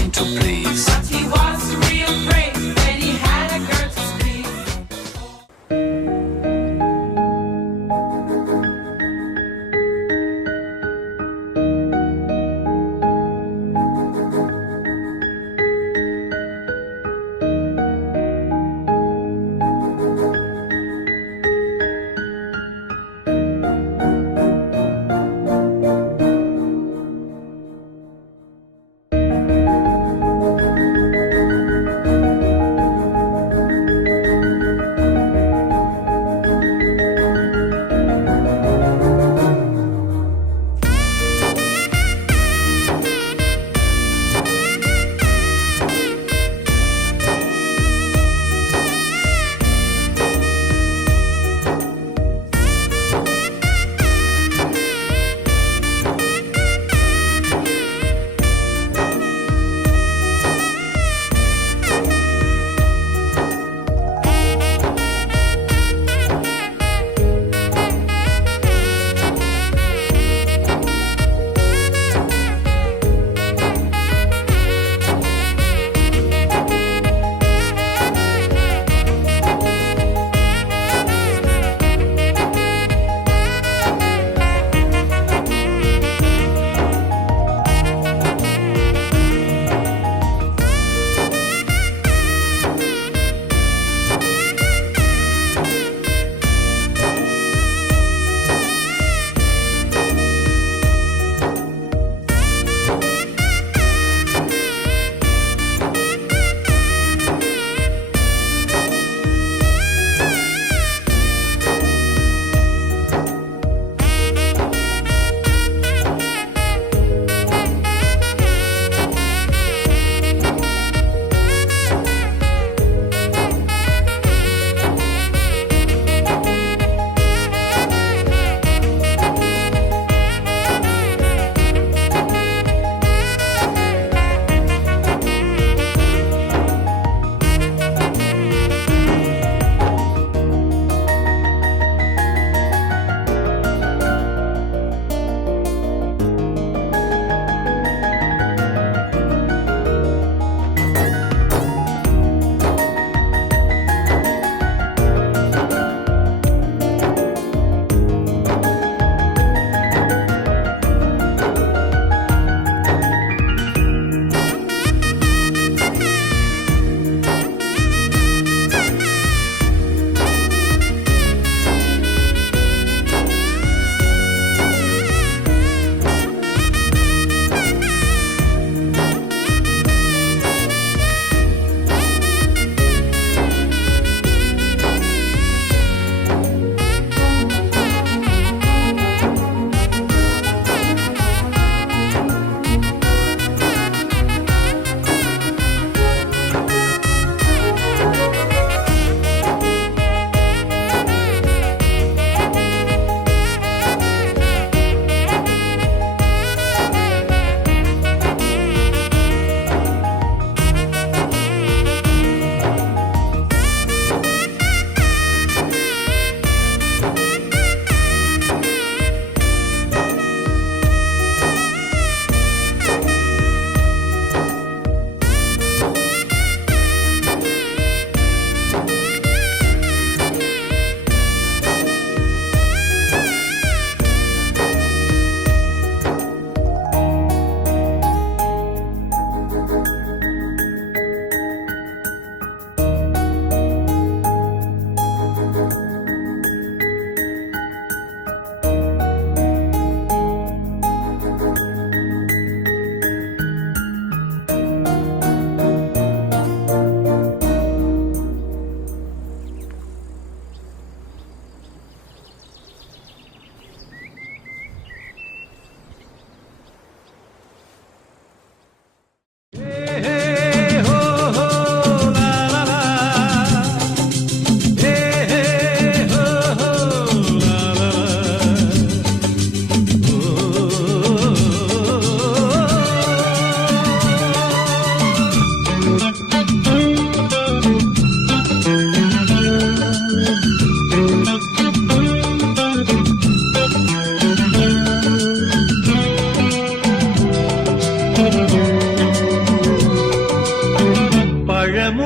mean to please. But he was real brave when he had a girl to speak.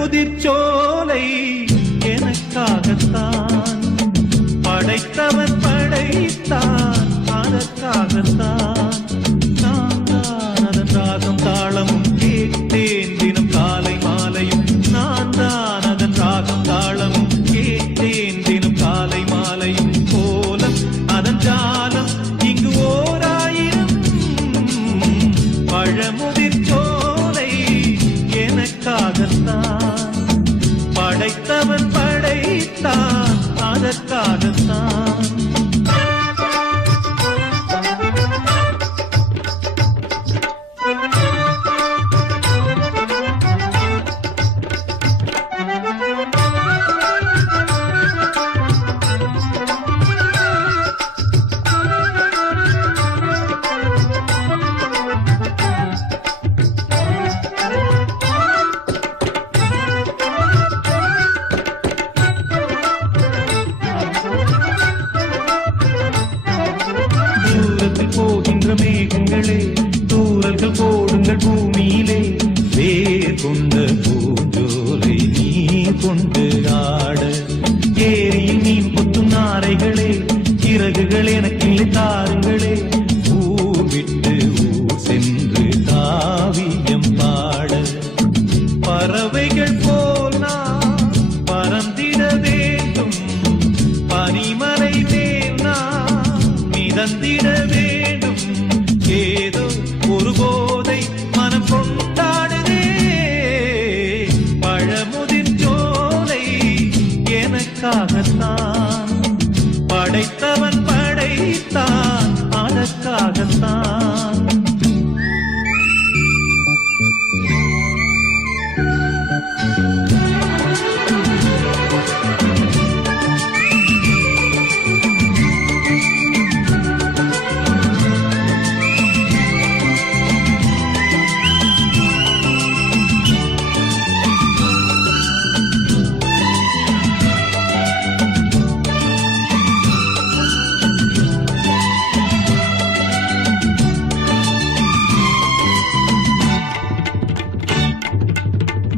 Pazhamudircholai எனக்காகத்தான் படைத்தவன் படைத்தான் அதற்காகத்தான் நான் தான் அதன் ராகம் தாளமும் கேட்டேன் தினம் காலை மாலையும் நான் தான் அதன் ராகம் தாளமும் கேட்டேன் தினம் காலை மாலையும் கோலம் அதன் ஜாலம் இங்கு ஓராயிரம் பழமுதிர்ச்சோலை எனக்காகத்தான் படைத்தவன் படைத்தான் அதற்காகத்தான் போகின்ற மேகங்களே தூரல்கள் போடுங்கள் பூமியிலே வேர் கொண்ட பூஞ்சோலை நீ கொண்டு ஆட ஏரியில் மீன் கொத்தும் நாரைகளே இறகுகள் எனக்கில்லை தாருங்களே ஊர் விட்டு ஊர் சென்று காவியம் பாட பறவைகள் போல் நான் பறந்திட வேண்டும் பனிமலை மேல் நான் மிதந்திட வேண்டும் ஏதோ ஒரு போதை மனம் கொண்டாடுதே பழமுதிர்ச்சோலை எனக்காகத்தான் படைத்தவன் படைத்தான் அதற்காகத்தான்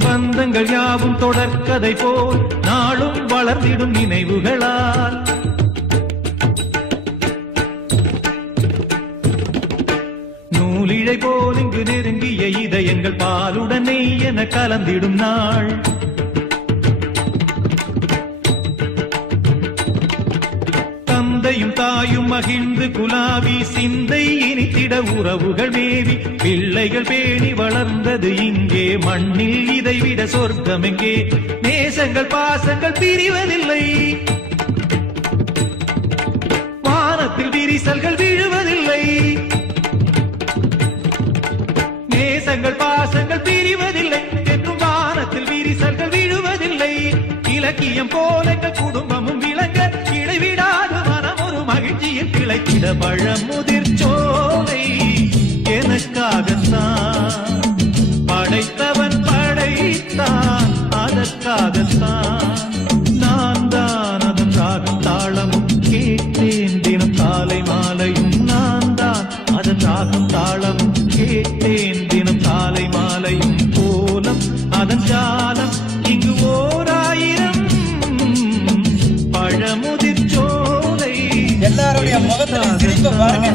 பந்தங்கள் யாவும் தொடர்கதை போல் நாளும் வளர்ந்திடும் நினைவுகளால் நூலிழை போல் இங்கு நெருங்கிய இதயங்கள் பாலுடனே என கலந்திடும் நாள் தந்தையும் தாயும் மகிழ்ந்து குலாவி சிந்தை இனித்திட உறவுகள் மேவி பிள்ளைகள் பேணி வளர்ந்தது இங்கே மண்ணில் இதைவிட சொர்க்கம் எங்கே நேசங்கள் பாசங்கள் பிரிவதில்லை வானத்தில் விரிசல்கள் விழுவதில்லை நேசங்கள் பாசங்கள் பிரிவதில்லை என்றும் வானத்தில் விரிசல்கள் விழுவதில்லை இலக்கியம் போல குடும்பமும் விளங்க இடைவிடாது மனம் ஒரு மகிழ்ச்சியில் கிளைத்திட பழமுதிர்ச்சோலை எனக்காகத்தான் படைத்தவன் படைத்தான் அதற்காகத்தான் நான் தான் அதன் ராகம் தாளமும் கேட்டேன் தினம் காலை மாலையும் நான் தான் அதன் ராகம் தாளமும் கேட்டேன் தினம் காலை மாலையும் கோலம் அதன் ஜாலம் இங்கு ஓராயிரம் பழமுதிர்ச்சோலை எல்லாருடைய முகத்துல சிரிப்பை பாருங்க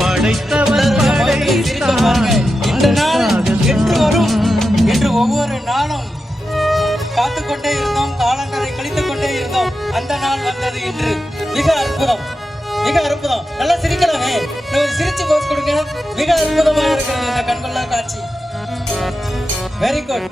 படைத்தவன் படைத்தான் இந்த நாள் என்று வரும் என்று ஒவ்வொரு நாளும் காத்துக்கொண்டே இருந்தோம் காலண்டரை கழித்துக் கொண்டே இருந்தோம் அந்த நாள் வந்தது இன்று மிக அற்புதம் மிக அற்புதம் நல்லா சிரிக்கலாமே சிரிச்சு போஸ் கொடுங்க மிக அற்புதமா இருக்கிறது இந்த கண்கொள்ளா காட்சி வெரி குட்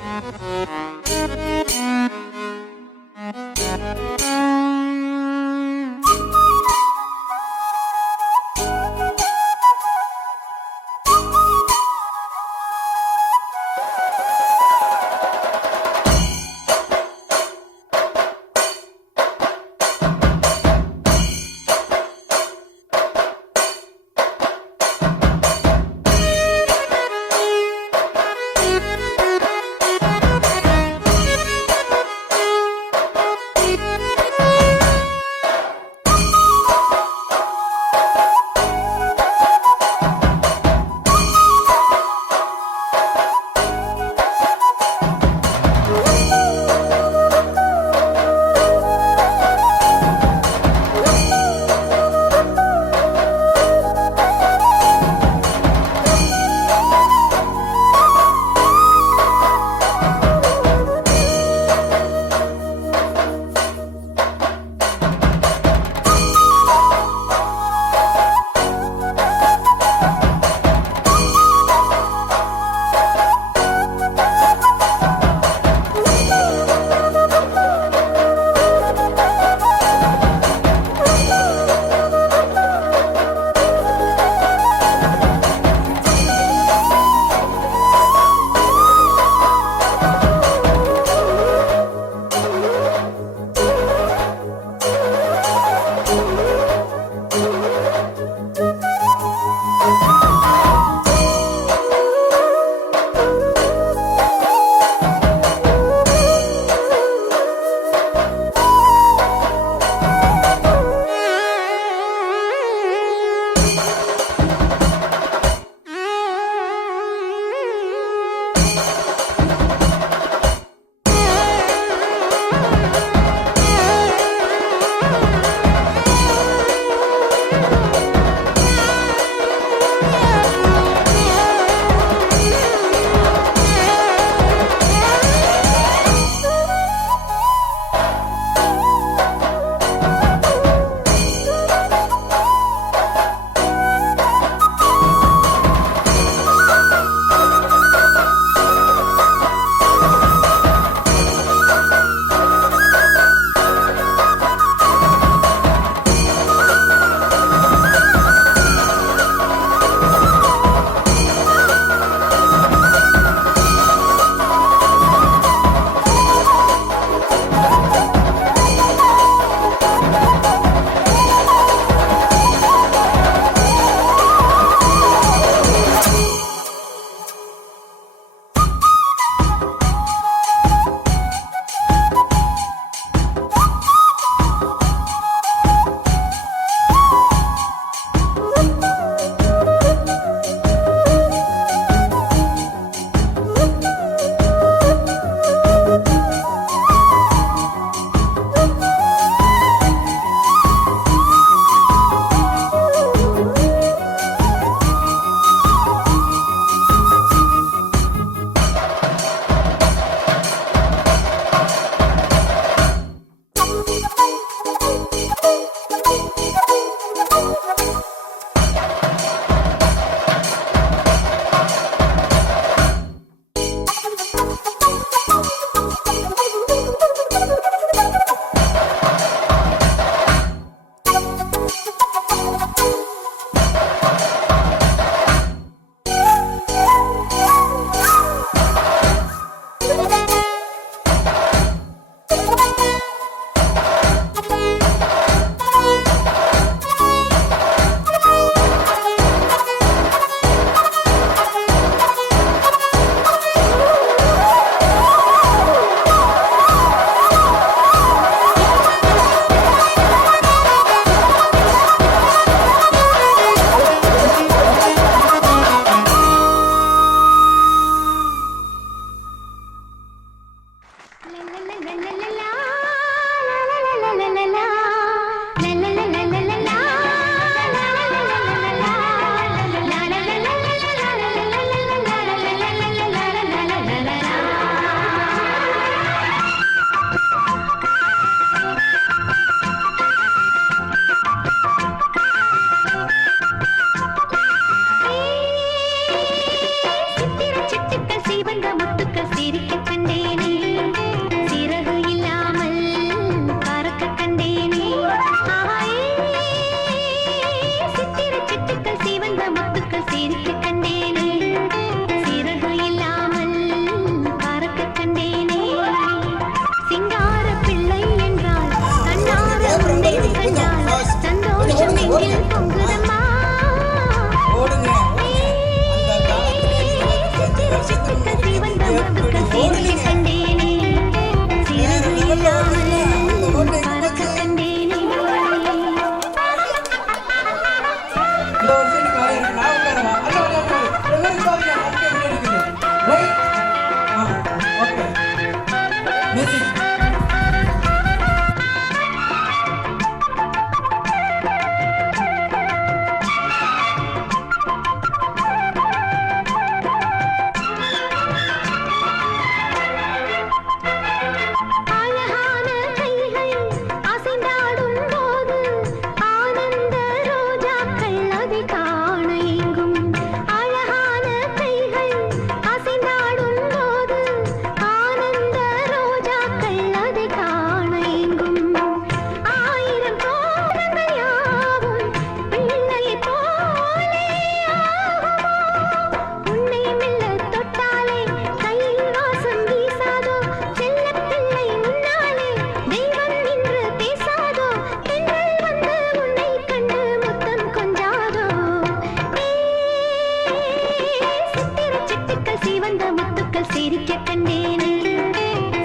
சிரிக்க கண்டேனே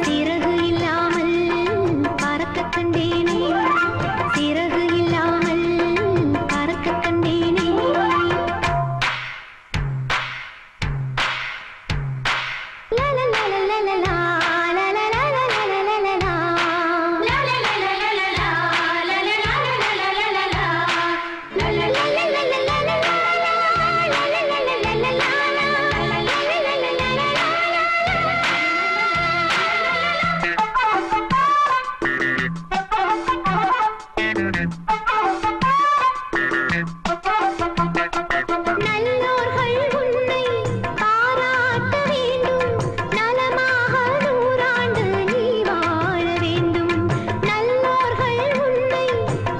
சிறகு இல்லாமல் பறக்க கண்டேனே சிறகு இல்லாமல் பறக்க கண்டேனே நல்லோர்கள் உன்னை பாராட்ட வேண்டும் நலமாக நூறாண்டு நீ வாழ வேண்டும் நல்லோர்கள் உன்னை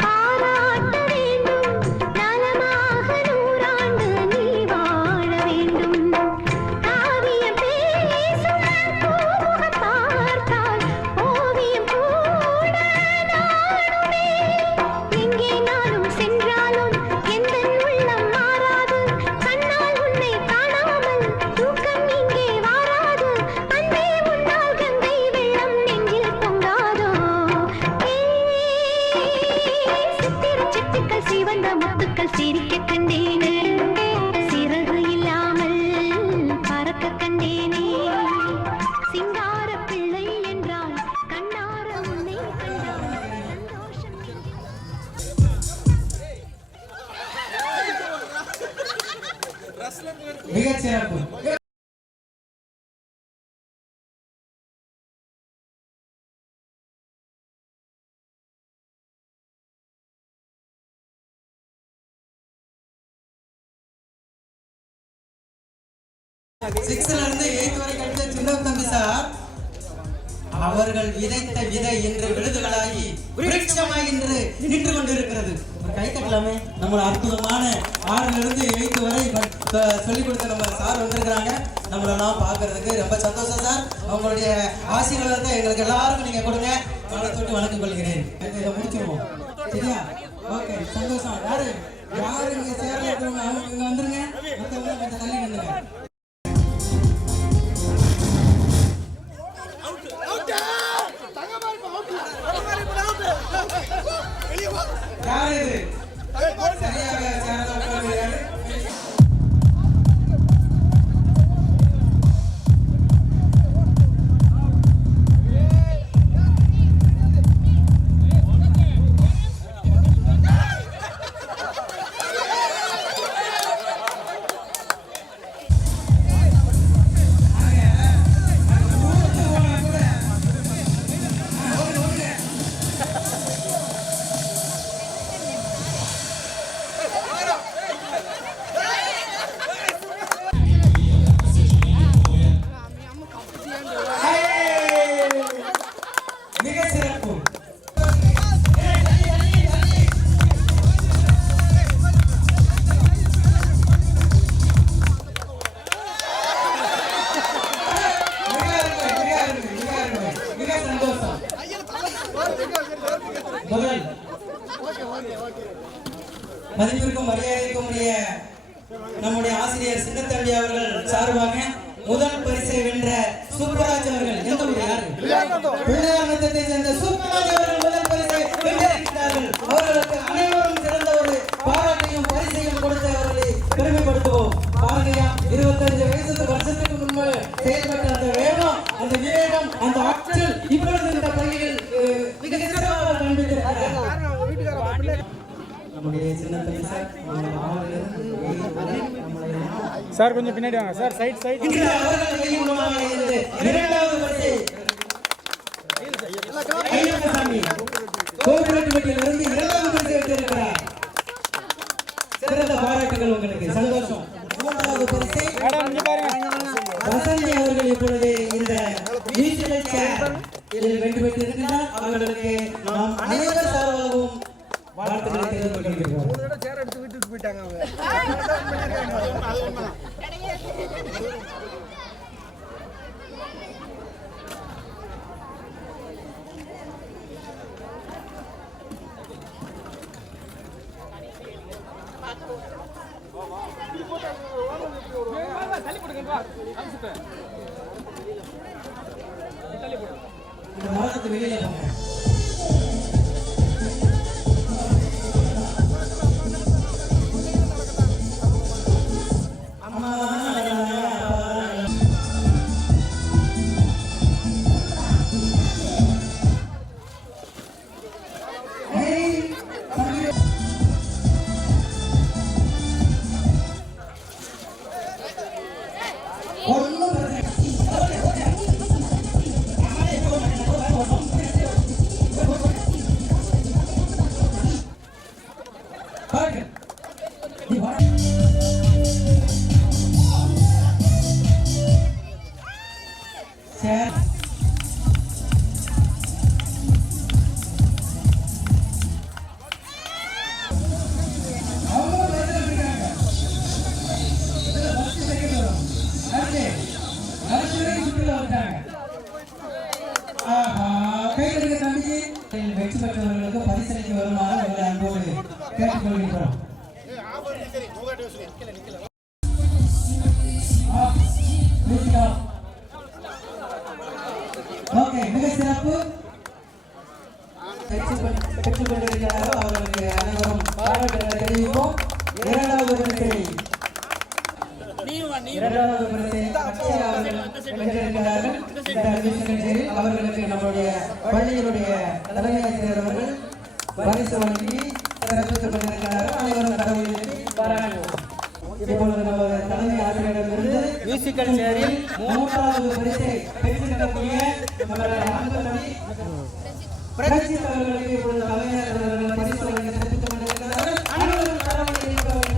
பாராட்ட வேண்டும் நலமாக நூறாண்டு நீ வாழ வேண்டும் காவியம் பேசும் பூமுகம் பார்த்தால் ஓவியம் கூட நாடுமே எங்கே நானும் சென்றாலும் எந்த உள்ளம் மாறாது கண்ணால் உன்னை காணாமல் தூக்கம் இங்கே வாராது அன்பே முன்னால் கங்கை வெள்ளம் நெஞ்சில் பொங்காதோ சித்திர சிட்டுக்கள் சிவந்த முத்துக்கள் சிரிக்க கண்டேனே சிறகு இல்லாமல் பறக்க கண்டேனே சிங்கார பிள்ளை என்றால் கண்ணார உன்னை கண்டால் சந்தோஷம் மிகச் சிறப்பு. சிக்ஸ்த்ல இருந்து 8th வரை படித்த சின்ன தம்பி சார் அவர்கள் விதைத்த விதை என்று விழுதுகளாகி விருட்சமாய் இன்று நின்று கொண்டிருக்கிறது. ஒரு கை தட்டலாமே. நம்ம அற்புதமான 6ல இருந்து 8th வரை சொல்லிக் கொடுத்த நம்ம சார் வந்திருக்கிறாங்க. நம்மளெல்லாம் பார்க்கறதுக்கு ரொம்ப சந்தோஷம் சார். அவங்களுடைய ஆசீர்வாதத்தை எங்களுக்கு எல்லாருக்கும் நீங்க கொடுங்க. மனதை தொட்டு வணக்கம் கொள்கிறேன். இதை முடிச்சிருவோம். சரியா? ஓகே, சந்தோஷம். யாரு இங்க சேர்ல இருக்கிறவங்க அவங்க இங்க வந்துருங்க. மற்றவங்க கொஞ்சம் தள்ளி நின்னுங்க. யார் இது? சரியாக சேர்ந்த உட்கார்ந்து யாரு? மிக சிறப்பு. மிக சந்தோஷம். முதல் மதிப்பிற்கும் மரியாதைக்கும் உரிய நம்முடைய ஆசிரியர் சின்னத்தம்பி அவர்கள் சார்பாக முதல் பரிசை வென்ற சூப்பராஜ் அவர்கள் எந்த ஊர் யாரு? பிள்ளையார்நத்தத்தை சேர்ந்த சூப்பராஜ் அவர்கள் முதல் பரிசை வென்றிருக்கிறார்கள். அவர்களுக்கு அனைவரும் சிறந்த ஒரு பாராட்டையும் பரிசையும் கொடுத்து அவர்களை பெருமைப்படுத்துவோம். பாருங்க, 25 வருஷத்துக்கு முன்பு செயல்பட்ட அந்த வேகம், அந்த விவேகம், அந்த ஆற்றல் இப்பொழுது இந்த பள்ளியில் மிக சிறப்பாக காண்பித்திருக்கிறார். நம்முடைய சின்னத்தம்பி சார் கொஞ்சம் பின்னாடி வாங்க சார். சைட் இன்று அவர்கள் கையின் மூலமாக இருந்து இரண்டாவது பரிசை ஐயப்பசாமி கோவிலட்டுப்பட்டியிலிருந்து இரண்டாவது பரிசை வென்றிருக்கிறார். சிறந்த பாராட்டுகள் உங்களுக்கு. சந்தோஷம். மூன்றாவது பரிசை வசந்தி அவர்கள் இப்பொழுது இந்த மியூசிக்கல் சேர் இதில் வெற்றி பெற்றிருக்கிறார். அவர்களுக்கு நாம் அனைவர் சார்பாகவும் வாழ்த்துக்களை தெரிவித்துக் கொள்கிறோம். சேர் எடுத்து வீட்டுக்கு போயிட்டாங்க அவங்க. தள்ளி போடுங்க. அந்த மரத்துக்கு வெளியில போங்க. அம்மா வெற்றி பெற்றவர்களுக்கு பரிசளிக்க வருமாறு உங்களை அன்போடு கேட்டுக்கொள்கிறோம். ஓகே, மிக சிறப்பு. பெற்றுக் கொண்டிருக்கிறாரோ அவர்களுக்கு அனைவரும் பாராட்டுகளை தெரிவிப்போம். இரண்டாவது பரிசை அக்ஷயா அவர்கள் வென்றிருக்கிறார்கள். இந்த நிகழ்ச்சியில் அவர்களுக்கு நம்முடைய பள்ளியினுடைய தலைமை ஆசிரியர் அவர்கள் பரிசு வழங்கி சிறப்பித்துக் கொண்டிருக்கிறார்கள். அனைவரும் கடவுளை பாராட்டுவோம். இப்பொழுது நமது தலைமை ஆசிரியரிடமிருந்து மியூசிக்கல் சேரில் மூன்றாவது பரிசை பெற்றிருக்கக்கூடிய நம்முடைய அன்புமணி பிரஜித் அவர்களுக்கு இப்பொழுது தலைமை ஆசிரியர் பரிசு வழங்கி சிறப்பித்துக் கொண்டிருக்கிறார்கள். அனைவரும் கடவுளை பாராட்டுவோம்.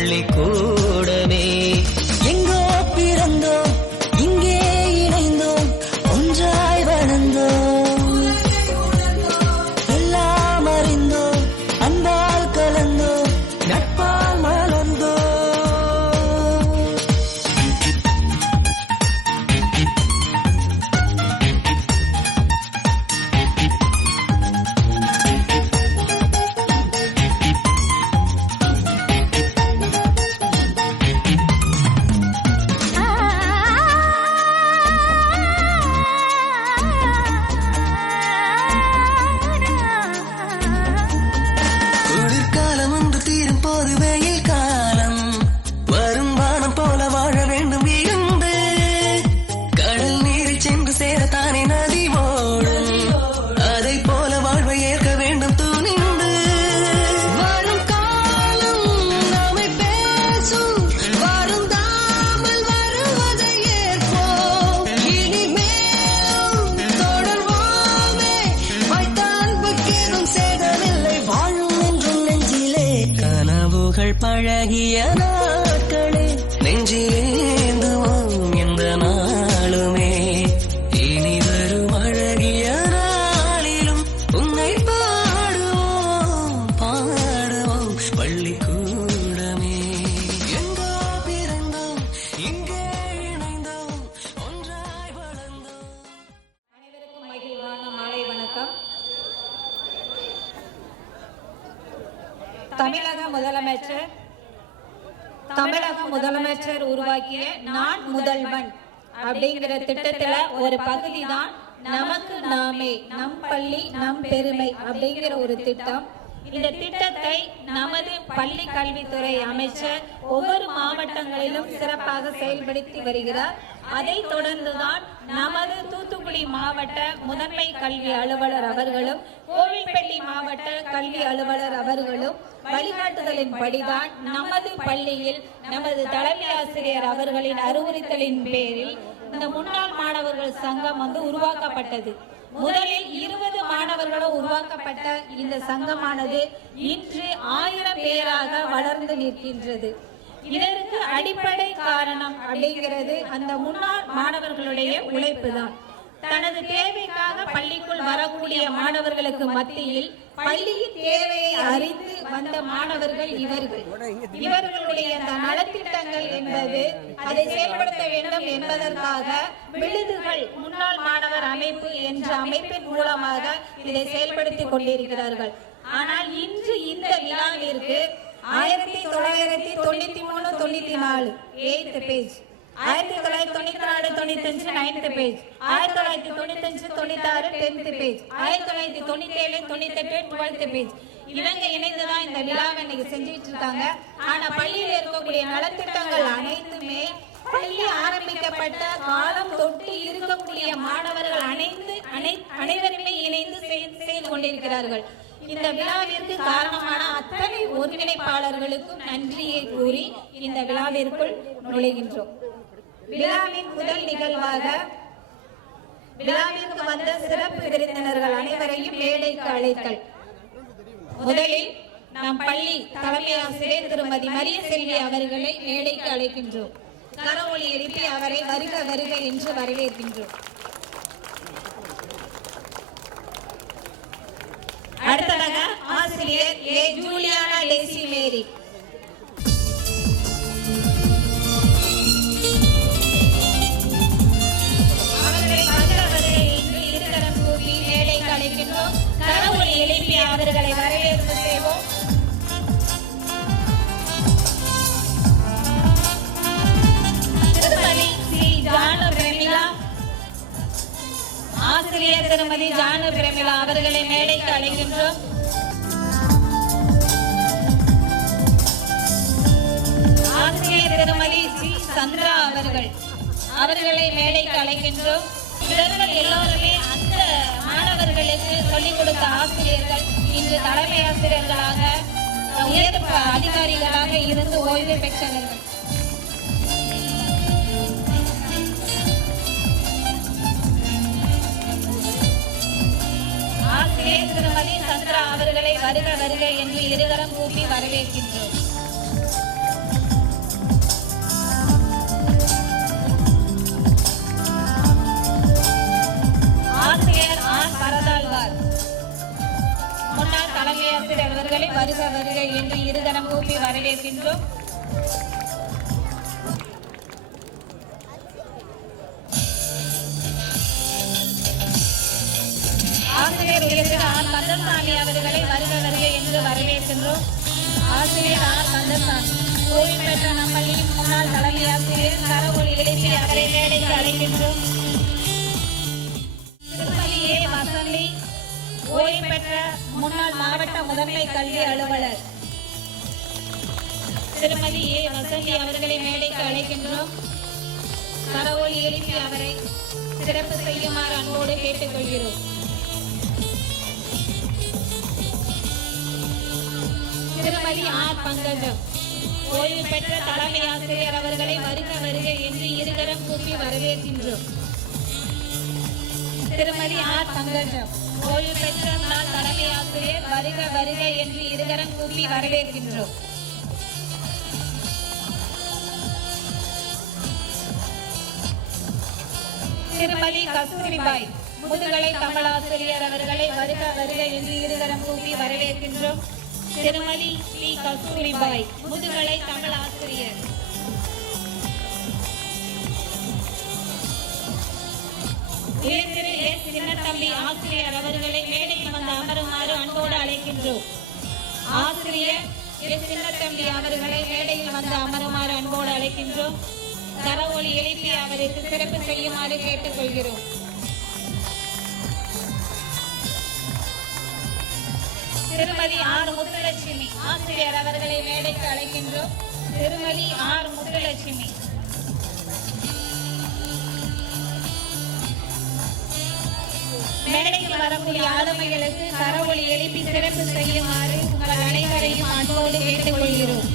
பள்ளிக்கூடமே. எங்கோ பிறந்தோம், இங்கே இணைந்தோம், ஒன்றாய் வளர்ந்தோம், எல்லாம் அறிந்தோம், அன்பால் கலந்தோம், நட்பால் மலர்ந்தோம். குளிர்காலம் ஒன்று தீரும் போது வெயில் காலம் வரும், வானம் போல வாழ வேண்டும் விரும்பு. கடல் நீரில் சென்று சேரத்தானே நதி ஓடும், அதை போல வாழ்வை ஏற்க வேண்டும் துணிந்து. வரும் காலம் நாமை பேசும், வருந்தாமல் வருவதை ஏற்போம். இனிமேலும் தொடர்வோமே, வைத்த அன்புக்கேதும் சேதமில்லை, வாழும் என்றும் நெஞ்சிலே. கனவுகள் பழகிய நாட்களே நெஞ்சிலேந்துவோம் எந்த நாளுமே. இனி வரும் அழகிய நாளிலும் உன்னை பாடுவோம் பாடுவோம் பள்ளிக்கூடமே. எங்கோ பிறந்தோம், இங்கே இணைந்தோம், ஒன்றாய் வளர்ந்தோம். அனைவருக்கும் மகிழ்வான மாலை வணக்கம். தமிழக முதலமைச்சர் உருவாக்கிய நான் முதல்வன் அப்படிங்கிற திட்டத்துல ஒரு பகுதி தான் நமக்கு நாமே, நம் பள்ளி நம் பெருமை அப்படிங்கிற ஒரு திட்டம். இந்த திட்டத்தை நமது பள்ளி கல்வித்துறை அமைச்சர் ஒவ்வொரு மாவட்டங்களிலும் சிறப்பாக செயல்படுத்தி வருகிறார். அதை தொடர்ந்துதான் நமது தூத்துக்குடி மாவட்ட முதன்மை கல்வி அலுவலர் அவர்களும் கோவில்பட்டி மாவட்ட கல்வி அலுவலர் அவர்களும் வழிகாட்டுதலின் படிதான் நமது பள்ளியில் நமது தலைமை ஆசிரியர் அவர்களின் அறிவுறுத்தலின் பேரில் இந்த முன்னாள் மாணவர்கள் சங்கம் உருவாக்கப்பட்டது. முதலில் 20 மாணவர்களும் உருவாக்கப்பட்ட இந்த சங்கமானது இன்று 1000 பேராக வளர்ந்து நிற்கின்றது. இதற்கு அடிப்படை காரணம் அப்படிங்கிறது அந்த முன்னாள் மாணவர்களுடைய உழைப்பு தான். தனது தேவைக்காக பள்ளிக்குள் வரக்கூடிய மாணவர்களுக்கு மத்தியில் பள்ளியின் தேவையை அறிந்து வந்த மாணவர்கள் இவர்களுடைய அந்த நலத்திட்டங்கள் என்பது அதை செயல்படுத்த வேண்டும் என்பதற்காக விழுதுகள் முன்னாள் மாணவர் அமைப்பு என்ற அமைப்பின் மூலமாக இதை செயல்படுத்திக் கொண்டிருக்கிறார்கள். ஆனால் இன்று இந்த விழாவிற்கு 1993-94 8th page, 1994-95 9th page, 1995-96 10th page, 1997-98 12th page. இவங்க இணைந்துதான் இந்த விழாவை இன்னைக்கு செஞ்சுட்டு இருக்காங்க. ஆனா பள்ளியில் இருக்கக்கூடிய நலத்திட்டங்கள் அனைத்துமே பள்ளி ஆரம்பிக்கப்பட்ட காலம் தொட்டு இருக்கக்கூடிய மாணவர்கள் அனைவருமே இணைந்து செய்து கொண்டிருக்கிறார்கள். இந்த விழாவிற்கு காரணமான அத்தனை ஒருங்கிணைப்பாளர்களுக்கும் நன்றியை கூறி இந்த விழாவிற்குள் நுழைகின்றோம். விழாவின் முதல் நிகழ்வாக விழாவிற்கு வந்த சிறப்பு விருந்தினர்கள் அனைவரையும் மேடைக்கு அழைத்தல். முதலில் நம் பள்ளி தலைமை ஆசிரியர் திருமதி மரிய செல்வி அவர்களை மேடைக்கு அழைக்கின்றோம். கரவொலி எழுப்பி அவரை வருக வருக என்று வரவேற்கின்றோம். அடுத்ததாக ஆசிரியர் ஏ ஜூலியானா டேசி மேரி. அவர்களை வந்தவர்களை இன்று இருகரம் கூப்பி மேடைக்கு அழைக்கின்றோம். கரவொலி எழுப்பி அவர்களை வரவேற்பு செய்வோம். திருமதி சி ஜானு பிரமிளா, ஆசிரியர் திருமதி ஜானு பிரமிளா அவர்களை மேடைக்கு அழைக்கின்றோம். ஆசிரியர் திருமதி சி சந்திரா அவர்களை மேடைக்கு அழைக்கின்றோம். இவர்கள் எல்லோருமே அந்த மாணவர்களுக்கு சொல்லிக் கொடுத்த ஆசிரியர்கள், இன்று தலைமை ஆசிரியர்களாக உயர் அதிகாரிகளாக இருந்து ஓய்வு பெற்றவர்கள். ஆசிரியர் திருமதி சந்திரா அவர்களை வருக வருக என்று இருகரம் கூப்பி வரவேற்கின்றோம். தலைமை ஆசிரியர் அவர்களை வருக வருக என்று இருகரம் கூப்பி வரவேற்கின்றோம். ஆசிரியர் உயர்திரு ஆர் கந்தசாமி அவர்களை வருக வருக என்று வரவேற்கின்றோம். ஆசிரியர் ஆர் கந்தசாமி ஓய்வு பெற்ற நம் பள்ளியின் முன்னாள் தலைமை ஆசிரியர் கரவொலி எழுப்பி அவரை மேடைக்கு அழைக்கின்றோம். திருமதி ஏ வசந்தி ஓய்வு பெற்ற முன்னாள் மாவட்ட முதன்மை கல்வி அலுவலர் திருமதி ஏ வசந்தி அவர்களை மேடைக்கு அழைக்கின்றோம். கரவொலி எழுப்பி அவரை சிறப்பு செய்யுமாறு அன்போடு கேட்டுக்கொள்கிறோம். திருமதி ஆர் பங்கஜம் ஓய்வு பெற்ற தலைமை ஆசிரியர் அவர்களை வருக வருக என்று இருகரம் கூப்பி வரவேற்கின்றோம். திருமதி ஆர் பங்கஜம் ஓய்வு பெற்ற முன்னாள் தலைமை ஆசிரியர் வருக வருக என்று இருகரம் கூப்பி வரவேற்கின்றோம். திருமதி கஸ்தூரிபாய் முதுகலை தமிழாசிரியர் அவர்களை வருக வருக என்று இருகரம் கூப்பி வரவேற்கின்றோம். திருமதி ஸ்ரீ கஸ்தூரிபாய் முதுகலை தமிழ் ஆசிரியர். திரு எஸ் சின்னத்தம்பி ஆசிரியர் அவர்களை மேடைக்கு வந்து அமருமாறு அன்போடு அழைக்கின்றோம். ஆசிரியர் எஸ் சின்னத்தம்பி அவர்களை மேடையில் வந்து அமருமாறு அன்போடு அழைக்கின்றோம். கரவொலி எழுப்பி அவருக்கு சிறப்பு செய்யுமாறு கேட்டுக்கொள்கிறோம். திருமதி ஆர் முத்துலட்சுமி ஆசிரியர் அவர்களை மேடைக்கு அழைக்கின்றோம். திருமதி ஆர் முத்துலட்சுமி. மேடைக்கு வரக்கூடிய ஆளுமைகளுக்கு கரவொலி எழுப்பி சிறப்பு செய்யுமாறு உங்கள் அனைவரையும் அன்போடு கேட்டுக்கொள்கிறோம்.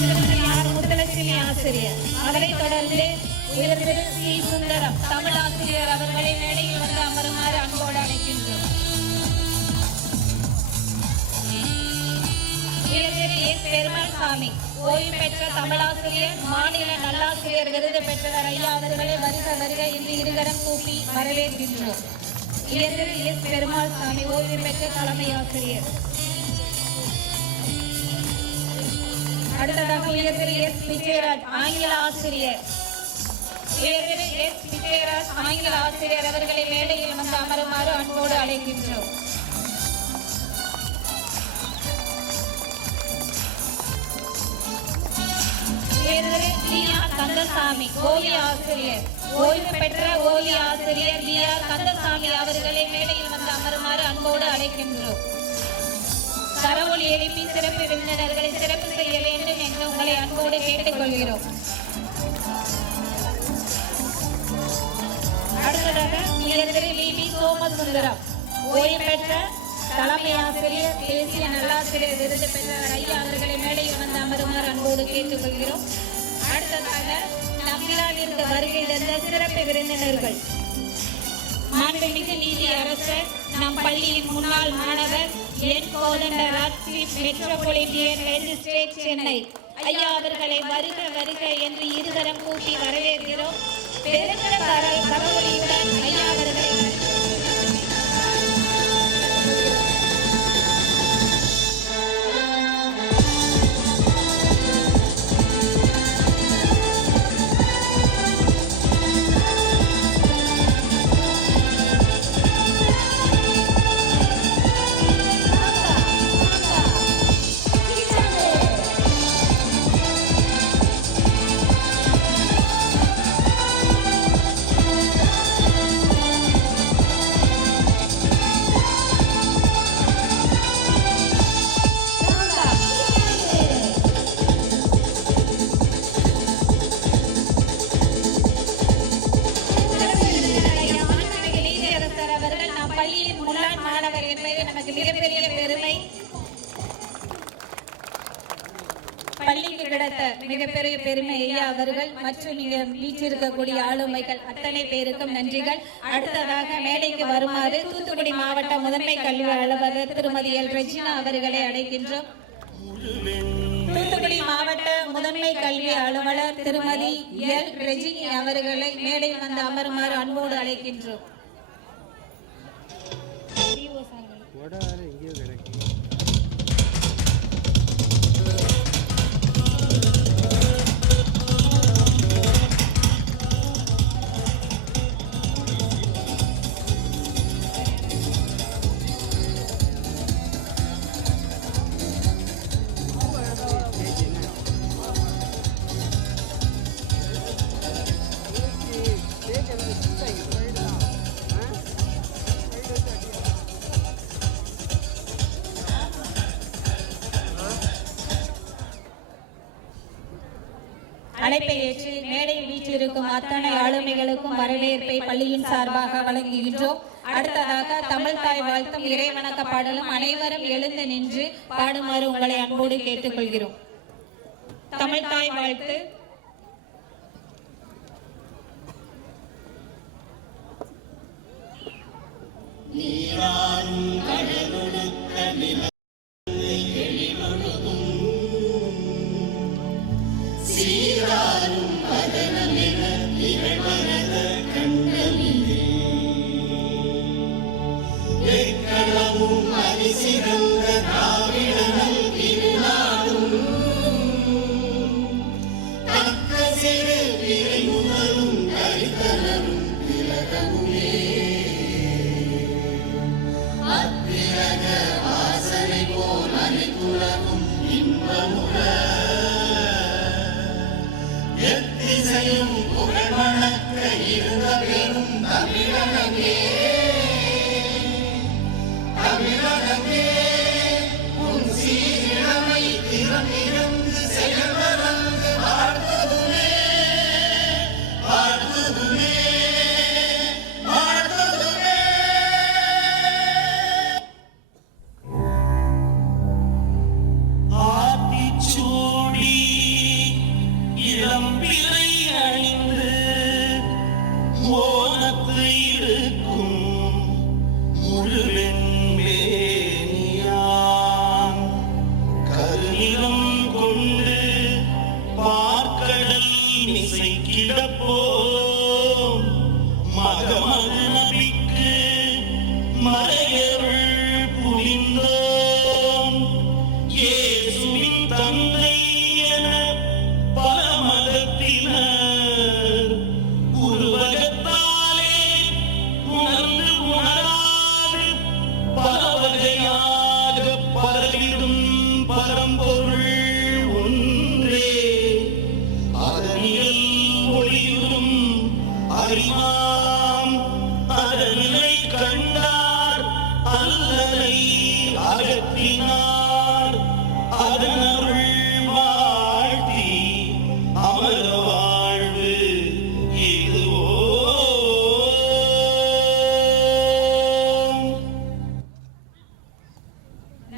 திருமதி ஆர் முத்துலட்சுமி ஆசிரியர். அவரைத் தொடர்ந்து உயர்திரு சி சுந்தரம் தமிழ் ஆசிரியர் அவர்களை மேடையில் வந்து அமருமாறு அன்போடு அழைக்கின்றோம். உயர்திரு எஸ் பெருமாள் சாமி ஓய்வு பெற்ற தமிழாசிரியர் மாநில நல்லாசிரியர் விருது பெற்றவர் ஐயா அவர்களை வருக வருக என்று இருகரம் கூப்பி வரவேற்கின்றோம். உயர்திரு எஸ் பெருமாள் சாமி ஓய்வு பெற்ற தலைமை ஆசிரியர். அடுத்ததாக உயர்திரு எஸ் விஜயராஜ் ஆங்கில ஆசிரியர். உயர்திரு எஸ் விஜயராஜ் ஆங்கில ஆசிரியர் அவர்களை மேடையில் வந்து அமருமாறு அன்போடு அழைக்கின்றோம். உயர்திரு டி ஆர் கந்தசாமி ஓவி ஆசிரியர். ஓய்வு பெற்ற ஓவி ஆசிரியர் டி ஆர் கந்தசாமி அவர்களை மேடையில் வந்து அமருமாறு அன்போடு அழைக்கின்றோம். கரவொலி எழுப்பி சிறப்பு விருந்தினர்களை சிறப்பு செய்ய வேண்டும் என்று உங்களை அன்போடு கேட்டுக்கொள்கிறோம். அடுத்ததாக உயர்திரு வி வி சோமசுந்தரம் ஓய்வு பெற்ற தலைமை ஆசிரியர் தேசிய நல்லாசிரியர் விருது பெற்றவர் ஐயா அவர்களை மேடையில் வந்து அமருமாறு அன்போடு கேட்டுக்கொள்கிறோம். அடுத்ததாக நம் விழாவிற்கு வருகை தந்த சிறப்பு விருந்தினர்கள் மாண்புமிகு நீதி அரசர் நம் பள்ளியின் முன்னாள் மாணவர் என் கோதண்டராஜ் மெட்ரோபாலிட்டியன் மேஜிஸ்ட்ரேட் சென்னை ஐயா அவர்களை வருக வருக என்று இருகரம் கூட்டி வரவேற்கிறோம். பெருத்த கரவொலியுடன் ஐயா அவர்களை பள்ளிக்கு கிடைத்த மிகப்பெரிய பெருமை ஐயா அவர்கள் மற்றும் இங்க வீற்றிருக்கக்கூடிய ஆளுமைகள் அத்தனை பேருக்கும் நன்றிகள். அடுத்ததாக மேடைக்கு வருமாறு தூத்துக்குடி மாவட்ட முதன்மை கல்வி அலுவலர் திருமதி எல் ரெஜினா அவர்களை அழைக்கின்றோம். தூத்துக்குடி மாவட்ட முதன்மை முதன்மை கல்வி அலுவலர் திருமதி எல் ரெஜினி அவர்களை மேடையில் வந்து அமருமாறு அன்போடு அழைக்கின்றோம். அழைப்பை ஏற்று மேடையில் வீற்றிருக்கும் அத்தனை ஆளுமைகளுக்கும் வரவேற்பை பள்ளியின் சார்பாக வழங்குகின்றோம். அடுத்ததாக தமிழ் தாய் வாழ்த்தும் இறைவணக்க பாடலும் அனைவரும் எழுந்து நின்று பாடுமாறு உங்களை அன்போடு கேட்டுக்கொள்கிறோம். தமிழ் தாய் வாழ்த்து.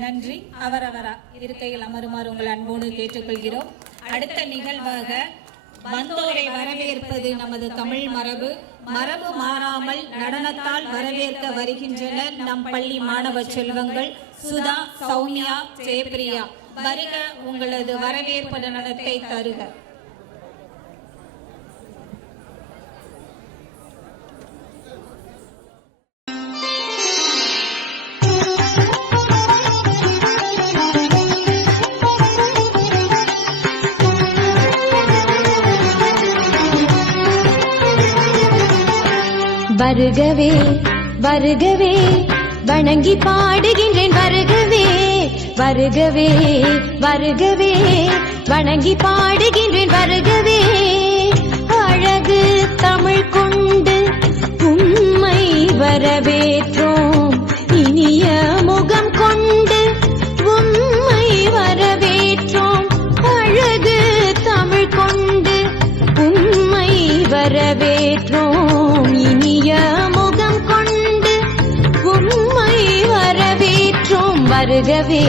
நன்றி. அவரவரா இருக்கையில் அமருமாறு உங்கள் அன்போடு கேட்டுக்கொள்கிறோம். அடுத்த நிகழ்வாக வந்தோரை வரவேற்பது நமது தமிழ் மரபு. மரபு மாறாமல் நடனத்தால் வரவேற்க வருகின்றனர் நம் பள்ளி மாணவ செல்வங்கள் சுதா, சௌமியா, ஜெயபிரியா. வருக, உங்களது வரவேற்பு நடனத்தை தருக. வருகவே வருகவே வணங்கி பாடுகின்றேன். வருகவே வருகவே வருகவே வணங்கி பாடுகின்றேன். வருகவே அழகு தமிழ் கொண்டு உம்மை வரவேற்றோம். இனிய முகம் கொண்டு உம்மை வரவேற்றோம். அழகு தமிழ் கொண்டு உம்மை வரவேற்றோம். இனிய முகம் கொண்டு உம்மை வரவேற்றோம். வருகவே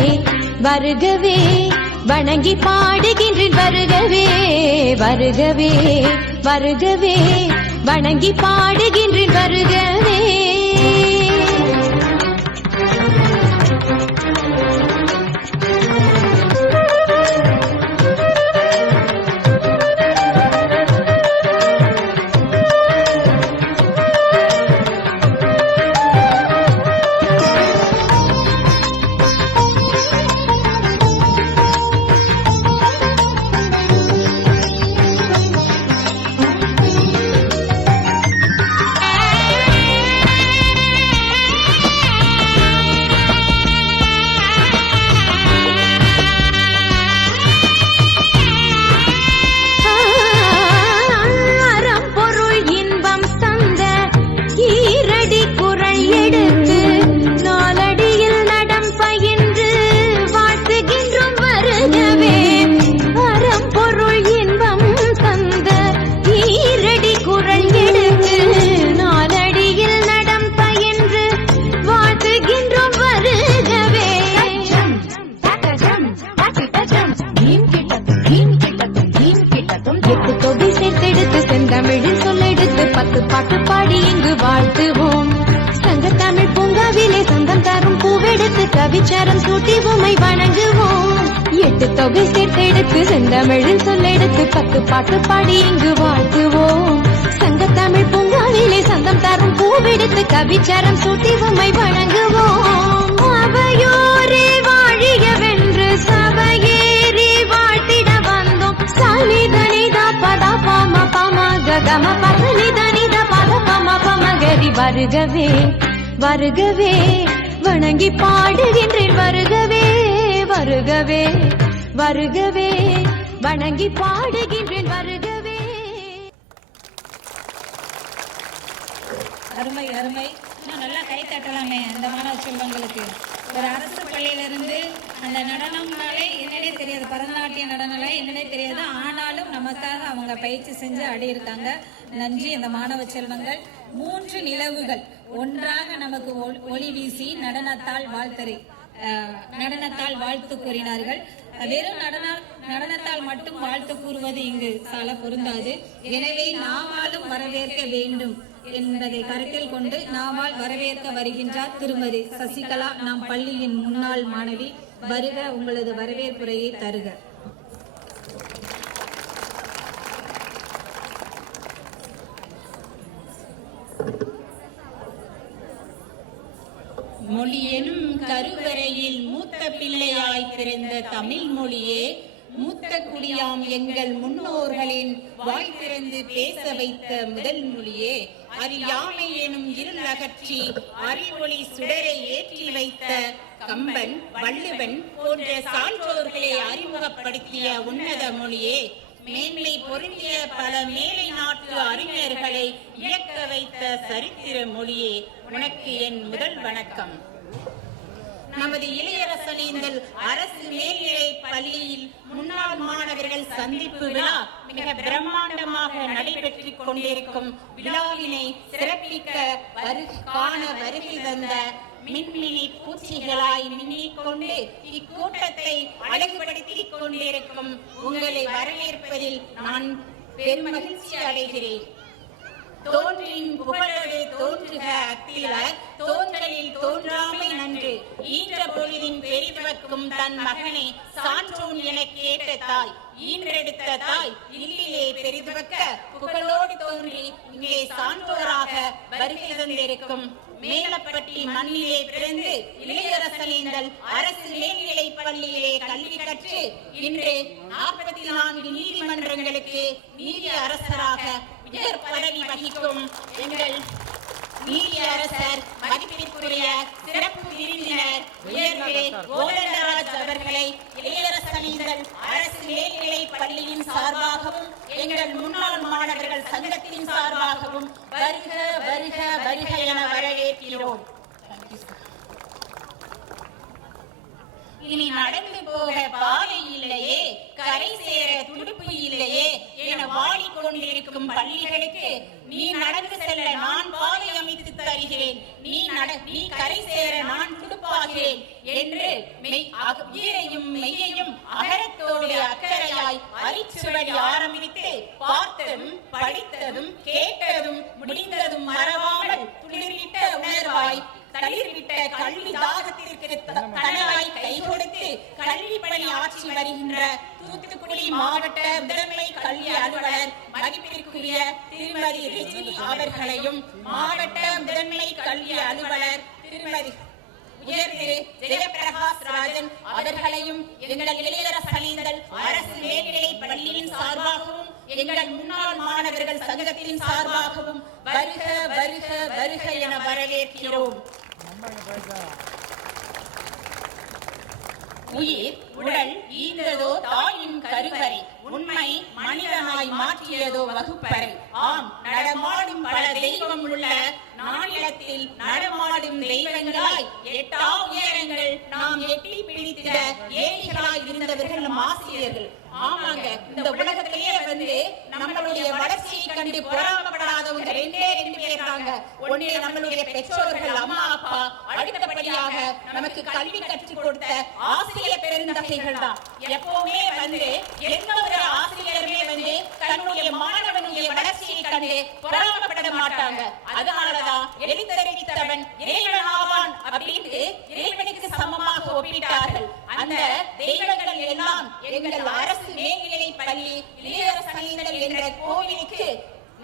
வருகவே வணங்கி பாடுகின்றேன். வருகவே வருகவே வருகவே வணங்கி பாடுகின்றேன். வருகவே கவிச்சாரம் சூட்டி உமை வணங்குவோம். 8 தொகை சேர்த்தெடுத்து செந்தமிழில் சொல்லெடுத்து 10 பாட்டு பாடி இங்கு வாழ்த்துவோம். சங்கத்தமிழ் பூங்காவிலே சந்தம் தரும் பூவெடுத்து கவிச்சாரம் சூட்டி உமை வணங்குவோம். அவையோரே வாழியவென்று சபையேறி வாழ்த்திட வந்தோம். சனிதனிதா பதா பாம பம ககம பதனிதனித பத பம பமகரி வருகவே வருகவே வணங்கி பாடுகின்றேன். வருகவே வருகவே வருகவே வணங்கி பாடுகின்றேன். வருகவே. அருமை அருமை. இன்னும் நல்லா கை தட்டலாமே அந்த மாணவ செல்வங்களுக்கு. ஒரு அரசு பள்ளியிலிருந்து அந்த நடனம்னாலே என்னன்னே தெரியாது, பரதநாட்டிய நடனம்ல என்னன்னே தெரியாது, ஆனாலும் நமக்காக அவங்க பயிற்சி செஞ்சு ஆடி இருக்காங்க. நன்றி அந்த மாணவ செல்வங்கள். 3 நிலவுகள் ஒன்றாக நமக்கு ஒளி வீசி நடனத்தால் வாழ்த்து கூறினார்கள். வெறும் நடனத்தால் மட்டும் வாழ்த்து கூறுவது இங்கு சால பொருந்தாது. எனவே நாமாலும் வரவேற்க வேண்டும் என்பதை கருத்தில் கொண்டு நாமால் வரவேற்க வருகின்றார் திருமதி சசிகலா, நம் பள்ளியின் முன்னாள் மாணவி. வருக, உங்களது வரவேற்புரையை தருக. மொழியெனும் கருவறையில் மூத்த பிள்ளையாய் பிறந்த தமிழ் மொழியே, மூத்த குடியாம் எங்கள் முன்னோர்களின் வாய் திறந்து பேச வைத்த முதல் மொழியே, அறியாமை எனும் இருள் அகற்றி அறிவொளி சுடரை ஏற்றி வைத்த கம்பன், வள்ளுவன் போன்ற சான்றோர்களை அறிமுகப்படுத்திய உன்னத மொழியே, மேன்மை பொருந்திய பல மேலை நாட்டு அறிஞர்களை இயக்க வைத்த சரித்திர மொழியே, உனக்கு என் முதல் வணக்கம். நமது இளையரசனேந்தல் அரசு மேல்நிலை பள்ளியில் முன்னாள் மாணவர்கள் சந்திப்பு விழா மிக பிரம்மாண்டமாக நடைபெற்றுக் கொண்டிருக்கும் விழாவினை சிறப்பிக்க காண வருகை தந்த மின்மினி பூச்சிகளாய் மின்னிக் கொண்டு இக்கூட்டத்தை அழகுபடுத்திக் கொண்டிருக்கும் உங்களை வரவேற்பதில் நான் பெருமகிழ்ச்சி அடைகிறேன். தோன்றின் புகழோடு தோன்றுக அத்தில, தோன்றலில் தோன்றாமை நன்று, ஈன்ற பொழுதின் பெரிதுவக்கும் தன் மகனை சான்றோன் என கேட்ட தாய், ஈன்றெடுத்த தாய் இல்லிலே பெரிதுவக்க புகழோடு தோன்றி இங்கே சான்றோராக வருகை தந்திருக்கும் மேலப்பட்டி மண்ணிலே பிறந்து இளையரசனேந்தல் அரசு மேல்நிலை பள்ளியிலே கல்வி கற்று இன்று 44 நீதிமன்றங்களுக்கு நீதி அரசராக உயர் பதவி வகிக்கும் எங்கள் நீதி அரசர் மதிப்பிற்குரிய சிறப்பு விருந்தினர் உயர்வே கோதண்டராஜ் அவர்களை இளையரசனேந்தல் அரசு மேல்நிலை பள்ளியின் சார்பாகவும் எங்கள் முன்னாள் மாணவர்கள் சங்கத்தின் சார்பாகவும் வருக வருக வருக என வரவேற்கிறோம். இனி நடந்து போக பாதை இல்லையே, கரை சேர துடுப்பு இல்லையே என வாடிக்கொண்டிருக்கும் பள்ளிகளுக்கு நீ நடந்து செல்ல நான் பாதை அமைத்து தருகிறேன், நீ கரை சேர நான் துடுப்பாகிறேன் என்று ஈரையும் மெய்யையும் அகரத்தோடு அக்கறையாய் அரிச்சுவடி ஆரம்பித்து பார்த்ததும் படித்ததும் கேட்டதும் முடிந்ததும் மறவாமல் துளிர்விட்ட உணர்வாய் தளிர்விட்ட கல்வி தாகத்திற்கு தனவாய் கை கொடுத்து கல்வி பணி ஆட்சி வருகின்ற தூத்துக்குடி மாவட்ட முதன்மை கல்வி அலுவலர் மதிப்பிற்குரிய திருமதி ரிஜினி அவர்களையும், மாவட்ட முதன்மை கல்வி அலுவலர் திருமதி உயர் திரு ஜெயபிரகாஷ் ராஜன் அவர்களையும் எங்கள் இளையரசனேந்தல் அரசு மேல்நிலை பள்ளியின் சார்பாகவும் எங்கள் முன்னாள் மாணவர்கள் சங்கத்தின் சார்பாகவும் வருக வருக வருக என வரவேற்கிறோம். உயிர் உடல் ஈந்ததோ தாயின் கருவறை, உண்மை மனிதனாய் மாற்றியதோ வகுப்பறை. ஆம், நடமாடும் பல தெய்வம் உள்ள நாளிலத்தில் நடமாடும் தெய்வங்களாய் எட்டா உயரங்கள் நாம் எட்டி பிடித்திட ஏழைகளாய் இருந்தவர்கள் ஆசிரியர்கள். ஆமாங்க, இந்த உலகத்திலேயே நம்மளுடைய வளர்ச்சியை கண்டு பொறாமப்படாதவங்க 2 பேர் இருக்காங்க. ஒண்ணு நம்மளுடைய பெற்றோர்கள், அம்மா அப்பா. அடுத்தபடியாக நமக்கு கல்வி கற்றுக் கொடுத்த ஆசிரியர் பெருந்தகைகள் தான். எப்பவுமே எந்த ஒரு ஆசிரியருமே தன்னுடைய மாணவனுடைய வளர்ச்சியை கண்டு பொறாமப்பட மாட்டாங்க. அதனாலதான் எழுத்தறிவித்தவன் இறைவன் ஆவான் அப்படின்னு இறைவனுக்கு சமமாக ஒப்பிட்டார்கள். அந்த தெய்வங்கள் எல்லாம் எங்கள் அரசு மேல்நிலைப் பள்ளி இளையரசனேந்தல் என்ற கோவிலுக்கு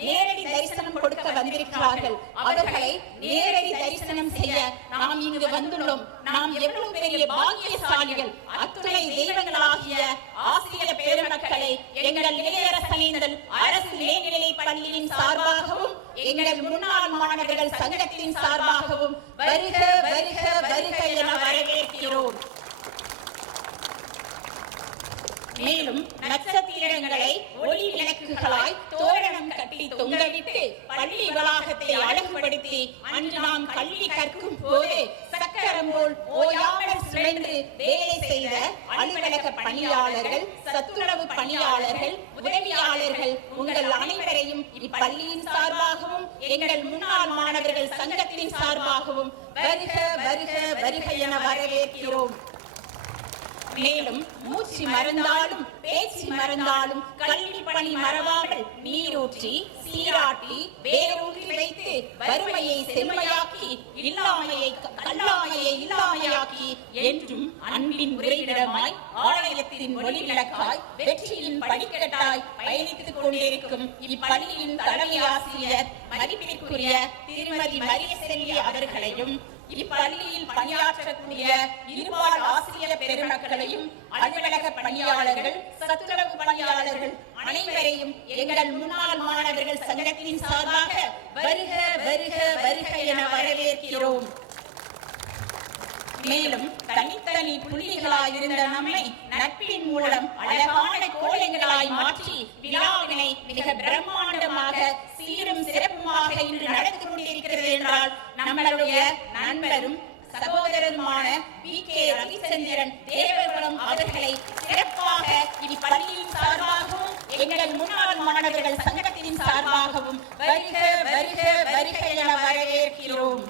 நேரடி தரிசனம் கொடுக்க வந்திருக்கிறார்கள். அவர்களை நேரடி தரிசனம் செய்ய நாம் இங்கு வந்துள்ளோம். நாம் எவ்வளவு பெரிய பாக்கியசாலிகள். அத்துணை தெய்வங்களாகிய ஆசிரியர் பெருமக்களை எங்கள் இளையரசனேந்தல் அரசு மேல்நிலைப் பள்ளியின் சார்பாகவும் எங்கள் முன்னாள் மாணவர்கள் சங்கத்தின் சார்பாகவும் வருக வருக வருக என வரவேற்கிறோம். மேலும் நட்சத்திரங்களை ஒளி விளக்குகளாய் தோரணம் கட்டி தொங்கவிட்டு பள்ளி வளாகத்தை அழகுபடுத்தி அன்று நாம் கல்வி கற்கும் போது சக்கரம் போல் ஓயாமல் சுழன்று வேலை செய்த அலுவலக பணியாளர்கள், சத்துணவு பணியாளர்கள், உதவியாளர்கள் உங்கள் அனைவரையும் இப்பள்ளியின் சார்பாகவும் எங்கள் முன்னாள் மாணவர்கள் சங்கத்தின் சார்பாகவும் வருக வருக வருக என வரவேற்கிறோம். மேலும் மூச்சு மறந்தாலும் பேச்சு மறந்தாலும் கல்வி பணி மறவாமல் நீரூற்றி சீராட்டி வேரூன்றி வைத்து வறுமையை செம்மையாக்கி இல்லாமையை இல்லாமையாக்கி என்றும் அன்பின் உறைவிடமாய் ஆலயத்தின் ஒளி விளக்காய் வெற்றியின் படிக்கட்டாய் பயணித்துக் கொண்டிருக்கும் இப்பள்ளியின் தலைமை ஆசிரியர் மதிப்பிற்குரிய திருமதி மரிய செல்வி அவர்களையும் இப்பள்ளியில் பணியாற்றக்கூடிய இருபால் ஆசிரியர் பெருமக்களையும் அலுவலக பணியாளர்கள், சத்துணவு பணியாளர்கள் அனைவரையும் எங்கள் முன்னாள் மாணவர்கள் சங்கத்தின் சார்பாக வருக வருக வருக என வரவேற்கிறோம். மேலும் தனித்தனி புள்ளிகளாய் இருந்த நம்மை நட்பின் மூலம் அழகான கோலங்களாய் மாற்றி விழாவினை மிக பிரம்மாண்டமாக சீரும் சிறப்புமாக இன்று நடந்து கொண்டிருக்கிறது என்றால் நம்மளுடைய நண்பரும் சகோதரருமான B.K. ரவிச்சந்திரன் தேவகுலம் அவர்களை சிறப்பாக இப்பள்ளியின் சார்பாகவும் எங்கள் முன்னாள் மாணவர்கள் சங்கத்தின் சார்பாகவும் வருக வருக வருக என வரவேற்கிறோம்.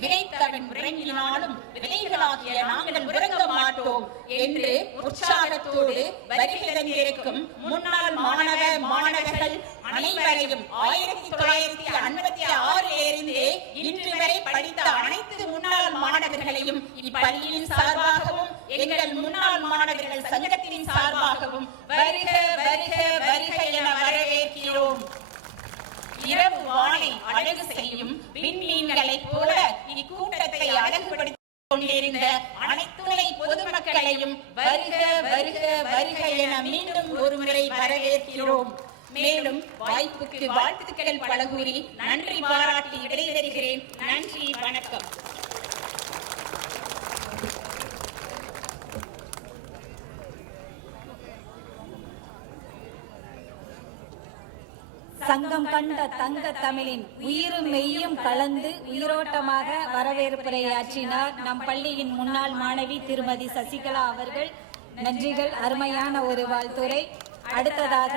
விதைத்தவன் உறங்கினாலும் விதைகளாகிய நாங்கள் உறங்க மாட்டோம் என்று உற்சாகத்தோடு வருகை தந்திருக்கும் முன்னாள் மாணவர்கள் அனைவரையும் 1956 இருந்து இன்று வரை படித்த அனைத்து முன்னாள் மாணவர்களையும் இப்பள்ளியின் சார்பாகவும் எங்கள் முன்னாள் மாணவர்கள் சங்கத்தின் சார்பாகவும் வருக வருக வருக என வரவேற்கிறோம். இரவு வானை அழகு செய்யும் விண்மீன்களைப் போல இக்கூட்டத்தை அழகுபடுத்திக் கொண்டிருந்த அனைத்துணை பொதுமக்களையும் வருக வருக வருக என மீண்டும் ஒருமுறை வரவேற்கிறோம். மேலும் வாய்ப்புக்கு வாழ்த்துக்கள் பல கூறி நன்றி பாராட்டி விடைபெறுகிறேன். நன்றி, வணக்கம். சங்கம் கண்ட தங்க தமிழின் உயிரும் மெய்யும் கலந்து உயிரோட்டமாக வரவேற்புரையாற்றினார் நம் பள்ளியின் முன்னாள் மாணவி திருமதி சசிகலா அவர்கள். நன்றிகள், அருமையான ஒரு வாழ்த்துரை. அடுத்ததாக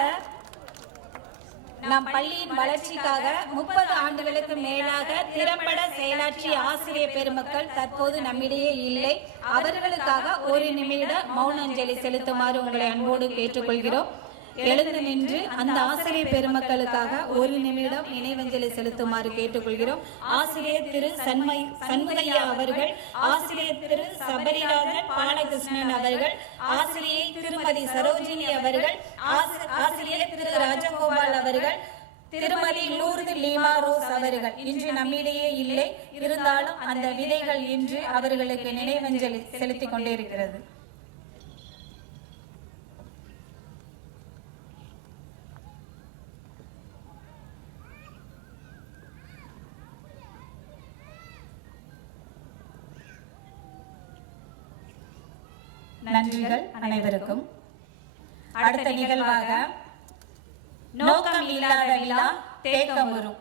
நம் பள்ளியின் வளர்ச்சிக்காக 30 ஆண்டுகளுக்கு மேலாக திறம்பட செயலாற்றிய ஆசிரியர் பெருமக்கள் தற்போது நம்மிடையே இல்லை. அவர்களுக்காக ஒரு நிமிட மௌனாஞ்சலி செலுத்துமாறு உங்களை அன்போடு கேட்டுக்கொள்கிறோம். எழுந்து நின்று அந்த ஆசிரியர் பெருமக்களுக்காக ஒரு நிமிடம் நினைவஞ்சலி செலுத்துமாறு கேட்டுக்கொள்கிறோம். ஆசிரியர் திரு சண்முகையா அவர்கள், ஆசிரியர் திரு சபரிராஜன் பாலகிருஷ்ணன் அவர்கள், ஆசிரியை திருமதி சரோஜினி அவர்கள், ஆசிரியர் திரு ராஜகோபால் அவர்கள், திருமதி லூர்து லீமா ரோஸ் அவர்கள் இன்று நம்மிடையே இல்லை. இருந்தாலும் அந்த விதைகள் இன்று அவர்களுக்கு நினைவஞ்சலி செலுத்திக் கொண்டிருக்கிறது. நன்றிகள் அனைவருக்கும். அடுத்த நிகழ்வாக நோக்கம் இல்லாத விழா தேக்கம் வரும்.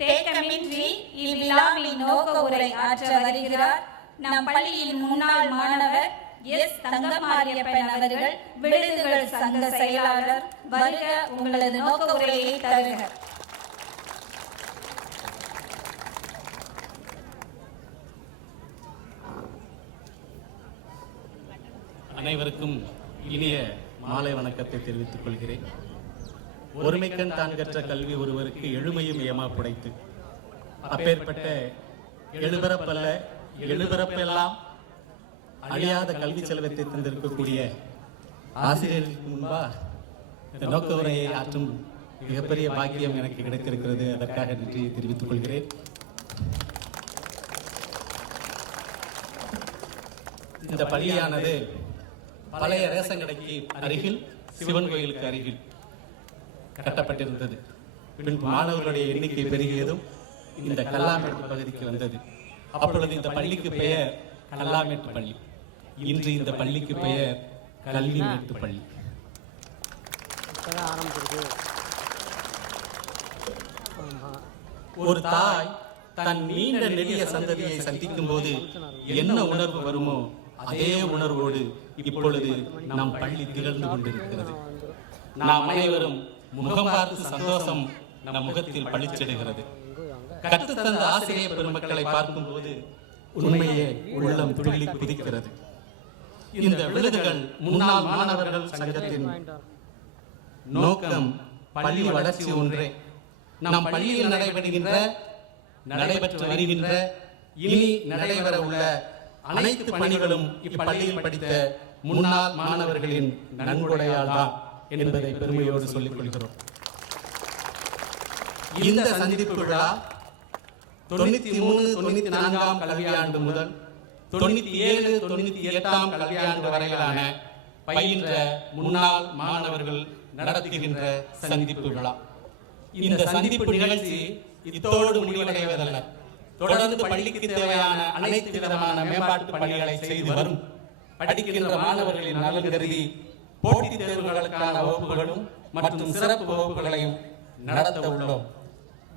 தேக்கமின்றி இவ்விழாவின் நோக்க உரை ஆற்ற வருகிறார் நம் பள்ளியின் முன்னாள் மாணவர் எஸ் தங்கமாரியப்பன் அவர்கள், விடுதிகள் சங்க செயலாளர். வருக, உங்களது நோக்க உரையை தருக. அனைவருக்கும் இனிய மாலை வணக்கத்தை தெரிவித்துக் கொள்கிறேன். ஒருமைக்கண் தான் கற்ற கல்வி ஒருவருக்கு எழுமையும் ஏமா புடைத்து, அப்பேற்பட்ட எழுபரப்பல்ல எழுபிறப்பெல்லாம் அழியாத கல்வி செல்வத்தை தந்திருக்கக்கூடிய ஆசிரியர்களுக்கு முன்பா இந்த நோக்க உரையை ஆற்றும் மிகப்பெரிய பாக்கியம் எனக்கு கிடைத்திருக்கிறது. அதற்காக நன்றியை தெரிவித்துக் கொள்கிறேன். இந்த பள்ளியானது பழைய ரேஷன் கடைக்கு அருகில் சிவன் கோயிலுக்கு அருகில் கட்டப்பட்டிருந்தது. பின்பு மாணவர்களுடைய எண்ணிக்கை பெருகியதும் இந்த கல்லாமேட்டு பகுதிக்கு வந்தது. அப்பொழுது இந்த பள்ளிக்கு பெயர் கல்லாமேட்டு பள்ளி. இன்று இந்த பள்ளிக்கு பெயர் கல்வி மேட்டு பள்ளி. ஒரு தாய் தன் நீண்ட நெடிய சந்ததியை சந்திக்கும் போது என்ன உணர்வு வருமோ அதே உணர்வோடு இப்பொழுது நம் பள்ளி திகழ்ந்து கொண்டிருக்கிறது. நாம் அனைவரும் முகம் பார்த்து சந்தோஷம் நம் முகத்தில் பளிச்சிடுகிறது. கற்றுத்தந்த ஆசிரியர் பெருமக்களை பார்க்கும் போது உண்மையே உள்ளம் துள்ளி குதிக்கிறது. இந்த விருதுகள் முன்னாள் மாணவர்கள் சங்கத்தின் நோக்கம் பள்ளி வளர்ச்சி ஒன்றே. நம் பள்ளியில் நடைபெற்று வருகின்ற இனி நடைபெற உள்ள அனைத்து பணிகளும் இப்பள்ளியில் படித்த முன்னாள் மாணவர்களின் நன்கொடையால் தான் என்பதை பெருமையோடு சொல்லிக் கொள்கிறோம். இந்த சந்திப்பு விழா 93-94 கல்வியாண்டு முதல் 97-98 கல்வியாண்டு வரையிலான பயின்ற முன்னாள் மாணவர்கள் நடத்துகின்ற சந்திப்பு விழா. இந்த சந்திப்பு நிகழ்ச்சி இத்தோடு முடிவடைவதல்ல. தொடர்ந்து பள்ளிக்கு தேவையான அனைத்து விதமான மேம்பாட்டு பணிகளை செய்து வரும். படிக்கின்ற மாணவர்களின் நலன் கருதி போட்டித் தேர்வுகளுக்கான வகுப்புகளும் மற்றும் சிறப்பு வகுப்புகளையும் நடத்த உள்ளோம்.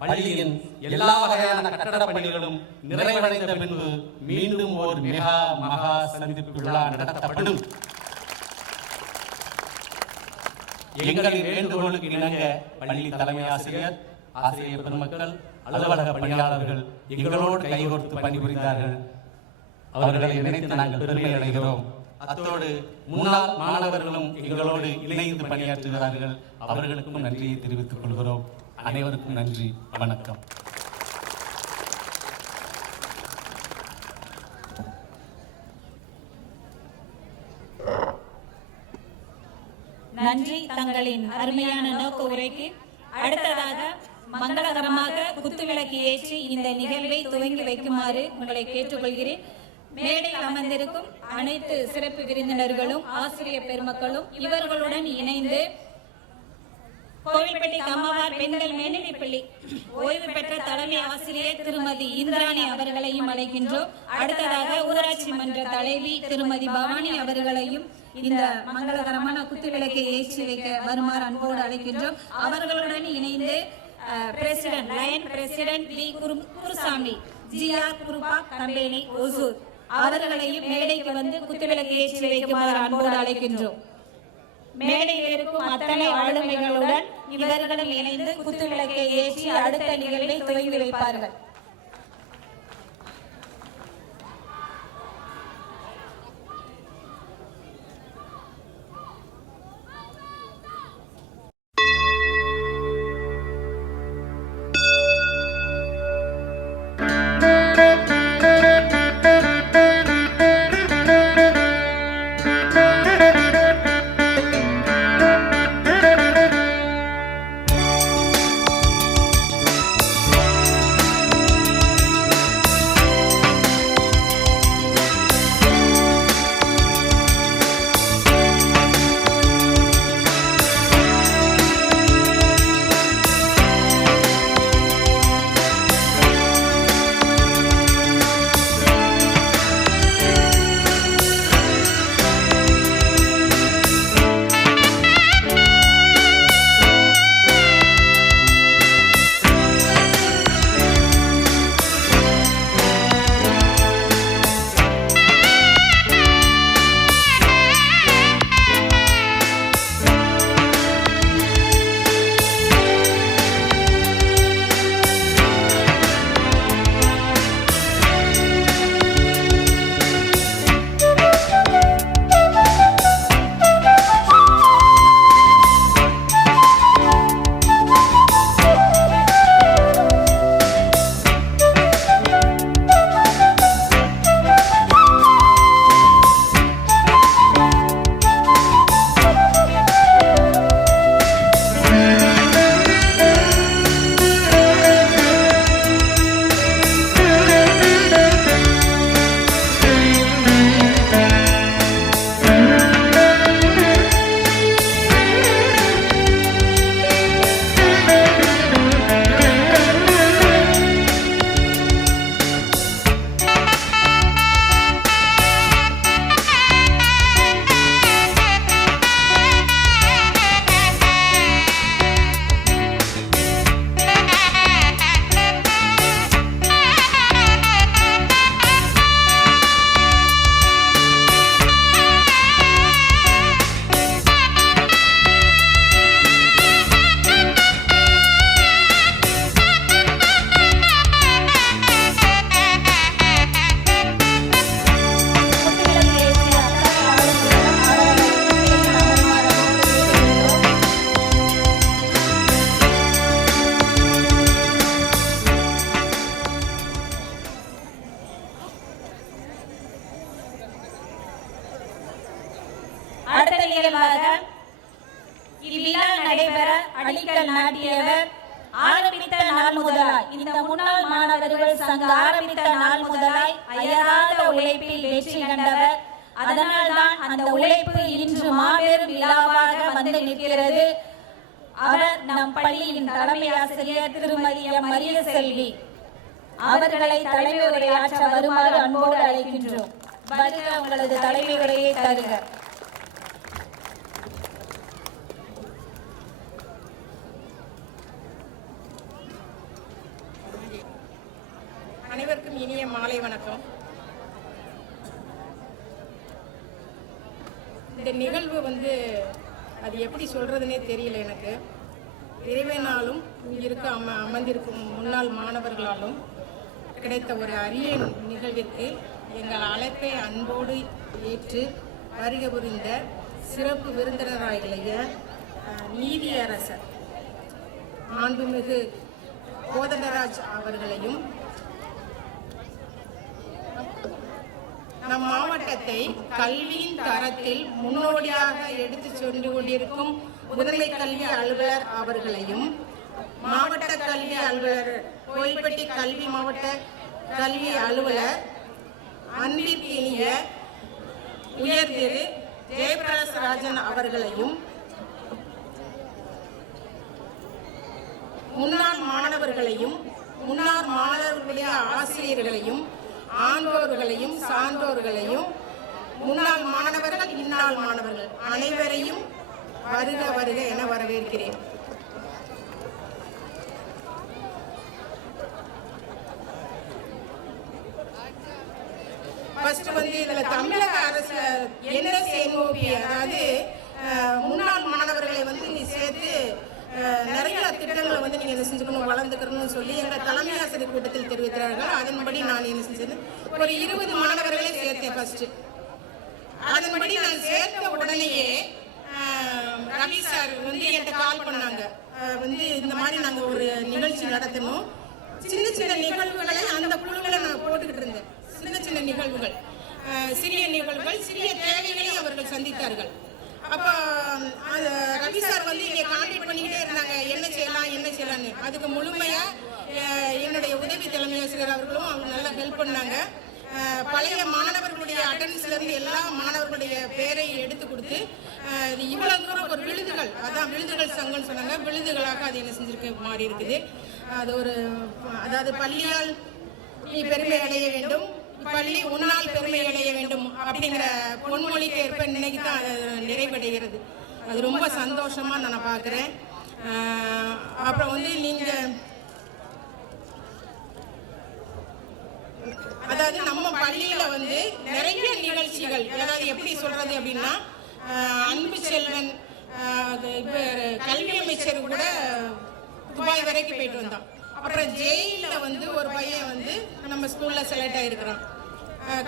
பள்ளியின் எல்லா வகையான கட்டட பணிகளும் நிறைவடைந்த பின்பு மீண்டும் ஒரு மகா சந்திப்பு விழா நடத்தப்படும். எங்களின் வேண்டுகோளுக்கு இணங்க பள்ளி தலைமை ஆசிரியர், ஆசிரியர் பெருமக்கள், அலுவலக பணியாளர்கள் எங்களோடு கைகோர்த்து பணிபுரிந்தார்கள். அவர்களை நினைத்து நாங்கள் பெருமை அடைகிறோம். அத்தோடு முன்னாள் மாணவர்களும் எங்களோடு இணைந்து பணியாற்றுகிறார்கள். அவர்களுக்கும் நன்றியை தெரிவித்துக் கொள்கிறோம். அனைவருக்கும் நன்றி, வணக்கம். நன்றி தங்களின் அருமையான நோக்க உரைக்கு. அடுத்ததாக மங்களகரமாக குத்துவிளக்கு ஏற்றி இந்த நிகழ்வை துவங்கி வைக்குமாறு உங்களை கேட்டுக்கொள்கிறேன். மேடையில் அமர்ந்திருக்கும் அனைத்து சிறப்பு விருந்தினர்களும் ஆசிரியர் பெருமக்களும் இவர்களுடன் இணைந்து கோவில்பட்டி கம்மவார் பெண்கள் மேல்நிலைப்பள்ளி ஓய்வு பெற்ற தலைமை ஆசிரியர் திருமதி இந்திராணி அவர்களையும் அழைக்கின்றோம். அடுத்ததாக ஊராட்சி மன்ற தலைவி திருமதி பவானி அவர்களையும் இந்த மங்களகரமான குத்துவிளக்கை ஏற்றி வைக்க வருமாறு அன்போடு அழைக்கின்றோம். அவர்களுடன் இணைந்து president lion president V Gurusamy GR Gurupa company Hosur அவர்களையும் மேடைக்கு வந்து குத்துவிளக்கு ஏற்றி வைக்குமாறு அன்போடு அழைக்கின்றோம். மேடையில் இருக்கும் அத்தனை ஆளுமைகளுடன் இவர்களும் இணைந்து குத்துவிளக்கை ஏற்றி அடுத்த நிகழ்வை துவங்கி வைப்பார்கள். நிகழ்வாக இவ்விழா நடைபெற அடிக்கல் நாட்டியவர் ஆரம்பித்த நாள் முதலாய் இந்த முன்னாள் மாணவர்கள் சங்க ஆரம்பித்த நாள் முதலாய் அயராத உழைப்பில் வெற்றி கண்டவர். அதனால்தான் அந்த உழைப்பு இன்று மாபெரும் விழாவாக வந்து நிற்கிறது. அவர் நம் பள்ளியின் தலைமை ஆசிரியர் திருமதி எம் மரியசெல்வி அவர்களை தலைமை உரையாற்ற வருமாறு அன்போடு அழைக்கின்றோம். வருக, உங்களது தலைமை உரையை தருக. அனைவருக்கும் இனிய மாலை வணக்கம். இந்த நிகழ்வு அது எப்படி சொல்றதுன்னே தெரியல எனக்கு. இறைவனாலும் இங்கிருக்க அமர்ந்திருக்கும் முன்னாள் மாணவர்களாலும் கிடைத்த ஒரு அரிய நிகழ்விற்கு எங்கள் அழைப்பை அன்போடு ஏற்று வருகை புரிந்த சிறப்பு விருந்தினராகிய நீதியரசர் மாண்புமிகு கோதண்டராஜ் அவர்களையும் நம் மாவட்டத்தை கல்வியின் தரத்தில் முன்னோடியாக எடுத்து சென்று கொண்டிருக்கும் முதன்மை கல்வி அலுவலர் அவர்களையும் மாவட்ட கல்வி அலுவலர் கோயில்பட்டி கல்வி மாவட்ட கல்வி அலுவலர் அன்பிற்கினிய உயர் திரு ஜெயபிரகாஷ்ராஜன் அவர்களையும் முன்னாள் மாணவர்களையும் முன்னாள் மாணவர்களுடைய ஆசிரியர்களையும் ஆண்டோர்களையும் சான்றோர்களையும் முன்னாள் மாணவர்கள் இந்நாள் மாணவர்கள் அனைவரையும் வருக வருக என வரவேற்கிறேன். ஃபர்ஸ்ட் இதுல தமிழக அரசு NSNOP அதாவது முன்னாள் மாணவர்களை நீ சேர்த்து நிறைய திட்டங்களை நீங்க என்ன செஞ்சுக்கணும் வளர்ந்துக்கணும்னு சொல்லி எங்க தலைமை ஆசிரியர் கூட்டத்தில் தெரிவிக்கிறார்கள். அதன்படி நான் என்ன செஞ்சேன், ஒரு 20 மாணவர்களை சேர்த்தேன். ஃபர்ஸ்ட் அதன்படி நான் சேர்த்த உடனேயே ரவி சார் என்கிட்ட கால் பண்ணாங்க. இந்த மாதிரி நாங்க ஒரு நிகழ்ச்சி நடத்தணும், சின்ன சின்ன நிகழ்வுகளை அந்த குழுவில் நான் போட்டுக்கிட்டு இருந்தேன். சின்ன சின்ன நிகழ்வுகள், சிறிய நிகழ்வுகள், சிறிய தேவைகளை அவர்கள் சந்தித்தார்கள். அப்போ ரவி சார் இங்கே கான்டாக்ட் பண்ணிக்கிட்டே இருந்தாங்க, என்ன செய்யலாம்னு. அதுக்கு முழுமையா என்னுடைய உதவி தலைமை ஆசிரியர் அவர்களும் அவங்க நல்லா ஹெல்ப் பண்ணாங்க. பழைய மாணவர்களுடைய அட்டெண்டன்ஸ்ல இருந்து எல்லா மாணவர்களுடைய பேரை எடுத்து கொடுத்து இவ்வளவு தூரம் ஒரு விழுதுகள், அதான் விழுதுகள் சங்கம்னு சொன்னாங்க, விழுதுகளாக அது என்ன செஞ்சிருக்க மாறி இருக்குது. அது ஒரு அதாவது பள்ளியால் நீ பெருமை அடைய வேண்டும், பள்ளி உன்னால் பெருமை அடைய வேண்டும் அப்படிங்கிற பொன்மொழிக்கு ஏற்ப இன்னைக்கு தான் அது நிறைவடைகிறது. அது ரொம்ப சந்தோஷமா நான் பார்க்குறேன். அப்புறம் நீங்க அதாவது நம்ம பள்ளியில நிறைய நிகழ்ச்சிகள், அதாவது எப்படி சொல்றது அப்படின்னா, அன்பு செல்வன் கல்வி அமைச்சர் கூட துபாய் வரைக்கும் போயிட்டு வந்தான். அப்புறம் ஜெயில ஒரு பையன் நம்ம ஸ்கூல்ல செலக்ட் ஆயிருக்கிறான்.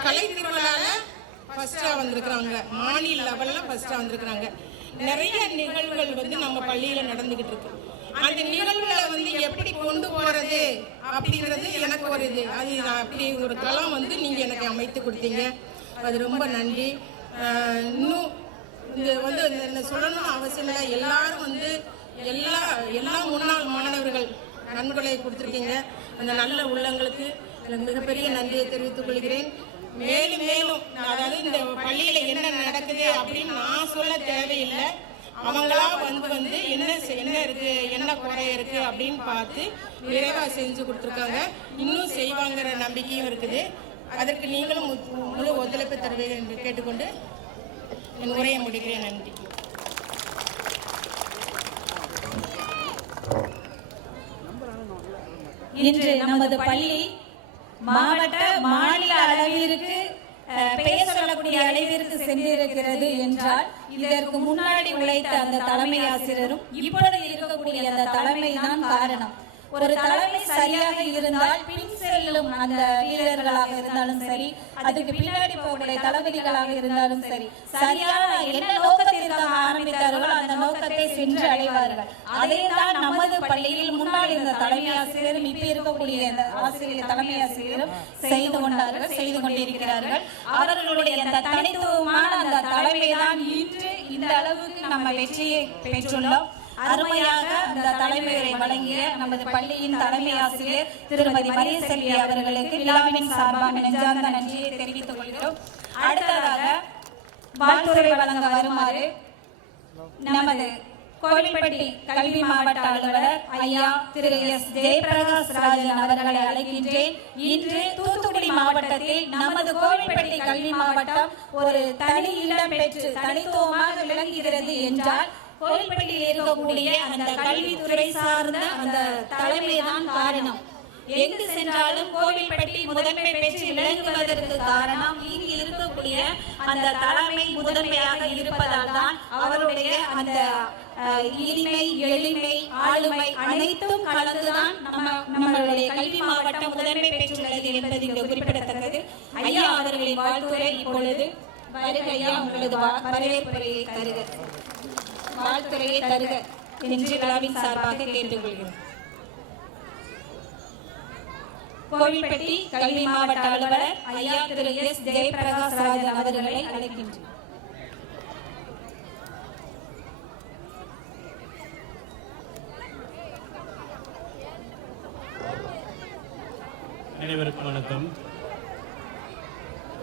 கலை திருவிழால ஃபர்ஸ்டா வந்திருக்கிறாங்க, மாநில லெவல்ல ஃபர்ஸ்டா வந்திருக்கிறாங்க. நிறைய நிகழ்வுகள் நம்ம பள்ளியில நடந்துகிட்டு இருக்கு. அந்த நிகழ்வுகளை எப்படி கொண்டு போறது அப்படிங்கிறது எனக்கு ஒரு இது, அது அப்படி ஒரு களம் நீங்க எனக்கு அமைத்து கொடுத்தீங்க, அது ரொம்ப நன்றி. இன்னும் இது என்ன சொல்லணும்னு அவசியம் இல்லை. எல்லாரும் எல்லா முன்னாள் மாணவர்கள் நன்கொடை கொடுத்துருக்கீங்க. அந்த நல்ல உள்ளங்களுக்கு எனக்கு மிகப்பெரிய நன்றியை தெரிவித்துக் கொள்கிறேன். மேலும் மேலும் அதாவது இந்த பள்ளியில என்ன நடக்குது அப்படின்னு நான் சொல்ல தேவையில்லை. அவங்களா என்ன இருக்கு, என்ன குறை இருக்கு அப்படின்னு பார்த்து நிறைவா செஞ்சு கொடுத்துருக்காங்க. இன்னும் செய்வாங்கிற நம்பிக்கையும் இருக்குது. அதற்கு நீங்களும் முழு ஒத்துழைப்பு தருவீர்கள் என்று கேட்டுக்கொண்டு என் உரையை முடிக்கிறேன். நன்றி. இன்று நமது பள்ளி மாவட்ட மாநில அளவிற்கு பெயர் சொல்லக்கூடிய அளவிற்கு சென்றிருக்கிறது என்றால் இதற்கு முன்னாடி உழைத்த அந்த தலைமை ஆசிரியரும் இப்பொழுது இருக்கக்கூடிய அந்த தலைமை தான் காரணம். ஒரு தலைமை சரியாக இருந்தால் பின் செல்லும் அந்த வீரர்களாக இருந்தாலும் சரி, அதுக்கு பின்னாடி போகக்கூடிய தளபதிகளாக இருந்தாலும் சரி, சரியான என்ன நோக்கத்திற்காக ஆரம்பித்தார்களோ அந்த நோக்கத்தை சென்று அடைவார்கள். அதே தான் நமது பள்ளியில் முன்னாடி இருந்த தலைமை ஆசிரியரும் இப்ப இருக்கக்கூடிய அந்த ஆசிரியர் தலைமை ஆசிரியரும் செய்து கொண்டிருக்கிறார்கள். அவர்களுடைய அந்த தனித்துவமான அந்த தலைமை தான் இன்று இந்த அளவுக்கு நம்ம வெற்றியை பெற்றுள்ளோம். அருமையாக அந்த தலைமையை வழங்கிய நமது பள்ளியின் தலைமை ஆசிரியர் திருமதி மரியசெல்வி அவர்களுக்கு விழாவின் சார்பாக நெஞ்சார்ந்த நன்றியை தெரிவித்துக் கொள்கிறோம். அடுத்ததாக வாழ்த்துரை வழங்க வருமாறு நமது கோவில்பட்டி கல்வி மாவட்ட அலுவலர் ஐயா திரு எஸ் ஜெயபிரகாஷ் ராஜன் அவர்களை அழைக்கின்றேன். இன்று தூத்துக்குடி மாவட்டத்தில் நமது கோவில்பட்டி கல்வி மாவட்டம் ஒரு தனி இடம் பெற்று தனித்துவமாக விளங்குகிறது என்றால் கோவில்பட்டியில் இருக்கக்கூடிய அந்த கல்வித்துறை சார்ந்த அந்த தலைமைதான் காரணம். எங்கு சென்றாலும் கோவில்பட்டி முதன்மை பெற்று விளங்குவதற்கு காரணம் இங்கு இருக்கக்கூடிய அந்த தலைமை முதன்மையாக இருப்பதால் தான் அவருடைய அந்த இனிமை, எளிமை, ஆளுமை அனைத்தும் கலந்துதான் நம்மளுடைய கல்வி மாவட்டம் முதன்மை பெற்றுள்ளது என்பது இங்கு குறிப்பிடத்தக்கது. ஐயா அவர்களின் வாழ்த்துரை இப்பொழுது வருக. ஐயா உங்களது வரவேற்புரையை தருக, வாழ்த்துரையை தருக என்று விழாவின் சார்பாக கேட்டுக்கொள்கிறோம். கோவில்பட்டி கல்வி மாவட்ட அலுவலர் ஐயா திரு எஸ் ஜெயபிரகாஷ் ராஜன் அவர்களை அழைக்கின்றேன். அனைவருக்கும் வணக்கம்.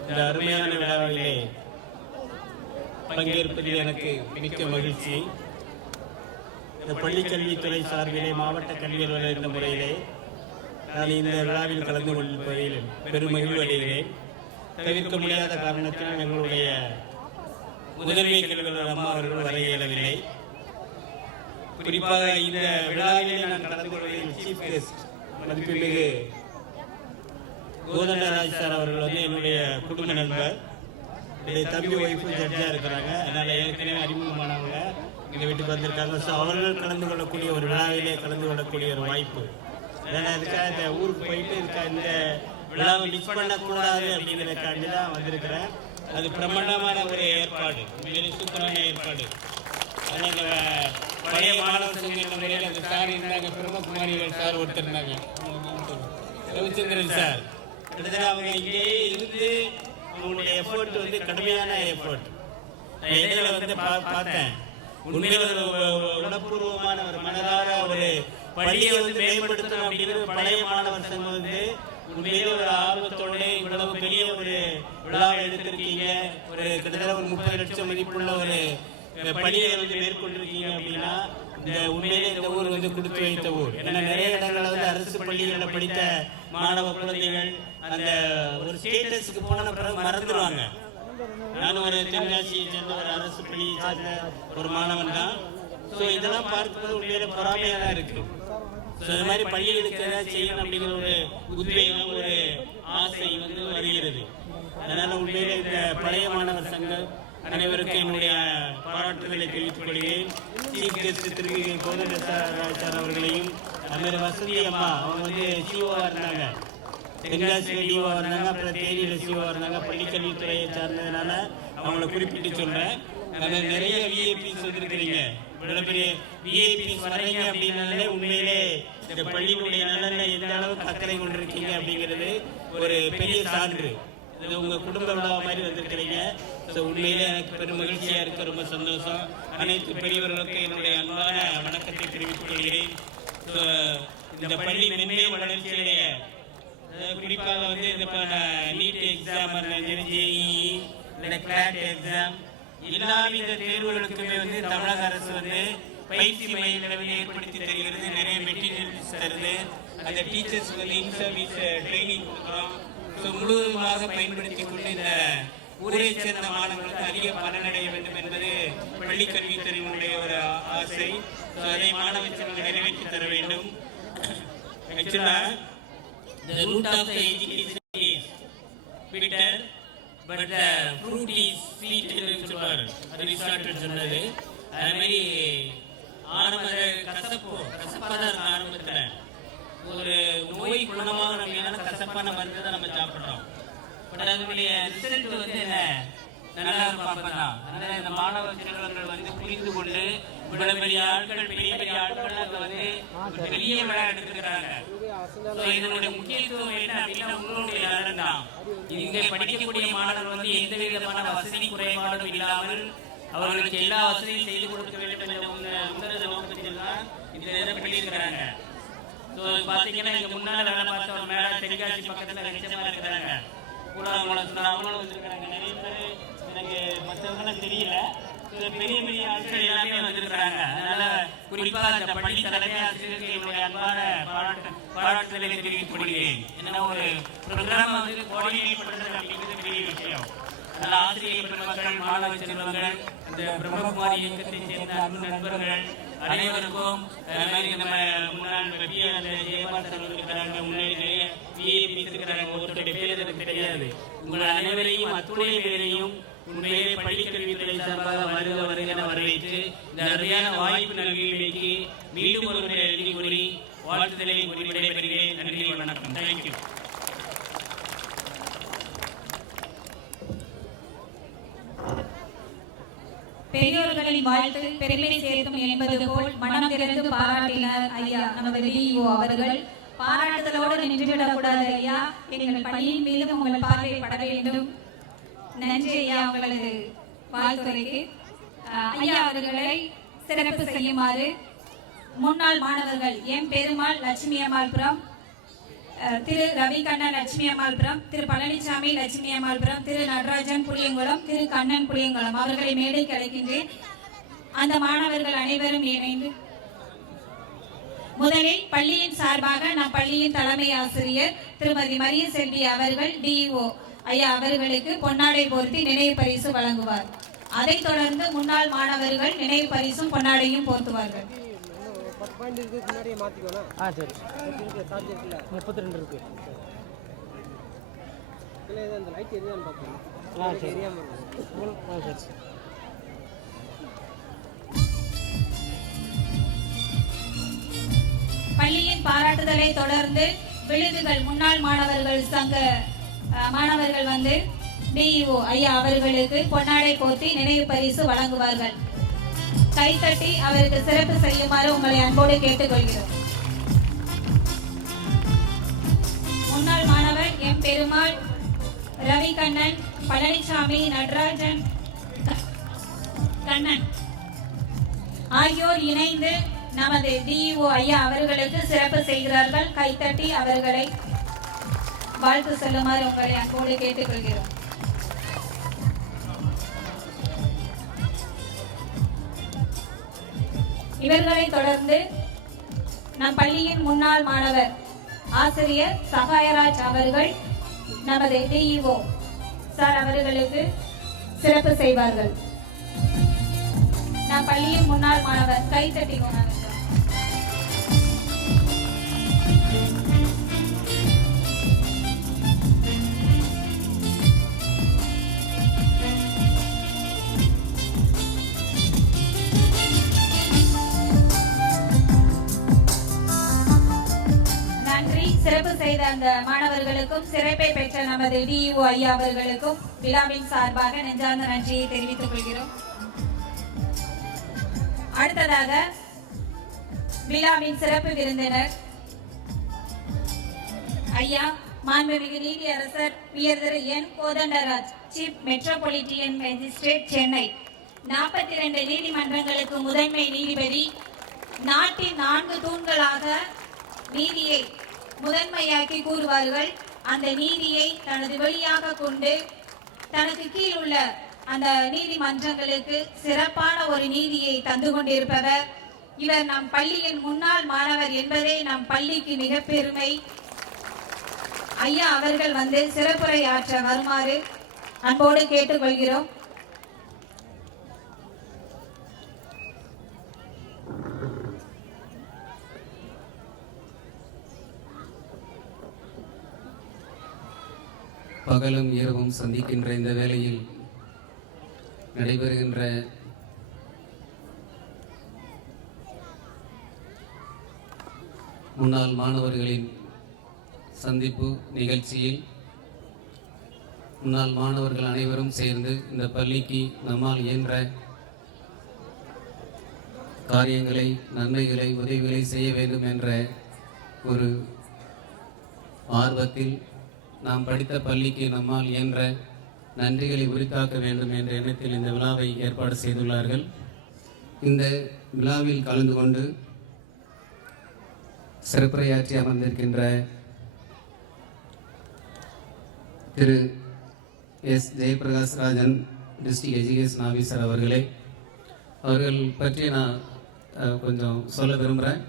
இந்த அருமையான விழாவிலே பங்கேற்பதில் எனக்கு மிக்க மகிழ்ச்சி. இந்த பள்ளிக்கல்வித்துறை சார்பிலே மாவட்ட கல்வி அலுவலர் என்ற முறையிலே நான் இந்த விழாவில் கலந்து கொள்வதில் பெரும் மகிழ்வு அடைகிறேன். தவிர்க்க முடியாத காரணத்தினால் எங்களுடைய முதன்மை கல்வி அலுவலர் அம்மா அவர்கள் வர இயலவில்லை. குறிப்பாக இந்த விழாவிலே நான் கலந்து கொள்வதில் சீஃப் கெஸ்ட் மதிப்புமிகு கோதண்டராஜ் சார் அவர்கள் வந்து என்னுடைய குடும்ப நண்பர். தம்பி ஒய்ஃபு ஜட்ஜாக இருக்கிறாங்க. அதனால் ஏற்கனவே அறிமுகமானவங்க எங்கள் வீட்டுக்கு வந்திருக்காங்க. ஸோ அவர்கள் கலந்து கொள்ளக்கூடிய ஒரு விழாவிலே கலந்து கொள்ளக்கூடிய ஒரு வாய்ப்பு. அதனால் அதுக்காக இந்த ஊருக்கு போயிட்டு இந்த விழாவை மிஸ் பண்ணக்கூடாது அப்படிங்கிறதுக்காண்டி தான் வந்திருக்கிறேன். அது பிரம்மாண்டமான ஒரு ஏற்பாடு, மிக சூப்பரான ஏற்பாடு. அதனால் இந்த பழைய மாணவர் சங்க முறையில் அந்த சார் இருந்தாங்க, பிரம்மகுமாரிகள் சார் ஒருத்தர் இருந்தாங்க, ரவிச்சந்திரன் சார். கிட்டத்தட்ட அவங்க இங்கேயே இருந்து அவங்களுடைய எஃபர்ட் வந்து கடுமையான எஃபர்ட். நான் இடையில வந்து பார்த்தேன். உண்மையில ஒரு உணர்வுபூர்வமான ஒரு மனதார ஒரு பள்ளியை வந்து மேம்படுத்தணும் அப்படிங்கிறது பழைய மாணவர் சங்கம் வந்து உண்மையிலே ஒரு ஆர்வத்தோட இவ்வளவு பெரிய ஒரு விழாவை எடுத்திருக்கீங்க. ஒரு கிட்டத்தட்ட ஒரு 30 லட்சம் மதிப்புள்ள ஒரு பள்ளியை வந்து மேற்கொண்டிருக்கீங்க அப்படின்னா இந்த உண்மையிலே இந்த ஊர் வந்து கொடுத்து வைத்த ஊர். ஏன்னா நிறைய இடங்களில் வந்து அரசு பள்ளிகளில் படித்த மாணவ குழந்தைகள் அந்த ஒரு ஸ்டேட்டஸுக்கு போன பிறகு மறந்துடுவாங்க. நான் ஒரு தென்காசியை சேர்ந்த ஒரு அரசு பள்ளியை சேர்ந்த ஒரு மாணவன் தான். ஸோ இதெல்லாம் பார்க்கும்போது உண்மையில பொறாமையாக தான் இருக்கு. ஸோ இது மாதிரி பள்ளிகளுக்கு ஏதாவது செய்யணும் அப்படிங்கிற ஒரு உத்வேகம், ஒரு ஆசை வந்து வருகிறது. அதனால உண்மையிலே இந்த பழைய மாணவர் சங்கம் அனைவருக்கும் என்னுடைய பாராட்டுதலை தெரிவித்துக் கொள்கிறேன். சீஃப் கெஸ்ட் திரு கோதண்டராஜ் சார் அவர்களையும் அந்த வசதி அம்மா அவங்க வந்து சிஓவா இருந்தாங்க, தென்காசியில் டிஓவா இருந்தாங்க, அப்புறம் தேனியில் சிஓவா இருந்தாங்க. பள்ளிக்கல்வித்துறையை சார்ந்ததுனால அவங்கள குறிப்பிட்டு சொல்றேன். நிறைய விஐபிஸ் வந்திருக்கிறீங்க. இவ்வளவு பெரிய விஐபிஸ் வர்றீங்க அப்படின்னாலே உண்மையிலே இந்த பள்ளியினுடைய நலனை எந்த அளவுக்கு அக்கறை கொண்டிருக்கீங்க அப்படிங்கிறது ஒரு பெரிய சான்று. இது உங்க குடும்ப விழா மாதிரி வந்திருக்கிறீங்க. ஸோ உண்மையிலே எனக்கு பெரும் மகிழ்ச்சியா இருக்கு, ரொம்ப சந்தோஷம். அனைத்து பெரியவர்களுக்கும் என்னுடைய அன்பான வணக்கத்தை தெரிவித்துக் கொள்கிறேன். ஸோ இந்த பள்ளி மென்மேலும் வளர்ச்சியுடைய குறிப்பாக வந்து இந்த NEET exam, JEE, CLAT exam, எல்லாவித தேர்வுகளுக்குமே வந்து தமிழக அரசு வந்து பயிற்சி மையங்களை ஏற்படுத்தி தருகிறது. நிறைய மெட்டீரியல்ஸ் தருது. அந்த டீச்சர்ஸ் வந்து இன் சர்வீஸ் ட்ரைனிங் கொடுக்குறோம். ஸோ முழுவதுமாக பயன்படுத்தி கொண்டு இந்த ஊரை சேர்ந்த மாணவர்களுக்கு அதிக பலனடைய வேண்டும் என்பது பள்ளிக்கல்வித்துறையினுடைய ஒரு ஆசை. ஸோ அதை மாணவ செல்வங்கள் நிறைவேற்றி தர வேண்டும். ஆக்சுவலா the root of the education is bitter but the fruit is sweet என்று சொல்வார் அரிஸ்டாட்டில் சொன்னது. அது மாதிரி கசப்பாக தான் இருக்கும். ஆரம்பத்தில் ஒரு நோய் குணமாக நம்ம கசப்பான மருந்து தான் நம்ம சாப்பிட்றோம். பட் அதனுடைய ரிசல்ட் வந்து என்ன நல்லா பார்ப்பதான். அதனால இந்த மாணவ செல்வங்கள் வந்து புரிந்து கொண்டு இவ்வளவு பெரிய ஆட்கள், பெரிய பெரிய ஆட்கள் அங்கே வந்து பெரிய விழா எடுத்துக்கிறாங்க. இதனுடைய முக்கியத்துவம் என்ன அப்படின்னா உங்களுடைய நலன் தான். இங்கே படிக்கக்கூடிய மாணவர்கள் வந்து எந்த விதமான வசதி குறைபாடும் இல்லாமல் அவர்களுக்கு எல்லா வசதியும் செய்து கொடுக்க வேண்டும் என்ற உன்னத நோக்கத்தில் தான் இந்த இதை பண்ணியிருக்கிறாங்க. ஸோ பார்த்தீங்கன்னா இங்கே முன்னால் வேலை பார்த்த ஒரு மேடம் தென்காசி பக்கத்தில் நிச்சயமாக இருக்கிறாங்க. கூடாங்குளத்தில் அவங்களும் வந்துருக்கிறாங்க. நிறைய பேர் எனக்கு மற்றவங்களாம் தெரியல. பெரிய பெரிய ஆட்கள் எல்லாமே வந்திருக்கிறாங்க. அதனால குறிப்பாக அந்த பள்ளி தலைமை ஆசிரியருக்கு என்னுடைய அன்பான பாராட்டுதலை தெரிவித்துக் கொள்கிறேன். என்ன ஒரு ப்ரோக்ராம் வந்து கோஆர்டினேட் பண்ணுறது அப்படிங்கிறது பெரிய விஷயம். நல்ல ஆசிரியர் பெருமக்கள், மாணவ செல்வங்கள், இந்த பிரம்மகுமாரி இயக்கத்தை சேர்ந்த அன்பு நண்பர்கள் அனைவருக்கும் நம்ம முன்னாள் ஜெயபால் இருக்கிறாங்க, முன்னாடி நிறைய விஐபி இருக்கிறாங்க. ஒருத்தருடைய பேர் எனக்கு தெரியாது. உங்கள் அனைவரையும் அத்துடைய பேரையும் உண்மையிலே பள்ளிக்கல்வித்துறை சார்பாக வருக என வரவேற்று இந்த அருமையான வாய்ப்பு நல்கியமைக்கு மீண்டும் ஒரு முறை எழுதி கூறி வாழ்த்துதலை கூறி விடைபெறுகிறேன். நன்றி, வணக்கம். தேங்க்யூ. பெரியோர்களின் வாழ்த்து பெருமை சேர்க்கும் என்பது போல் மனம் திறந்து பாராட்டினார் ஐயா நமது டிஇஓ அவர்கள். பாராட்டுதலோடு நின்றுவிடக்கூடாது ஐயா, எங்கள் பள்ளியின் மீதும் உங்கள் பார்வைப்பட வேண்டும். நன்றி ஐயா உங்களது வாழ்த்துரைக்கு. ஐயா அவர்களை சிறப்பு செய்யுமாறு முன்னாள் மாணவர்கள் எம் பெருமாள் லட்சுமி அம்மாள்புரம், திரு ரவிகண்ணன் லட்சுமி அம்மாள்புரம், திரு பழனிசாமி லட்சுமி அம்மாள்புரம், திரு நடராஜன் புளியங்குளம், திரு கண்ணன் புளியங்குளம் அவர்களை மேடைக்கு அழைக்கின்றேன். அந்த மாணவர்கள் அனைவரும் இணைந்து முதலில் பள்ளியின் சார்பாக நம் பள்ளியின் தலைமை ஆசிரியர் திருமதி மரிய செல்வி அவர்கள் டிஇஓ ஐயா அவர்களுக்கு பொன்னாடை போர்த்தி நினைவு பரிசு வழங்குவார். அதைத் தொடர்ந்து முன்னாள் மாணவர்கள் நினைவு பரிசும் பொன்னாடையும் போர்த்துவார்கள். 32 இருக்கு. பள்ளியின் பாராட்டுதலை தொடர்ந்து விழுதுகள் முன்னாள் மாணவர்கள் சங்க மாணவர்கள் வந்து டிஇஓ ஐயா அவர்களுக்கு பொன்னாடை போர்த்தி நினைவு பரிசு வழங்குவார்கள். கைத்தட்டி அவருக்கு சிறப்பு செய்யுமாறு உங்களை அன்போடு கேட்டுக்கொள்கிறோம். முன்னாள் மாணவர் எம் பெருமாள், ரவிகண்ணன், பழனிசாமி, நடராஜன், கண்ணன் ஆகியோர் இணைந்து நமது டிஇஓ ஐயா அவர்களுக்கு சிறப்பு செய்கிறார்கள். கைத்தட்டி அவர்களை வாழ்த்து சொல்லுமாறு உங்களை அன்போடு கேட்டுக்கொள்கிறோம். இவர்களை தொடர்ந்து நம் பள்ளியின் முன்னாள் மாணவர் ஆசிரியர் சகாயராஜ் அவர்கள் நமது டிஇஓ சார் அவர்களுக்கு சிறப்பு செய்வார்கள். நம் பள்ளியின் முன்னாள் மாணவர் கைத்தட்டி கொண்டார்கள். சிறப்பு செய்த அந்த மாணவர்களுக்கும் சிறப்பை பெற்ற நமது டிஇஓ ஐயா அவர்களுக்கும் விழாவின் சார்பாக நெஞ்சார்ந்த நன்றியை தெரிவித்துக் கொள்கிறோம். அடுத்ததாக விழாவின் சிறப்பு விருந்தினர் ஐயா மாண்புமிகு நீதியரசர் உயர் திரு என் கோதண்டராஜ், சீஃப் மெட்ரோபாலிட்டியன் மேஜிஸ்ட்ரேட், சென்னை. 42 நீதிமன்றங்களுக்கு முதன்மை நீதிபதி. நாட்டின் 4 தூண்களாக நீதியை முதன்மையாக்கி கூறுவார்கள். அந்த நீதியை தனது வழியாக கொண்டு தனக்கு கீழ் உள்ள அந்த நீதிமன்றங்களுக்கு சிறப்பான ஒரு நீதியை தந்து கொண்டிருப்பவர் இவர். நம் பள்ளியின் முன்னாள் மாணவர் என்பதே நம் பள்ளிக்கு மிக பெருமை. ஐயா அவர்கள் வந்து சிறப்புரை ஆற்ற வருமாறு அன்போடு கேட்டுக்கொள்கிறோம். பகலும் இரவும் சந்திக்கின்ற இந்த வேளையில் நடைபெறுகின்ற முன்னாள் மாணவர்களின் சந்திப்பு நிகழ்ச்சியில் முன்னாள் மாணவர்கள் அனைவரும் சேர்ந்து இந்த பள்ளிக்கு நம்மால் இயன்ற காரியங்களை, நன்மைகளை, உதவிகளை செய்ய வேண்டும் என்ற ஒரு ஆர்வத்தில் நாம் படித்த பள்ளிக்கு நம்மால் இயன்ற நன்றிகளை உரித்தாக்க வேண்டும் என்ற எண்ணத்தில் இந்த விழாவை ஏற்பாடு செய்துள்ளார்கள். இந்த விழாவில் கலந்து கொண்டு சிறப்புரையாற்றி அமர்ந்திருக்கின்ற Thiru S Jayaprakash Rajan district education officer அவர்கள் பற்றி நான் கொஞ்சம் சொல்ல விரும்புகிறேன்.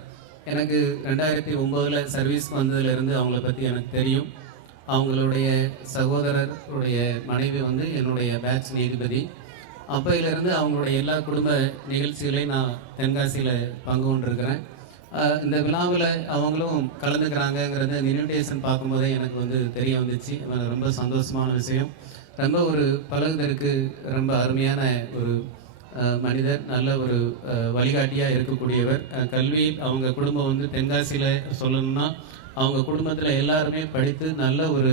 எனக்கு 2009 சர்வீஸ் வந்ததுலேருந்து அவங்கள பற்றி எனக்கு தெரியும். அவங்களுடைய சகோதரருடைய மனைவி வந்து என்னுடைய பேட்ச் நீதிபதி. அப்பையிலேருந்து அவங்களுடைய எல்லா குடும்ப நிகழ்ச்சிகளையும் நான் தென்காசியில் பங்கு கொண்டிருக்கிறேன். இந்த விழாவில் அவங்களும் கலந்துக்கிறாங்கங்கிறது இன்விடேஷன் பார்க்கும்போதே எனக்கு வந்து தெரிய வந்துச்சு. ரொம்ப சந்தோஷமான விஷயம். ரொம்ப ஒரு பழகுதற்கு ரொம்ப அருமையான ஒரு மனிதர், நல்ல ஒரு வழிகாட்டியாக இருக்கக்கூடியவர். கல்வி அவங்க குடும்பம் வந்து தென்காசியில் சொல்லணும்னா அவங்க குடும்பத்தில் எல்லாருமே படித்து நல்ல ஒரு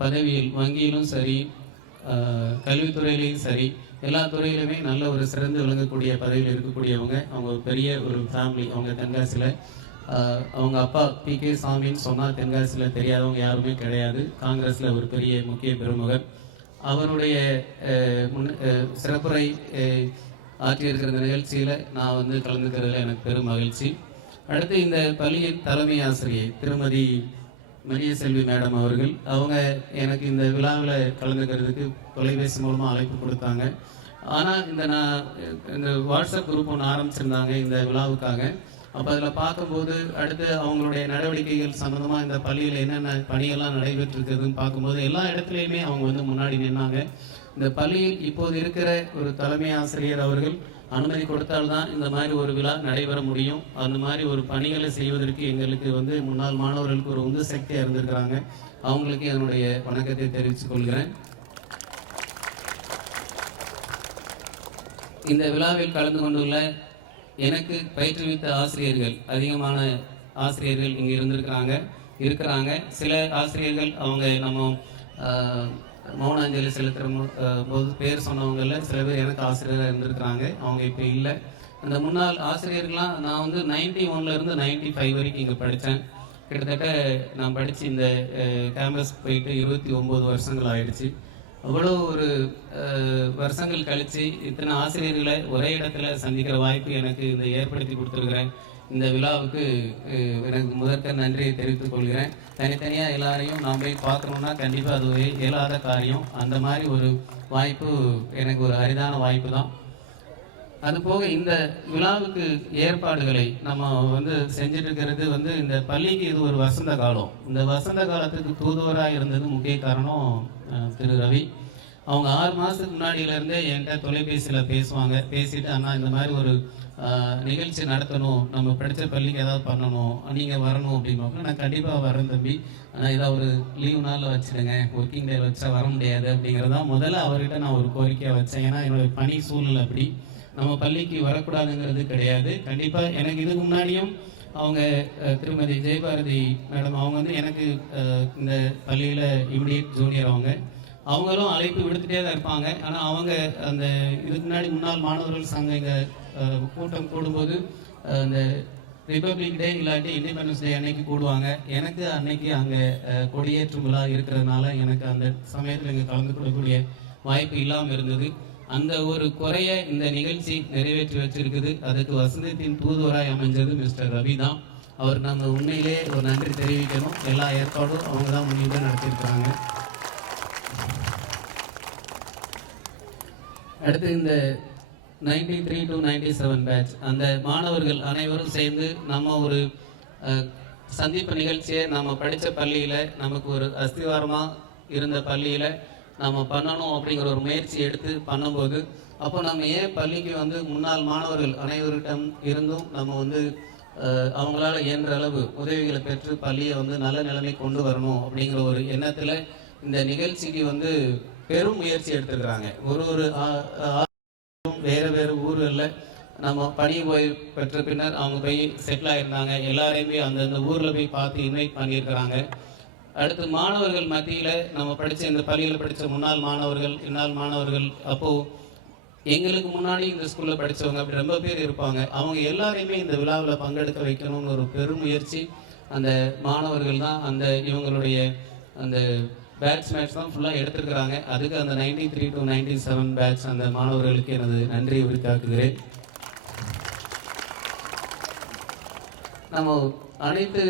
பதவியில், வங்கியிலும் சரி கல்வித்துறையிலையும் சரி எல்லா துறையிலுமே நல்ல ஒரு சிறந்து விளங்கக்கூடிய பதவியில் இருக்கக்கூடியவங்க. அவங்க ஒரு பெரிய ஒரு ஃபேமிலி. அவங்க தென்காசியில் அவங்க அப்பா PK சாமின்னு சொன்னால் தென்காசியில் தெரியாதவங்க யாருமே கிடையாது. காங்கிரஸில் ஒரு பெரிய முக்கிய பெருமகர். அவருடைய சிறப்புரை ஆற்றியிருக்கிற நிகழ்ச்சியில் நான் வந்து கலந்துக்கிறதுல எனக்கு பெரும் மகிழ்ச்சி. அடுத்து இந்த பள்ளியின் தலைமை ஆசிரியை திருமதி மரியசெல்வி மேடம் அவர்கள், அவங்க எனக்கு இந்த விழாவில் கலந்துக்கிறதுக்கு தொலைபேசி மூலமாக அழைப்பு கொடுத்தாங்க. ஆனால் இந்த வாட்ஸ்அப் குரூப் ஒன்று ஆரம்பிச்சிருந்தாங்க இந்த விழாவுக்காக. அப்போ அதில் பார்க்கும்போது அடுத்து அவங்களுடைய நடவடிக்கைகள் சம்மந்தமாக இந்த பள்ளியில் என்னென்ன பணியெல்லாம் நடைபெற்றிருக்குதுன்னு பார்க்கும்போது எல்லா இடத்துலையுமே அவங்க வந்து முன்னாடி நின்னாங்க. இந்த பள்ளியில் இப்போது இருக்கிற ஒரு தலைமை ஆசிரியர் அவர்கள் அனுமதி கொடுத்தால்தான் இந்த மாதிரி ஒரு விழா நடைபெற முடியும். அந்த மாதிரி ஒரு பணிகளை செய்வதற்கு எங்களுக்கு வந்து முன்னாள் மாணவர்களுக்கு ஒரு உந்து சக்தியாக இருந்திருக்கிறாங்க. அவங்களுக்கு என்னுடைய வணக்கத்தை தெரிவித்துக் கொள்கிறேன். இந்த விழாவில் கலந்து கொண்டுள்ள எனக்கு பயிற்றுவித்த ஆசிரியர்கள், அதிகமான ஆசிரியர்கள் இங்கே இருக்கிறாங்க. சில ஆசிரியர்கள் அவங்க நம்ம மௌனாஞ்சலி செலுத்துகிற போது பேர் சொன்னவங்களில் சில பேர் எனக்கு ஆசிரியராக இருந்திருக்கிறாங்க. அவங்க இப்போ இல்லை. அந்த முன்னாள் ஆசிரியர்கள்லாம் நான் வந்து 91 to 95 வரைக்கும் இங்கே படித்தேன். கிட்டத்தட்ட நான் படித்து இந்த கேம்பஸ் போயிட்டு 29 வருஷங்கள் ஆயிடுச்சு. அவ்வளோ ஒரு வருஷங்கள் கழித்து இத்தனை ஆசிரியர்களை ஒரே இடத்துல சந்திக்கிற வாய்ப்பு எனக்கு இந்த ஏற்படுத்தி கொடுத்துருக்குறேன். இந்த விழாவுக்கு எனக்கு முதற்க நன்றியை தெரிவித்துக் கொள்கிறேன். தனித்தனியாக எல்லாரையும் நாம் போய் பார்க்கணுன்னா கண்டிப்பாக அது ஒரு இயலாத காரியம். அந்த மாதிரி ஒரு வாய்ப்பு எனக்கு ஒரு அரிதான வாய்ப்பு தான். அதுபோக இந்த விழாவுக்கு ஏற்பாடுகளை நம்ம வந்து செஞ்சுட்டு இருக்கிறது வந்து இந்த பள்ளிக்கு இது ஒரு வசந்த காலம். இந்த வசந்த காலத்துக்கு தூதுவராக இருந்தது முக்கிய காரணம் திரு ரவி. அவங்க 6 மாதத்துக்கு முன்னாடியிலேருந்தே என்கிட்ட தொலைபேசியில் பேசிட்டு அண்ணா இந்த மாதிரி ஒரு நிகழ்ச்சி நடத்தணும், நம்ம படித்த பள்ளிக்கு ஏதாவது பண்ணணும், நீங்கள் வரணும் அப்படின்னா நான் கண்டிப்பாக வரேன் தம்பி, ஆனால் ஏதாவது ஒரு லீவ் நாளில் வச்சுடுங்க, ஒர்க்கிங் டேயில் வச்சா வர முடியாது அப்படிங்கிறதான் முதல்ல அவர்கிட்ட நான் ஒரு கோரிக்கையாக வச்சேன். ஏன்னா என்னுடைய பணி சூழ்நிலை அப்படி, நம்ம பள்ளிக்கு வரக்கூடாதுங்கிறது கிடையாது. கண்டிப்பாக எனக்கு இதுக்கு முன்னாடியும் அவங்க திருமதி ஜெயபாரதி மேடம் அவங்க வந்து எனக்கு இந்த பள்ளியில் இமிடியேட் ஜூனியர் அவங்களும் அழைப்பு விடுத்துட்டே தான் இருப்பாங்க. ஆனால் அவங்க அந்த இதுக்கு முன்னாடி முன்னாள் மாணவர்கள் சங்கம் இங்கே கூட்டம் கூடும்போது அந்த ரிப்பப்ளிக் டே இல்லாட்டி இண்டிபெண்டன்ஸ் டே அன்னைக்கு கூடுவாங்க. எனக்கு அன்னைக்கு அங்கே கொடியேற்றும் விழா இருக்கிறதுனால எனக்கு அந்த சமயத்தில் இங்கே கலந்து கொள்ளக்கூடிய வாய்ப்பு இல்லாமல் இருந்தது. அந்த ஒரு குறைய இந்த நிகழ்ச்சி நிறைவேற்றி வச்சிருக்குது. அதுக்கு வசந்தத்தின் தூதுவராய் அமைஞ்சது மிஸ்டர் ரவி தான். அவர் நம்ம உண்மையிலே ஒரு நன்றி தெரிவிக்கணும். எல்லா ஏற்பாடும் அவங்க தான் முன்னிட்டு நடத்தியிருக்கிறாங்க. அடுத்து இந்த 93 to 97 பேட்ச் அந்த மாணவர்கள் அனைவரும் சேர்ந்து நம்ம ஒரு சந்திப்பு நிகழ்ச்சியை நம்ம படித்த பள்ளியில், நமக்கு ஒரு அஸ்திவாரமாக இருந்த பள்ளியில் நம்ம பண்ணணும் அப்படிங்கிற ஒரு முயற்சி எடுத்து பண்ணும்போது, அப்போ நம்ம ஏன் பள்ளிக்கு வந்து முன்னாள் மாணவர்கள் அனைவரிடம் இருந்தும் நம்ம வந்து அவங்களால இயன்ற அளவு உதவிகளை பெற்று பள்ளியை வந்து நல்ல நிலைமை கொண்டு வரணும் அப்படிங்கிற ஒரு எண்ணத்தில் இந்த நிகழ்ச்சிக்கு வந்து பெரும் முயற்சி எடுத்துருக்குறாங்க. ஒரு வேறு ஊர்களில் நம்ம பணி ஓய்வு பெற்ற பின்னர் அவங்க போய் செட்டில் ஆகிருந்தாங்க. எல்லாரையுமே அந்தந்த ஊரில் போய் பார்த்து இன்வைட் பண்ணியிருக்கிறாங்க. அடுத்து மாணவர்கள் மத்தியில் நம்ம படித்த இந்த பள்ளியில் படித்த முன்னாள் மாணவர்கள், இன்னாள் மாணவர்கள், அப்போது எங்களுக்கு முன்னாடி இந்த ஸ்கூலில் படித்தவங்க அப்படி ரொம்ப பேர் இருப்பாங்க. அவங்க எல்லாரையுமே இந்த விழாவில் பங்கெடுக்க வைக்கணும்னு ஒரு பெரும் முயற்சி அந்த மாணவர்கள் தான் அந்த இவங்களுடைய அந்த பேட்ச் மேட்ச் தான் ஃபுல்லாக எடுத்துருக்கிறாங்க. அதுக்கு அந்த 93 to 97 பேட்ச் அந்த மாணவர்களுக்கு எனது நன்றியை உரித்தாக்குகிறேன். நம்ம அனைத்து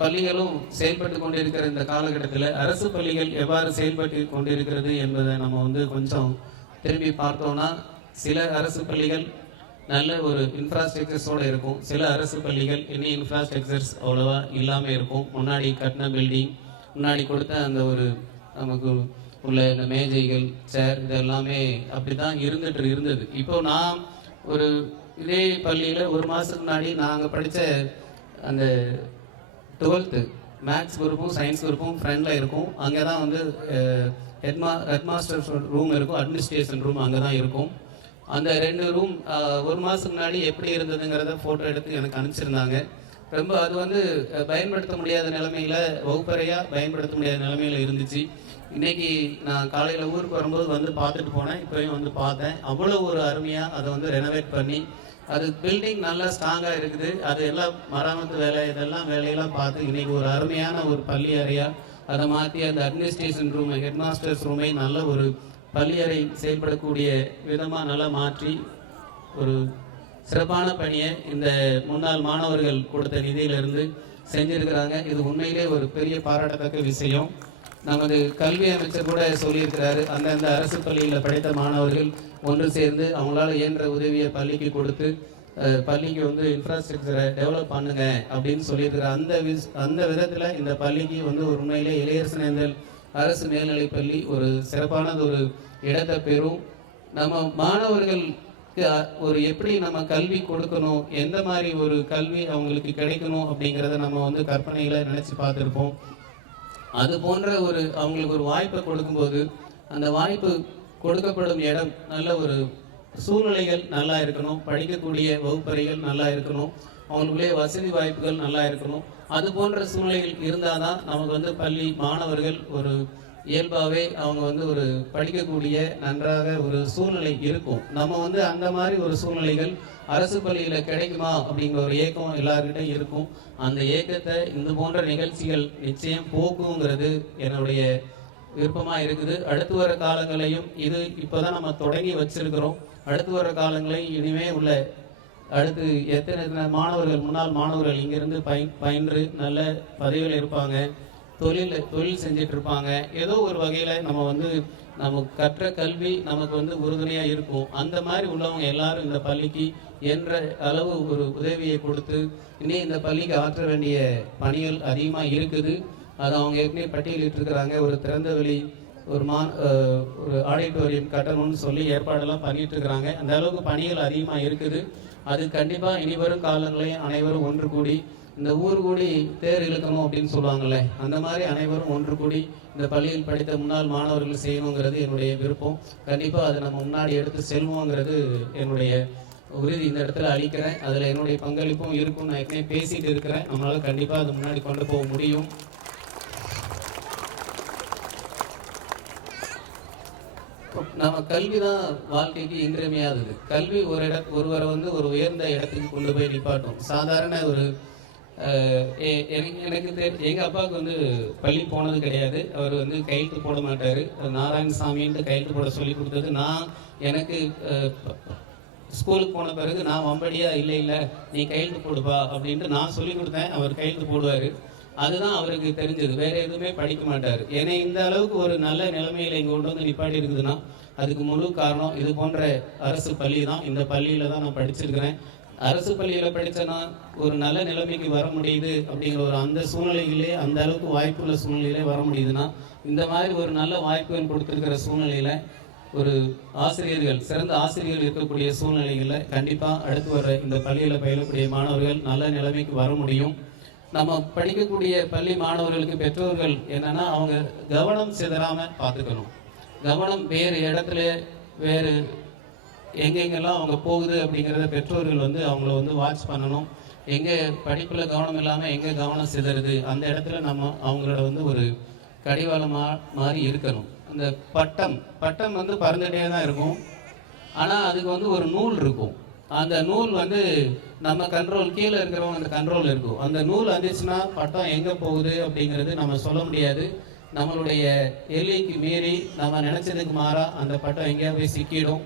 பள்ளிகளும் செயல்பட்டு கொண்டிருக்கிற இந்த காலகட்டத்தில் அரசு பள்ளிகள் எவ்வாறு செயல்பட்டு கொண்டிருக்கிறது என்பதை நம்ம வந்து கொஞ்சம் திரும்பி பார்த்தோம்னா, சில அரசு பள்ளிகள் நல்ல ஒரு இன்ஃப்ராஸ்ட்ரக்சர்ஸோடு இருக்கும். சில அரசு பள்ளிகள் இன்னும் இன்ஃப்ராஸ்ட்ரக்சர்ஸ் அவ்வளோவா இல்லாமல் இருக்கும். முன்னாடி கட்டின பில்டிங், முன்னாடி கொடுத்த அந்த ஒரு நமக்கு உள்ள இந்த மேஜைகள், சேர், இதெல்லாமே அப்படி தான் இருந்தது. இப்போ நான் ஒரு இதே பள்ளியில் ஒரு மாதத்துக்கு முன்னாடி நாங்கள் படித்த அந்த 12th மேக்ஸ் குரூப்பும் சயின்ஸ் குரூப்பும் ஃப்ரெண்டில் இருக்கும். அங்கே தான் வந்து ஹெட்மாஸ்டர் ரூம் இருக்கும், அட்மினிஸ்ட்ரேஷன் ரூம் அங்கே தான் இருக்கும். அந்த 2 ரூம் ஒரு மாதத்துக்கு முன்னாடி எப்படி இருந்ததுங்கிறத ஃபோட்டோ எடுத்து எனக்கு அனுப்பிச்சிருந்தாங்க. ரொம்ப அது வந்து பயன்படுத்த முடியாத நிலைமையில், வகுப்பறையாக பயன்படுத்த முடியாத நிலைமையில் இருந்துச்சு. இன்றைக்கி நான் காலையில் ஊருக்கு வரும்போது வந்து பார்த்துட்டு போனேன், இப்போயும் வந்து பார்த்தேன். அவ்வளோ ஒரு அருமையாக அதை வந்து ரெனோவேட் பண்ணி, அது பில்டிங் நல்லா ஸ்ட்ராங்காக இருக்குது. அது எல்லாம் மராமத்து வேலை, இதெல்லாம் வேலையெல்லாம் பார்த்து இன்றைக்கி ஒரு அருமையான ஒரு பள்ளி அறையாக அதை மாற்றி அந்த அட்மினிஸ்ட்ரேஷன் ரூமை, ஹெட் மாஸ்டர்ஸ் ரூமை நல்ல ஒரு பள்ளி அறை செயல்படக்கூடிய விதமாக நல்லா மாற்றி ஒரு சிறப்பான பணியை இந்த முன்னாள் மாணவர்கள் கொடுத்த நிதியிலிருந்து செஞ்சுருக்கிறாங்க. இது உண்மையிலே ஒரு பெரிய பாராட்டத்தக்க விஷயம். நமது கல்வி அமைச்சர் கூட சொல்லியிருக்கிறாரு, அந்தந்த அரசு பள்ளியில் படித்த மாணவர்கள் ஒன்று சேர்ந்து அவங்களால இயன்ற உதவியை பள்ளிக்கு கொடுத்து பள்ளிக்கு வந்து இன்ஃப்ராஸ்ட்ரக்சரை டெவலப் பண்ணுங்க அப்படின்னு சொல்லியிருக்கிறார். அந்த விதத்தில் இந்த பள்ளிக்கு வந்து ஒரு உண்மையிலே இளையரசனேந்தல் அரசு மேல்நிலைப் பள்ளி ஒரு சிறப்பானது ஒரு இடத்தை பெறும். நம்ம மாணவர்களுக்கு ஒரு எப்படி நம்ம கல்வி கொடுக்கணும், எந்த மாதிரி ஒரு கல்வி அவங்களுக்கு கிடைக்கணும் அப்படிங்கிறத நம்ம வந்து கற்பனைகளை நினச்சி பார்த்துருப்போம். அது போன்ற ஒரு அவங்களுக்கு ஒரு வாய்ப்பை கொடுக்கும்போது அந்த வாய்ப்பு கொடுக்கப்படும் இடம் நல்ல ஒரு சூழ்நிலைகள் நல்லா இருக்கணும், படிக்கக்கூடிய வகுப்பறைகள் நல்லா இருக்கணும், அவங்களுக்குள்ளே வசதி வாய்ப்புகள் நல்லா இருக்கணும். அது போன்ற சூழ்நிலைகள் இருந்தால் தான் நமக்கு வந்து பள்ளி மாணவர்கள் ஒரு இயல்பாகவே அவங்க வந்து ஒரு படிக்கக்கூடிய நன்றாக ஒரு சூழ்நிலை இருக்கும். நம்ம வந்து அந்த மாதிரி ஒரு சூழ்நிலைகள் அரசு பள்ளியில் கிடைக்குமா அப்படிங்கிற ஒரு ஏக்கம் எல்லாருக்கிட்டையும் இருக்கும். அந்த ஏக்கத்தை இந்த போன்ற நிகழ்ச்சிகள் நிச்சயம் போக்குங்கிறது என்னுடைய விருப்பமாக இருக்குது. அடுத்து வர காலங்களையும் இது இப்போ தான் நம்ம தொடங்கி வச்சிருக்கிறோம். அடுத்து வர காலங்களையும் இனிமே உள்ள அடுத்து எத்தனை மாணவர்கள், முன்னாள் மாணவர்கள் இங்கேருந்து பயின்று நல்ல பதவியில் இருப்பாங்க, தொழில் செஞ்சிட்டு இருப்பாங்க. ஏதோ ஒரு வகையில் நம்ம வந்து நமக்கு கற்ற கல்வி நமக்கு வந்து உறுதுணையாக இருக்கும். அந்த மாதிரி உள்ளவங்க எல்லாரும் இந்த பள்ளிக்கு என்ற அளவு ஒரு உதவியை கொடுத்து இன்னும் இந்த பள்ளிக்கு ஆற்ற வேண்டிய பணிகள் அதிகமாக இருக்குது. அது அவங்க ஏற்கனவே பட்டியலிட்டு இருக்கிறாங்க. ஒரு திறந்த வெளி ஒரு ஆடிட்டோரியம் கட்டணும்னு சொல்லி ஏற்பாடெல்லாம் பண்ணிட்டு இருக்கிறாங்க. அந்த அளவுக்கு பணிகள் அதிகமாக இருக்குது. அது கண்டிப்பாக இனி வரும் காலங்களையும் அனைவரும் ஒன்று கூடி இந்த ஊர் கூடி தேர் இழுக்கணும் அப்படின்னு சொல்லுவாங்கள்ல, அந்த மாதிரி அனைவரும் ஒன்று கூடி இந்த பள்ளியில் படித்த முன்னாள் மாணவர்கள் செய்யணுங்கிறது என்னுடைய விருப்பம். கண்டிப்பாக அதை நம்ம முன்னாடி எடுத்து செல்வோங்கிறது என்னுடைய உறுதி இந்த இடத்துல அளிக்கிறேன். அதில் என்னுடைய பங்களிப்பும் இருக்கும். நான் ஏற்கனவே பேசிட்டு இருக்கிறேன். நம்மளால் கண்டிப்பாக அது முன்னாடி கொண்டு போக முடியும். நம்ம கல்வி தான் வாழ்க்கைக்கு இன்றியமையாதது. கல்வி ஒருவரை வந்து ஒரு உயர்ந்த இடத்துக்கு கொண்டு போய் நிப்பாட்டும். சாதாரண ஒரு எனக்கு எங்கள் அப்பாவுக்கு வந்து பள்ளி போனது கிடையாது. அவர் வந்து கையெழுத்து போட மாட்டார். நாராயணசாமின்ட்டு கையெழுத்து போட சொல்லி கொடுத்தது நான். எனக்கு ஸ்கூலுக்கு போன பிறகு நான் வம்படியா இல்லை நீ கையெழுத்து போடுப்பா அப்படின்ட்டு நான் சொல்லி கொடுத்தேன். அவர் கையெழுத்து போடுவார். அதுதான் அவருக்கு தெரிஞ்சது. வேற எதுவுமே படிக்க மாட்டார். ஏன்னா இந்த அளவுக்கு ஒரு நல்ல நிலைமையில இங்கே கொண்டு வந்து நிப்பாட்டி இருக்குதுன்னா அதுக்கு முழு காரணம் இது போன்ற அரசு பள்ளி தான். இந்த பள்ளியில தான் நான் படிச்சிருக்கிறேன். அரசு பள்ளியில் படித்தேன்னா ஒரு நல்ல நிலைமைக்கு வர முடியுது அப்படிங்கிற ஒரு அந்த சூழ்நிலைகளே, அந்த அளவுக்கு வாய்ப்புள்ள சூழ்நிலையிலே வர முடியுதுன்னா இந்த மாதிரி ஒரு நல்ல வாய்ப்புகள் கொடுத்துருக்கிற சூழ்நிலையில் ஒரு ஆசிரியர்கள், சிறந்த ஆசிரியர்கள் இருக்கக்கூடிய சூழ்நிலைகளில் கண்டிப்பாக அடுத்து வர இந்த பள்ளியில் பயிலக்கூடிய மாணவர்கள் நல்ல நிலைமைக்கு வர முடியும். நம்ம படிக்கக்கூடிய பள்ளி மாணவர்களுக்கு பெற்றோர்கள் என்னன்னா அவங்க கவனம் சிதறாமல் பார்த்துக்கணும். கவனம் வேறு இடத்துல வேறு எங்கெங்கெல்லாம் அவங்க போகுது அப்படிங்கிறத பெற்றோர்கள் வந்து அவங்கள வந்து வாட்ச் பண்ணணும். எங்கே படிப்பில் கவனம் இல்லாமல் எங்கே கவனம் சிதறுது அந்த இடத்துல நம்ம அவங்களோட வந்து ஒரு கடிவாளமாக மாதிரி இருக்கணும். அந்த பட்டம் வந்து பறந்துகிட்டே தான் இருக்கும். ஆனால் அதுக்கு வந்து ஒரு நூல் இருக்கும். அந்த நூல் வந்து நம்ம கண்ட்ரோல், கீழே இருக்கிறவங்க அந்த கண்ட்ரோல் இருக்கும். அந்த நூல் வந்துச்சுன்னா பட்டம் எங்கே போகுது அப்படிங்கிறது நம்ம சொல்ல முடியாது. நம்மளுடைய எல்லைக்கு மீறி நம்ம நினைச்சதுக்கு மாறா அந்த பட்டம் எங்கேயா போய் சிக்கிடும்.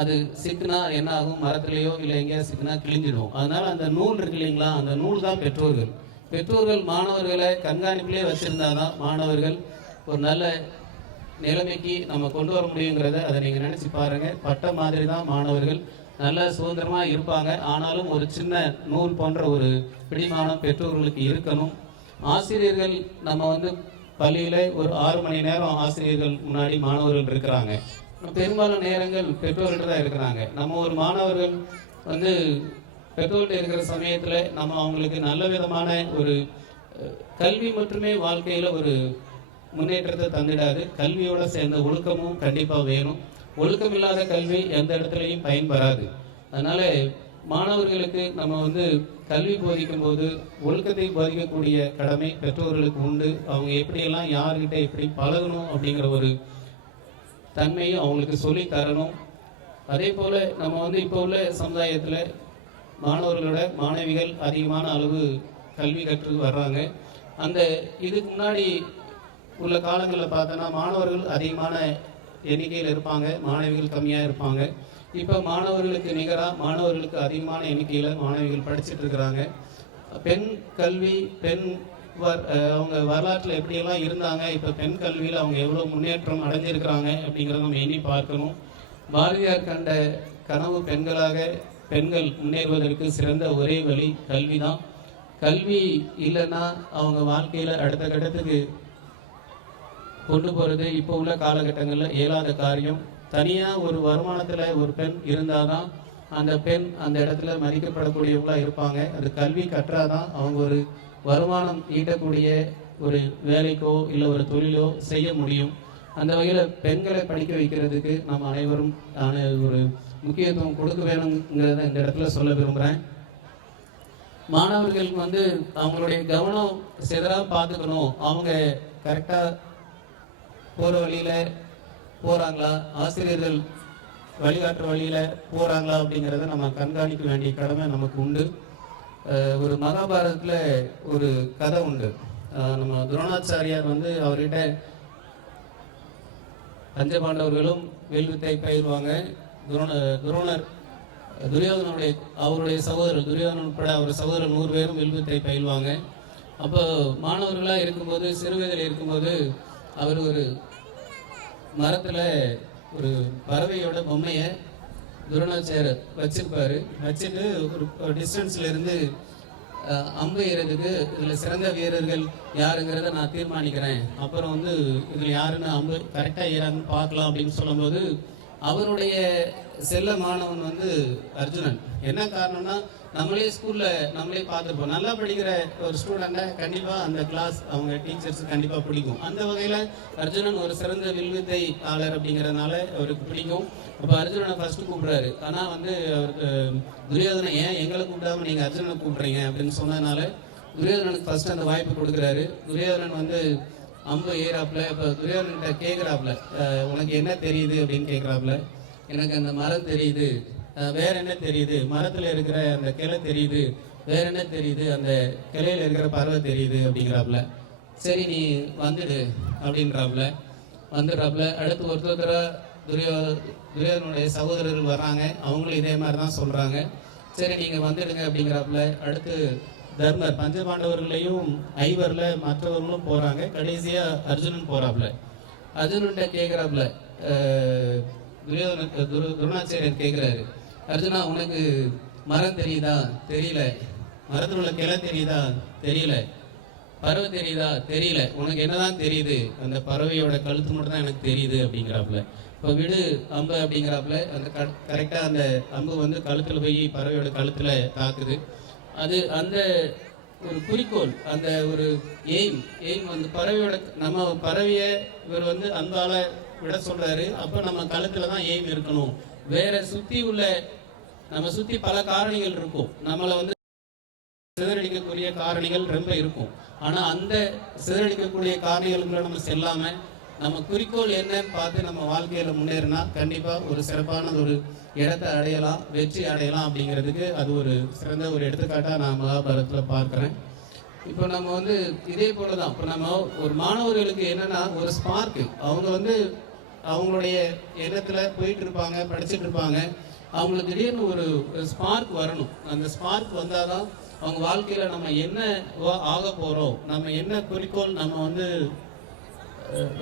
அது சிக்குனா என்ன ஆகும், மரத்துலேயோ இல்லை எங்கேயா சிக்குனா கிழிஞ்சிடும். அதனால அந்த நூல் இருக்கு இல்லைங்களா, அந்த நூல் தான் பெற்றோர்கள். பெற்றோர்கள் மாணவர்களை கண்காணிப்பிலே வச்சிருந்தாதான் மாணவர்கள் ஒரு நல்ல நிலைமைக்கு நம்ம கொண்டு வர முடியுங்கிறத அதை நீங்கள் நினச்சி பாருங்கள். பட்டம் மாதிரி தான் மாணவர்கள் நல்ல சுதந்திரமாக இருப்பாங்க. ஆனாலும் ஒரு சின்ன நூல் போன்ற ஒரு பிடிமானம் பெற்றோர்களுக்கு இருக்கணும். ஆசிரியர்கள் நம்ம வந்து பள்ளியில் ஒரு 6 மணி நேரம் ஆசிரியர்கள் முன்னாடி மாணவர்கள் இருக்கிறாங்க. பெரும்பாலான நேரங்கள் பெற்றோர்கிட்ட தான் இருக்கிறாங்க. நம்ம ஒரு மாணவர்கள் வந்து பெற்றோர்கிட்ட இருக்கிற சமயத்தில் நம்ம அவங்களுக்கு நல்ல விதமான ஒரு கல்வி மட்டுமே வாழ்க்கையில் ஒரு முன்னேற்றத்தை தந்துடாது. கல்வியோடு சேர்ந்த ஒழுக்கமும் கண்டிப்பாக வேணும். ஒழுக்கம் இல்லாத கல்வி எந்த இடத்துலையும் பயன்பெறாது. அதனால் மாணவர்களுக்கு நம்ம வந்து கல்வி போதிக்கும் போது ஒழுக்கத்தை போதிக்கக்கூடிய கடமை பெற்றோர்களுக்கு உண்டு. அவங்க எப்படியெல்லாம் யார்கிட்ட எப்படி பழகணும் அப்படிங்கிற ஒரு தன்மையும் அவங்களுக்கு சொல்லி தரணும். அதே போல் நம்ம வந்து இப்போ உள்ள சமுதாயத்தில் மாணவர்களோட மாணவிகள் அதிகமான அளவு கல்வி கற்று வர்றாங்க. அந்த இதுக்கு முன்னாடி உள்ள காலங்களில் பார்த்தோன்னா மாணவர்கள் அதிகமான எண்ணிக்கையில் இருப்பாங்க, மாணவிகள் கம்மியாக இருப்பாங்க. இப்போ மாணவர்களுக்கு நிகராக மாணவர்களுக்கு அதிகமான எண்ணிக்கையில் மாணவிகள் படிச்சுட்டு இருக்கிறாங்க. பெண் கல்வி, பெண் அவங்க வரலாற்றில் எப்படியெல்லாம் இருந்தாங்க, இப்போ பெண் கல்வியில் அவங்க எவ்வளோ முன்னேற்றம் அடைஞ்சிருக்கிறாங்க அப்படிங்கிறத நம்ம எண்ணி பார்க்கணும். பாரதியார் கண்ட கனவு பெண்களாக பெண்கள் முன்னேறுவதற்கு சிறந்த ஒரே வழி கல்வி தான். கல்வி இல்லைன்னா அவங்க வாழ்க்கையில் அடுத்த கட்டத்துக்கு கொண்டு போகிறது இப்போ உள்ள காலகட்டங்களில் இயலாத காரியம். தனியாக ஒரு வருமானத்தில் ஒரு பெண் இருந்தால் தான் அந்த பெண் அந்த இடத்துல மதிக்கப்படக்கூடியவங்களாக இருப்பாங்க. அது கல்வி கற்றாதான் அவங்க ஒரு வருமானம் ஈட்டக்கூடிய ஒரு வேலைக்கோ இல்லை ஒரு தொழிலோ செய்ய முடியும். அந்த வகையில் பெண்களை படிக்க வைக்கிறதுக்கு நம்ம அனைவரும் ஒரு முக்கியத்துவம் கொடுக்க வேணுங்கிறத இந்த இடத்துல சொல்ல விரும்புகிறேன். மாணவர்களுக்கு வந்து அவங்களுடைய கவனம் சிதறாக பார்த்துக்கணும். அவங்க கரெக்டாக போகிற வழியில் போகிறாங்களா, ஆசிரியர்கள் வழிகாட்டுற வழியில் போகிறாங்களா அப்படிங்கிறத நம்ம கண்காணிக்க வேண்டிய கடமை நமக்கு உண்டு. ஒரு மகாபாரதத்தில் ஒரு கதை உண்டு. நம்ம துரோணாச்சாரியார் வந்து அவர்கிட்ட பஞ்சபாண்டவர்களும் வேல்வித்தை பயிர்வாங்க. துரோணர் துரியோதனுடைய அவருடைய சகோதரர் துரியோதனன் உட்பட அவர் சகோதரர் 100 பேரும் வில்வித்தை பயில்வாங்க. அப்போ மாணவர்களாக இருக்கும்போது, சிறு வயதில் இருக்கும்போது அவர் ஒரு மரத்தில் ஒரு பறவையோட பொம்மையை துரோணாச்சாரியர் வச்சிருப்பார். வச்சுட்டு ஒரு டிஸ்டன்ஸில் இருந்து அம்பு ஏறதுக்கு இதில் சிறந்த வீரர்கள் யாருங்கிறத நான் தீர்மானிக்கிறேன், அப்புறம் வந்து இதில் யாருன்னு அம்பு கரெக்டாக ஏறாங்கன்னு பார்க்கலாம் அப்படின்னு சொல்லும்போது அவருடைய செல்ல மாணவன் வந்து அர்ஜுனன். என்ன காரணம்னா, நம்மளே ஸ்கூலில் நம்மளே பார்த்துருப்போம், நல்லா படிக்கிற ஒரு ஸ்டூடெண்ட்டை கண்டிப்பாக அந்த கிளாஸ் அவங்க டீச்சர்ஸ் கண்டிப்பாக பிடிக்கும். அந்த வகையில் அர்ஜுனன் ஒரு சிறந்த வில்வித்தை ஆளர் அப்படிங்கிறதுனால அவருக்கு பிடிக்கும். அப்போ அர்ஜுனனை ஃபஸ்ட்டு கூப்பிட்றாரு. ஆனால் வந்து அவருக்கு துரியோதனை ஏன் எங்களை கூப்பிடாம நீங்கள் அர்ஜுனனை கூப்பிட்றீங்க அப்படின்னு சொன்னதுனால துரியோதனனுக்கு ஃபஸ்ட்டு அந்த வாய்ப்பு கொடுக்குறாரு. துரியோதனன் வந்து அம்பு ஏறாப்புல. இப்போ துரியோதனன்கிட்ட கேட்குறாப்புல, உனக்கு என்ன தெரியுது அப்படின்னு கேட்குறாப்புல. எனக்கு அந்த மரம் தெரியுது, வேற என்ன தெரியுது, மரத்தில் இருக்கிற அந்த கிளை தெரியுது, வேற என்ன தெரியுது, அந்த கிளையில் இருக்கிற பறவை தெரியுது அப்படிங்கிறாப்புல. சரி நீ வந்துடு அப்படின்றாப்புல. வந்துடுறாப்புல. அடுத்து ஒருத்தர துரியோதனுடைய சகோதரர்கள் வர்றாங்க. அவங்களும் இதே மாதிரி தான் சொல்கிறாங்க. சரி நீங்கள் வந்துடுங்க அப்படிங்கிறாப்புல. அடுத்து தர்மர் பஞ்சபாண்டவர்களையும் ஐவரில் மற்றவர்களும் போகிறாங்க. கடைசியாக அர்ஜுனன் போகிறாப்புல. அர்ஜுனன்கிட்ட கேட்குறாப்புல, துரோணாச்சாரியர் கேட்குறாரு, அர்ஜுனா உனக்கு மரம் தெரியுதா? தெரியல. மரத்தில் உள்ள கிளை தெரியுதா? தெரியல. பறவை தெரியுதா? தெரியல. உனக்கு என்னதான் தெரியுது? அந்த பறவையோட கழுத்து மட்டும் தான் எனக்கு தெரியுது அப்படிங்கிறாப்புல. இப்போ விடு அம்பு அப்படிங்கிறாப்புல. அந்த கரெக்டாக அந்த அம்பு வந்து கழுத்தில் போய் பறவையோட கழுத்தில் தாக்குது. அது அந்த ஒரு குறிக்கோள், அந்த ஒரு எய்ம் வந்து பறவையோட, நம்ம பறவையை இவர் வந்து அந்தால விட சொல்றாரு. அப்போ நம்ம கழுத்துல தான் எய்ம் இருக்கணும். வேற சுற்றி உள்ள நம்ம சுற்றி பல காரணிகள் இருக்கும். நம்மளை வந்து சிதறடிக்கக்கூடிய காரணிகள் ரொம்ப இருக்கும். ஆனால் அந்த சிதறடிக்கக்கூடிய காரணிகளுக்குள்ள நம்ம செல்லாம நம்ம குறிக்கோள் என்னன்னு பார்த்து நம்ம வாழ்க்கையில் முன்னேறினா கண்டிப்பாக ஒரு சிறப்பான ஒரு இடத்தை அடையலாம், வெற்றி அடையலாம். அப்படிங்கிறதுக்கு அது ஒரு சிறந்த ஒரு எடுத்துக்காட்டாக நான் மகாபாரதத்தில் பார்க்குறேன். இப்போ நம்ம வந்து இதே போல தான் இப்போ நம்ம ஒரு மாணவர்களுக்கு என்னன்னா ஒரு ஸ்பார்க்கு அவங்க வந்து அவங்களுடைய எண்ணத்தில் போயிட்டு இருப்பாங்க, படிச்சுட்டு இருப்பாங்க. அவங்களுக்கு திடீர்னு ஒரு ஸ்பார்க் வரணும். அந்த ஸ்பார்க் வந்தால் தான் அவங்க வாழ்க்கையில் நம்ம என்ன ஆக போகிறோம், நம்ம என்ன குறிக்கோள் நம்ம வந்து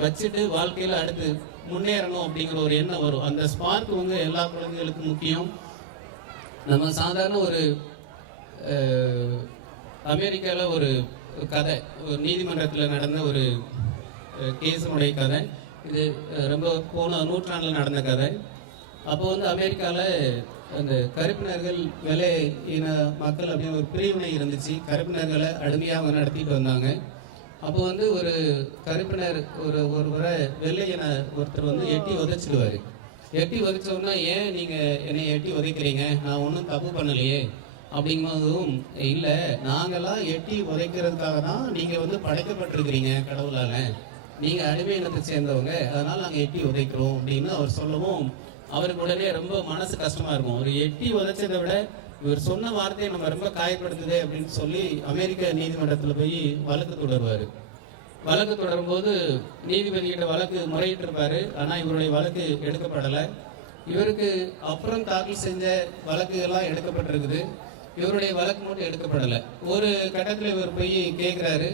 வச்சுட்டு வாழ்க்கையில் அடுத்து முன்னேறணும் அப்படிங்கிற ஒரு எண்ணம் வரும். அந்த ஸ்பார்க் வந்து எல்லா குழந்தைகளுக்கும் முக்கியம். நம்ம சாதாரண ஒரு அமெரிக்காவில் ஒரு கதை, ஒரு நீதிமன்றத்தில் நடந்த ஒரு கேஸினுடைய கதை இது. ரொம்ப போன நூற்றாண்டில் நடந்த கதை. அப்போ வந்து அமெரிக்காவில் அந்த கருப்பினர்கள் வெள்ளை இன மக்கள் அப்படின்னு ஒரு பிரிவினை இருந்துச்சு. கருப்பினர்களை அடிமையாக அவங்க நடத்திட்டு வந்தாங்க. அப்போ வந்து ஒரு கருப்பினர் ஒருவரை வெள்ளை இன ஒருத்தர் வந்து எட்டி உதைச்சிடுவார். எட்டி உதைச்சோன்னா, ஏன் நீங்கள் என்னை எட்டி உதைக்கிறீங்க, நான் ஒன்றும் தப்பு பண்ணலையே அப்படிங்கும்போதும், இல்லை நாங்கள்லாம் எட்டி உதைக்கிறதுக்காக தான் நீங்கள் வந்து படைக்கப்பட்டிருக்கிறீங்க கடவுளால், நீங்கள் அடிமை இனத்தை சேர்ந்தவங்க, அதனால் நாங்கள் எட்டி உதைக்கிறோம் அப்படின்னு அவர் சொல்லவும் அவருக்கு உடனே ரொம்ப மனசு கஷ்டமாக இருக்கும். ஒரு எட்டி உதைச்சதை விட இவர் சொன்ன வார்த்தையை நம்ம ரொம்ப காயப்படுத்துதே அப்படின்னு சொல்லி அமெரிக்க நீதிமன்றத்தில் போய் வழக்கு தொடருவார். வழக்கு தொடரும்போது நீதிபதிகிட்ட வழக்கு முறையிட்டு இருப்பார். ஆனால் இவருடைய வழக்கு எடுக்கப்படலை. இவருக்கு அப்புறம் தாக்கல் செஞ்ச வழக்குகள்லாம் எடுக்கப்பட்டிருக்குது. இவருடைய வழக்கு மட்டும் எடுக்கப்படலை. ஒரு கட்டத்தில் இவர் போய் கேட்குறாரு,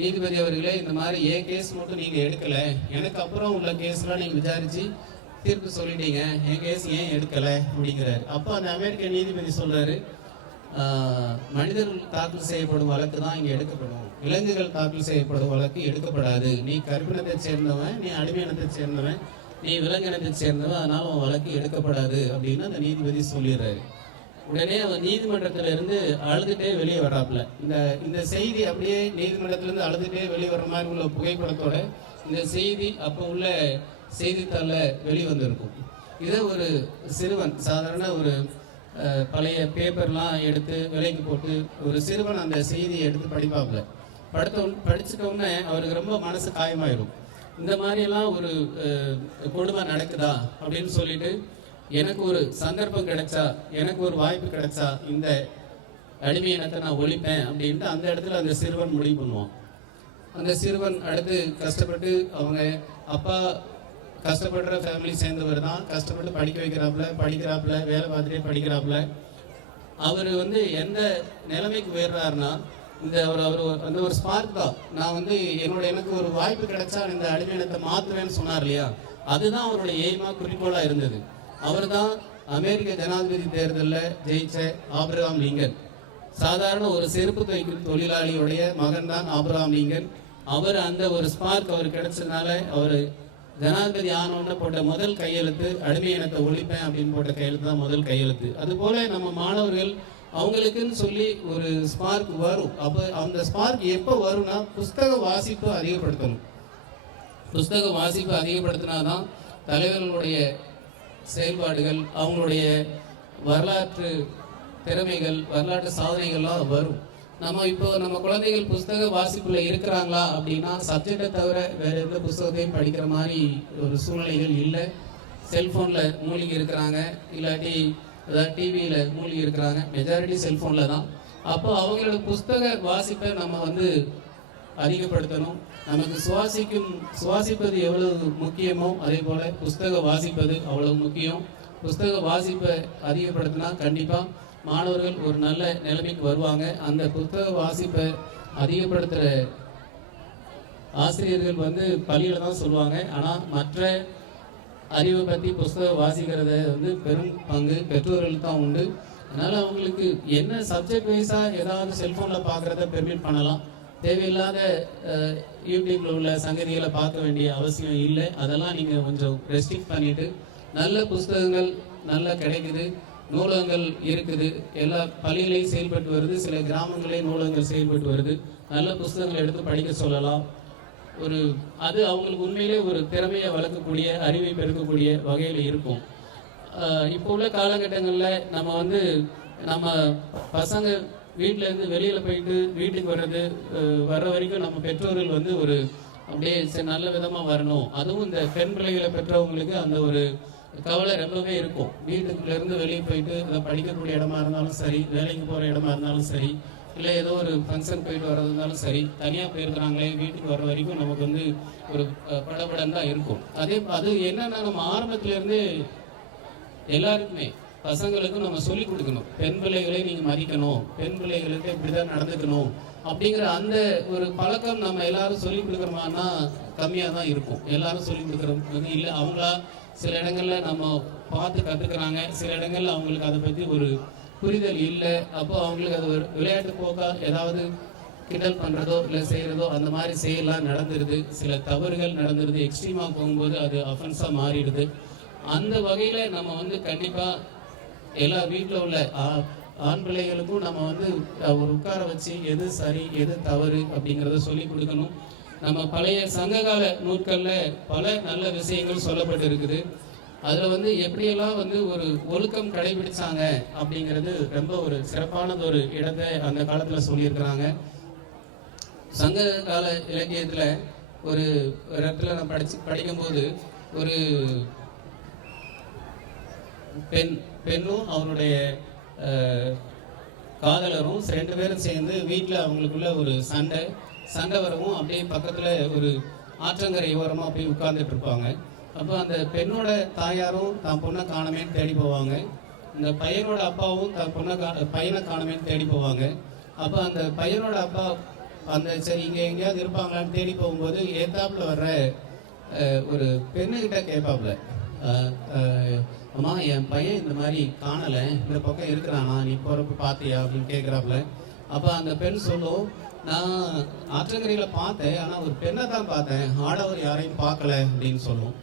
நீதிபதி அவர்களே, இந்த மாதிரி ஏன் கேஸ் மட்டும் நீங்கள் எடுக்கலை, எனக்கு அப்புறம் உள்ள கேஸ்லாம் நீங்கள் விசாரித்து தீர்ப்பு சொல்லிட்டீங்க, என் கேஸ் ஏன் எடுக்கலை அப்படிங்கிறாரு. அப்போ அந்த அமெரிக்க நீதிபதி சொல்கிறாரு, மனிதர்கள் தாக்கல் செய்யப்படும் வழக்கு தான் இங்கே எடுக்கப்படும், விலங்குகள் தாக்கல் செய்யப்படும் வழக்கு எடுக்கப்படாது. நீ கருப்பினத்தை சேர்ந்தவன், நீ அடிமையினத்தை சேர்ந்தவன், நீ விலங்கினத்தை சேர்ந்தவன், அதனால் உன் வழக்கு எடுக்கப்படாது அப்படின்னு அந்த நீதிபதி சொல்லிடுறாரு. உடனே அவர் நீதிமன்றத்துல இருந்து அழுதுட்டே வெளியே வர்றாப்புல. இந்த செய்தி அப்படியே நீதிமன்றத்திலிருந்து அழுதுட்டே வெளியே வர்ற மாதிரி உள்ள புகைப்படத்தோட இந்த செய்தி அப்போ உள்ள செய்தித்தாளில் வெளிவந்திருக்கும். இதை ஒரு சிறுவன், சாதாரண ஒரு பழைய பேப்பர்லாம் எடுத்து விலைக்கு போட்டு ஒரு சிறுவன் அந்த செய்தியை எடுத்து படிப்பாப்புல. படிச்சுட்டோன்னே அவருக்கு ரொம்ப மனசு காயமாயிடும். இந்த மாதிரியெல்லாம் ஒரு கொடுமை நடக்குதா அப்படின்னு சொல்லிட்டு, எனக்கு ஒரு சந்தர்ப்பம் கிடைச்சா, எனக்கு ஒரு வாய்ப்பு கிடைச்சா இந்த அடிமை இனத்தை நான் ஒழிப்பேன் அப்படின்ட்டு அந்த இடத்துல அந்த சிறுவன் முடிவு பண்ணுவான். அந்த சிறுவன் அடுத்து கஷ்டப்பட்டு, அவங்க அப்பா கஷ்டப்படுற ஃபேமிலி சேர்ந்தவர் தான், கஷ்டப்பட்டு படிக்க படிக்கிறாப்புல, வேலை பார்த்துட்டே படிக்கிறாப்புல. அவர் வந்து எந்த நிலைமைக்கு உயர்றாருன்னா, அவர் அந்த ஒரு ஸ்பார்க் தான். நான் வந்து எனக்கு ஒரு வாய்ப்பு கிடைச்சா இந்த அடிமை இனத்தை மாற்றுவேன்னு சொன்னார் இல்லையா, அதுதான் அவருடைய எய்மா, குறிக்கோளாக இருந்தது. அவர் தான் அமெரிக்க ஜனாதிபதி தேர்தலில் ஜெயிச்ச ஆபிரகாம் லிங்கன். சாதாரண ஒரு செருப்பு தைக்கும் தொழிலாளியுடைய மகன் தான் ஆபிரகாம் லிங்கன். அவர் அந்த ஒரு ஸ்பார்க் அவர் கிடைச்சதுனால அவர் ஜனாதிபதி ஆனோன்னு போட்ட முதல் கையெழுத்து அடிமை இனத்தை ஒழிப்பேன் அப்படின்னு போட்ட கையெழுத்து தான் முதல் கையெழுத்து. அதுபோல நம்ம மாணவர்கள் அவங்களுக்குன்னு சொல்லி ஒரு ஸ்பார்க் வரும். அப்போ அந்த ஸ்பார்க் எப்போ வரும்னா, புஸ்தக வாசிப்பு அதிகப்படுத்தணும். புஸ்தக வாசிப்பு அதிகப்படுத்தினாதான் தலைவர்களுடைய செயல்பாடுகள், அவங்களுடைய வரலாற்று திறமைகள், வரலாற்று சாதனைகள்லாம் வரும். நம்ம குழந்தைகள் புஸ்தக வாசிப்புல இருக்கிறாங்களா அப்படின்னா, சப்ஜெக்டை தவிர வேற எந்த புஸ்தகத்தையும் படிக்கிற மாதிரி ஒரு சூழ்நிலைகள் இல்லை. செல்போனில் மூழ்கி இருக்கிறாங்க, இல்லாட்டி ஏதாவது டிவியில் மூழ்கி இருக்கிறாங்க. மெஜாரிட்டி செல்போனில் தான். அப்போ அவங்களோட புஸ்தக வாசிப்பை நம்ம வந்து அதிகப்படுத்தணும். நமக்கு சுவாசிப்பது எவ்வளவு முக்கியமோ அதே போல புஸ்தக வாசிப்பது அவ்வளவு முக்கியம். புஸ்தக வாசிப்பை அதிகப்படுத்தினா கண்டிப்பாக மாணவர்கள் ஒரு நல்ல நிலைமைக்கு வருவாங்க. அந்த புத்தக வாசிப்பை அதிகப்படுத்துகிற ஆசிரியர்கள் வந்து பள்ளியில் தான் சொல்லுவாங்க. ஆனால் மற்ற அறிவை பற்றி புஸ்தகம் வாசிக்கிறத வந்து பெரும் பங்கு பெற்றோர்களுக்கு தான் உண்டு. அதனால் அவங்களுக்கு என்ன சப்ஜெக்ட் வைஸாக ஏதாவது செல்ஃபோனில் பார்க்குறத பெர்மிட் பண்ணலாம். தேவையில்லாத யூடியூப்பில் உள்ள சங்கதிகளை பார்க்க வேண்டிய அவசியம் இல்லை. அதெல்லாம் நீங்கள் கொஞ்சம் ரெஸ்ட்ரிக்ட் பண்ணிவிட்டு, நல்ல புஸ்தகங்கள் நல்லா கிடைக்குது, நூலகங்கள் இருக்குது, எல்லா பள்ளிகளையும் செயல்பட்டு வருது, சில கிராமங்களையும் நூலகங்கள் செயல்பட்டு வருது. நல்ல புஸ்தகங்களை எடுத்து படிக்க சொல்லலாம். அது அவங்களுக்கு உண்மையிலே ஒரு திறமையை வளர்க்கக்கூடிய, அறிவை பெருக்கக்கூடிய வகையில் இருக்கும். இப்போ உள்ள காலகட்டங்களில் நம்ம பசங்க வீட்டிலேருந்து வெளியில் போயிட்டு வீட்டுக்கு வர்ற வரைக்கும் நம்ம பெற்றோர்கள் ஒரு அப்படியே நல்ல விதமாக வரணும். அதுவும் இந்த பெண் பிள்ளைகளை பெற்றவங்களுக்கு அந்த ஒரு கவலை ரொம்பவே இருக்கும். வீட்டுக்குள்ளேருந்து வெளியே போயிட்டு படிக்கக்கூடிய இடமா இருந்தாலும் சரி, வேலைக்கு போகிற இடமா இருந்தாலும் சரி, இல்லை ஏதோ ஒரு ஃபங்க்ஷன் போயிட்டு வர்றதுனாலும் சரி, தனியாக போயிருக்கிறாங்களே வீட்டுக்கு வர்ற வரைக்கும் நமக்கு வந்து ஒரு படபடம் தான் இருக்கும். அது என்னன்னா நம்ம ஆரம்பத்திலேருந்தே எல்லாருக்குமே பசங்களுக்கும் நம்ம சொல்லிக் கொடுக்கணும். பெண் பிள்ளைகளை நீங்கள் மதிக்கணும், பெண் பிள்ளைகளுக்கு இப்படி தான் நடந்துக்கணும் அப்படிங்கிற அந்த ஒரு பழக்கம் நம்ம எல்லாரும் சொல்லிக் கொடுக்குறோமான்னா கம்மியாக தான் இருக்கும். எல்லாரும் சொல்லிக் கொடுக்குறது இல்லை. அவங்களா சில இடங்களில் நம்ம பார்த்து கற்றுக்குறாங்க, சில இடங்களில் அவங்களுக்கு அதை பற்றி ஒரு புரிதல் இல்லை. அப்போ அவங்களுக்கு அது ஒரு விளையாட்டு போக்கா ஏதாவது கிண்டல் பண்ணுறதோ இல்லை செய்கிறதோ அந்த மாதிரி செயலாம் நடந்துருது. சில தவறுகள் நடந்துருது. எக்ஸ்ட்ரீமாக போகும்போது அது அஃபென்ஸாக மாறிடுது. அந்த வகையில் நம்ம வந்து கண்டிப்பாக எல்லா வீட்டில் உள்ள ஆண் பிள்ளைகளுக்கும் நம்ம வந்து ஒரு உட்கார வச்சு எது சரி எது தவறு அப்படிங்கிறத சொல்லி கொடுக்கணும். நம்ம பழைய சங்ககால நூட்களில் பல நல்ல விஷயங்கள் சொல்லப்பட்டு இருக்குது. அதில் வந்து எப்படியெல்லாம் வந்து ஒரு ஒழுக்கம் கடைபிடிச்சாங்க அப்படிங்கிறது ரொம்ப ஒரு சிறப்பானது ஒரு இடத்தை அந்த காலத்தில் சொல்லியிருக்கிறாங்க. சங்க கால இலக்கியத்தில் ஒரு இடத்துல நான் படிக்கும்போது ஒரு பெண்ணும் அவருடைய காதலரும் 2 பேரும் சேர்ந்து வீட்டில் அவங்களுக்குள்ள ஒரு சண்டை வரவும் அப்படியே பக்கத்தில் ஒரு ஆற்றங்கரை ஓரமாக போய் உட்கார்ந்துட்டு இருப்பாங்க. அப்போ அந்த பெண்ணோட தாயாரும் தான் பொண்ணை காணமேன்னு தேடி போவாங்க. இந்த பையனோட அப்பாவும் தான் பையனை காணமேன்னு தேடி போவாங்க. அப்போ அந்த பையனோட அப்பா அந்த சரி இங்கே எங்கேயாவது இருப்பாங்களான்னு தேடி போகும்போது ஏத்தாப்புல வர்ற ஒரு பெண்ணுக்கிட்ட கேட்பாப்புல, அம்மா என் பையன் இந்த மாதிரி காணலை, இந்த பக்கம் இருக்கிறானா, நீ போகிறப்ப பார்த்தியா அப்படின்னு கேட்குறாப்புல. அப்போ அந்த பெண் சொல்லும், நான் ஆற்றங்கரையில் பார்த்தேன், ஆனால் ஒரு பெண்ணை தான் பார்த்தேன், ஆடவர் யாரையும் பார்க்கல அப்படின்னு சொல்லும்.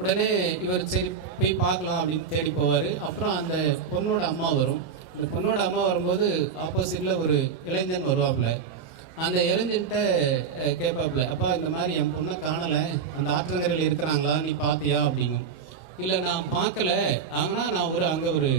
உடனே இவர் சரி போய் பார்க்கலாம் அப்படின்னு தேடி போவார். அப்புறம் அந்த பொண்ணோட அம்மா வரும். இந்த பொண்ணோட அம்மா வரும்போது ஆப்போசிட்டில் ஒரு இளைஞன் வருவாப்புல. அந்த இளைஞன்கிட்ட கேட்பாப்புல, அப்பா இந்த மாதிரி என் பொண்ணை காணலை, அந்த ஆற்றங்கரையில் இருக்கிறாங்களா, நீ பார்த்தியா அப்படிங்கும். இல்லை நான் பார்க்கல, ஆனால் நான் அங்கே ஒரு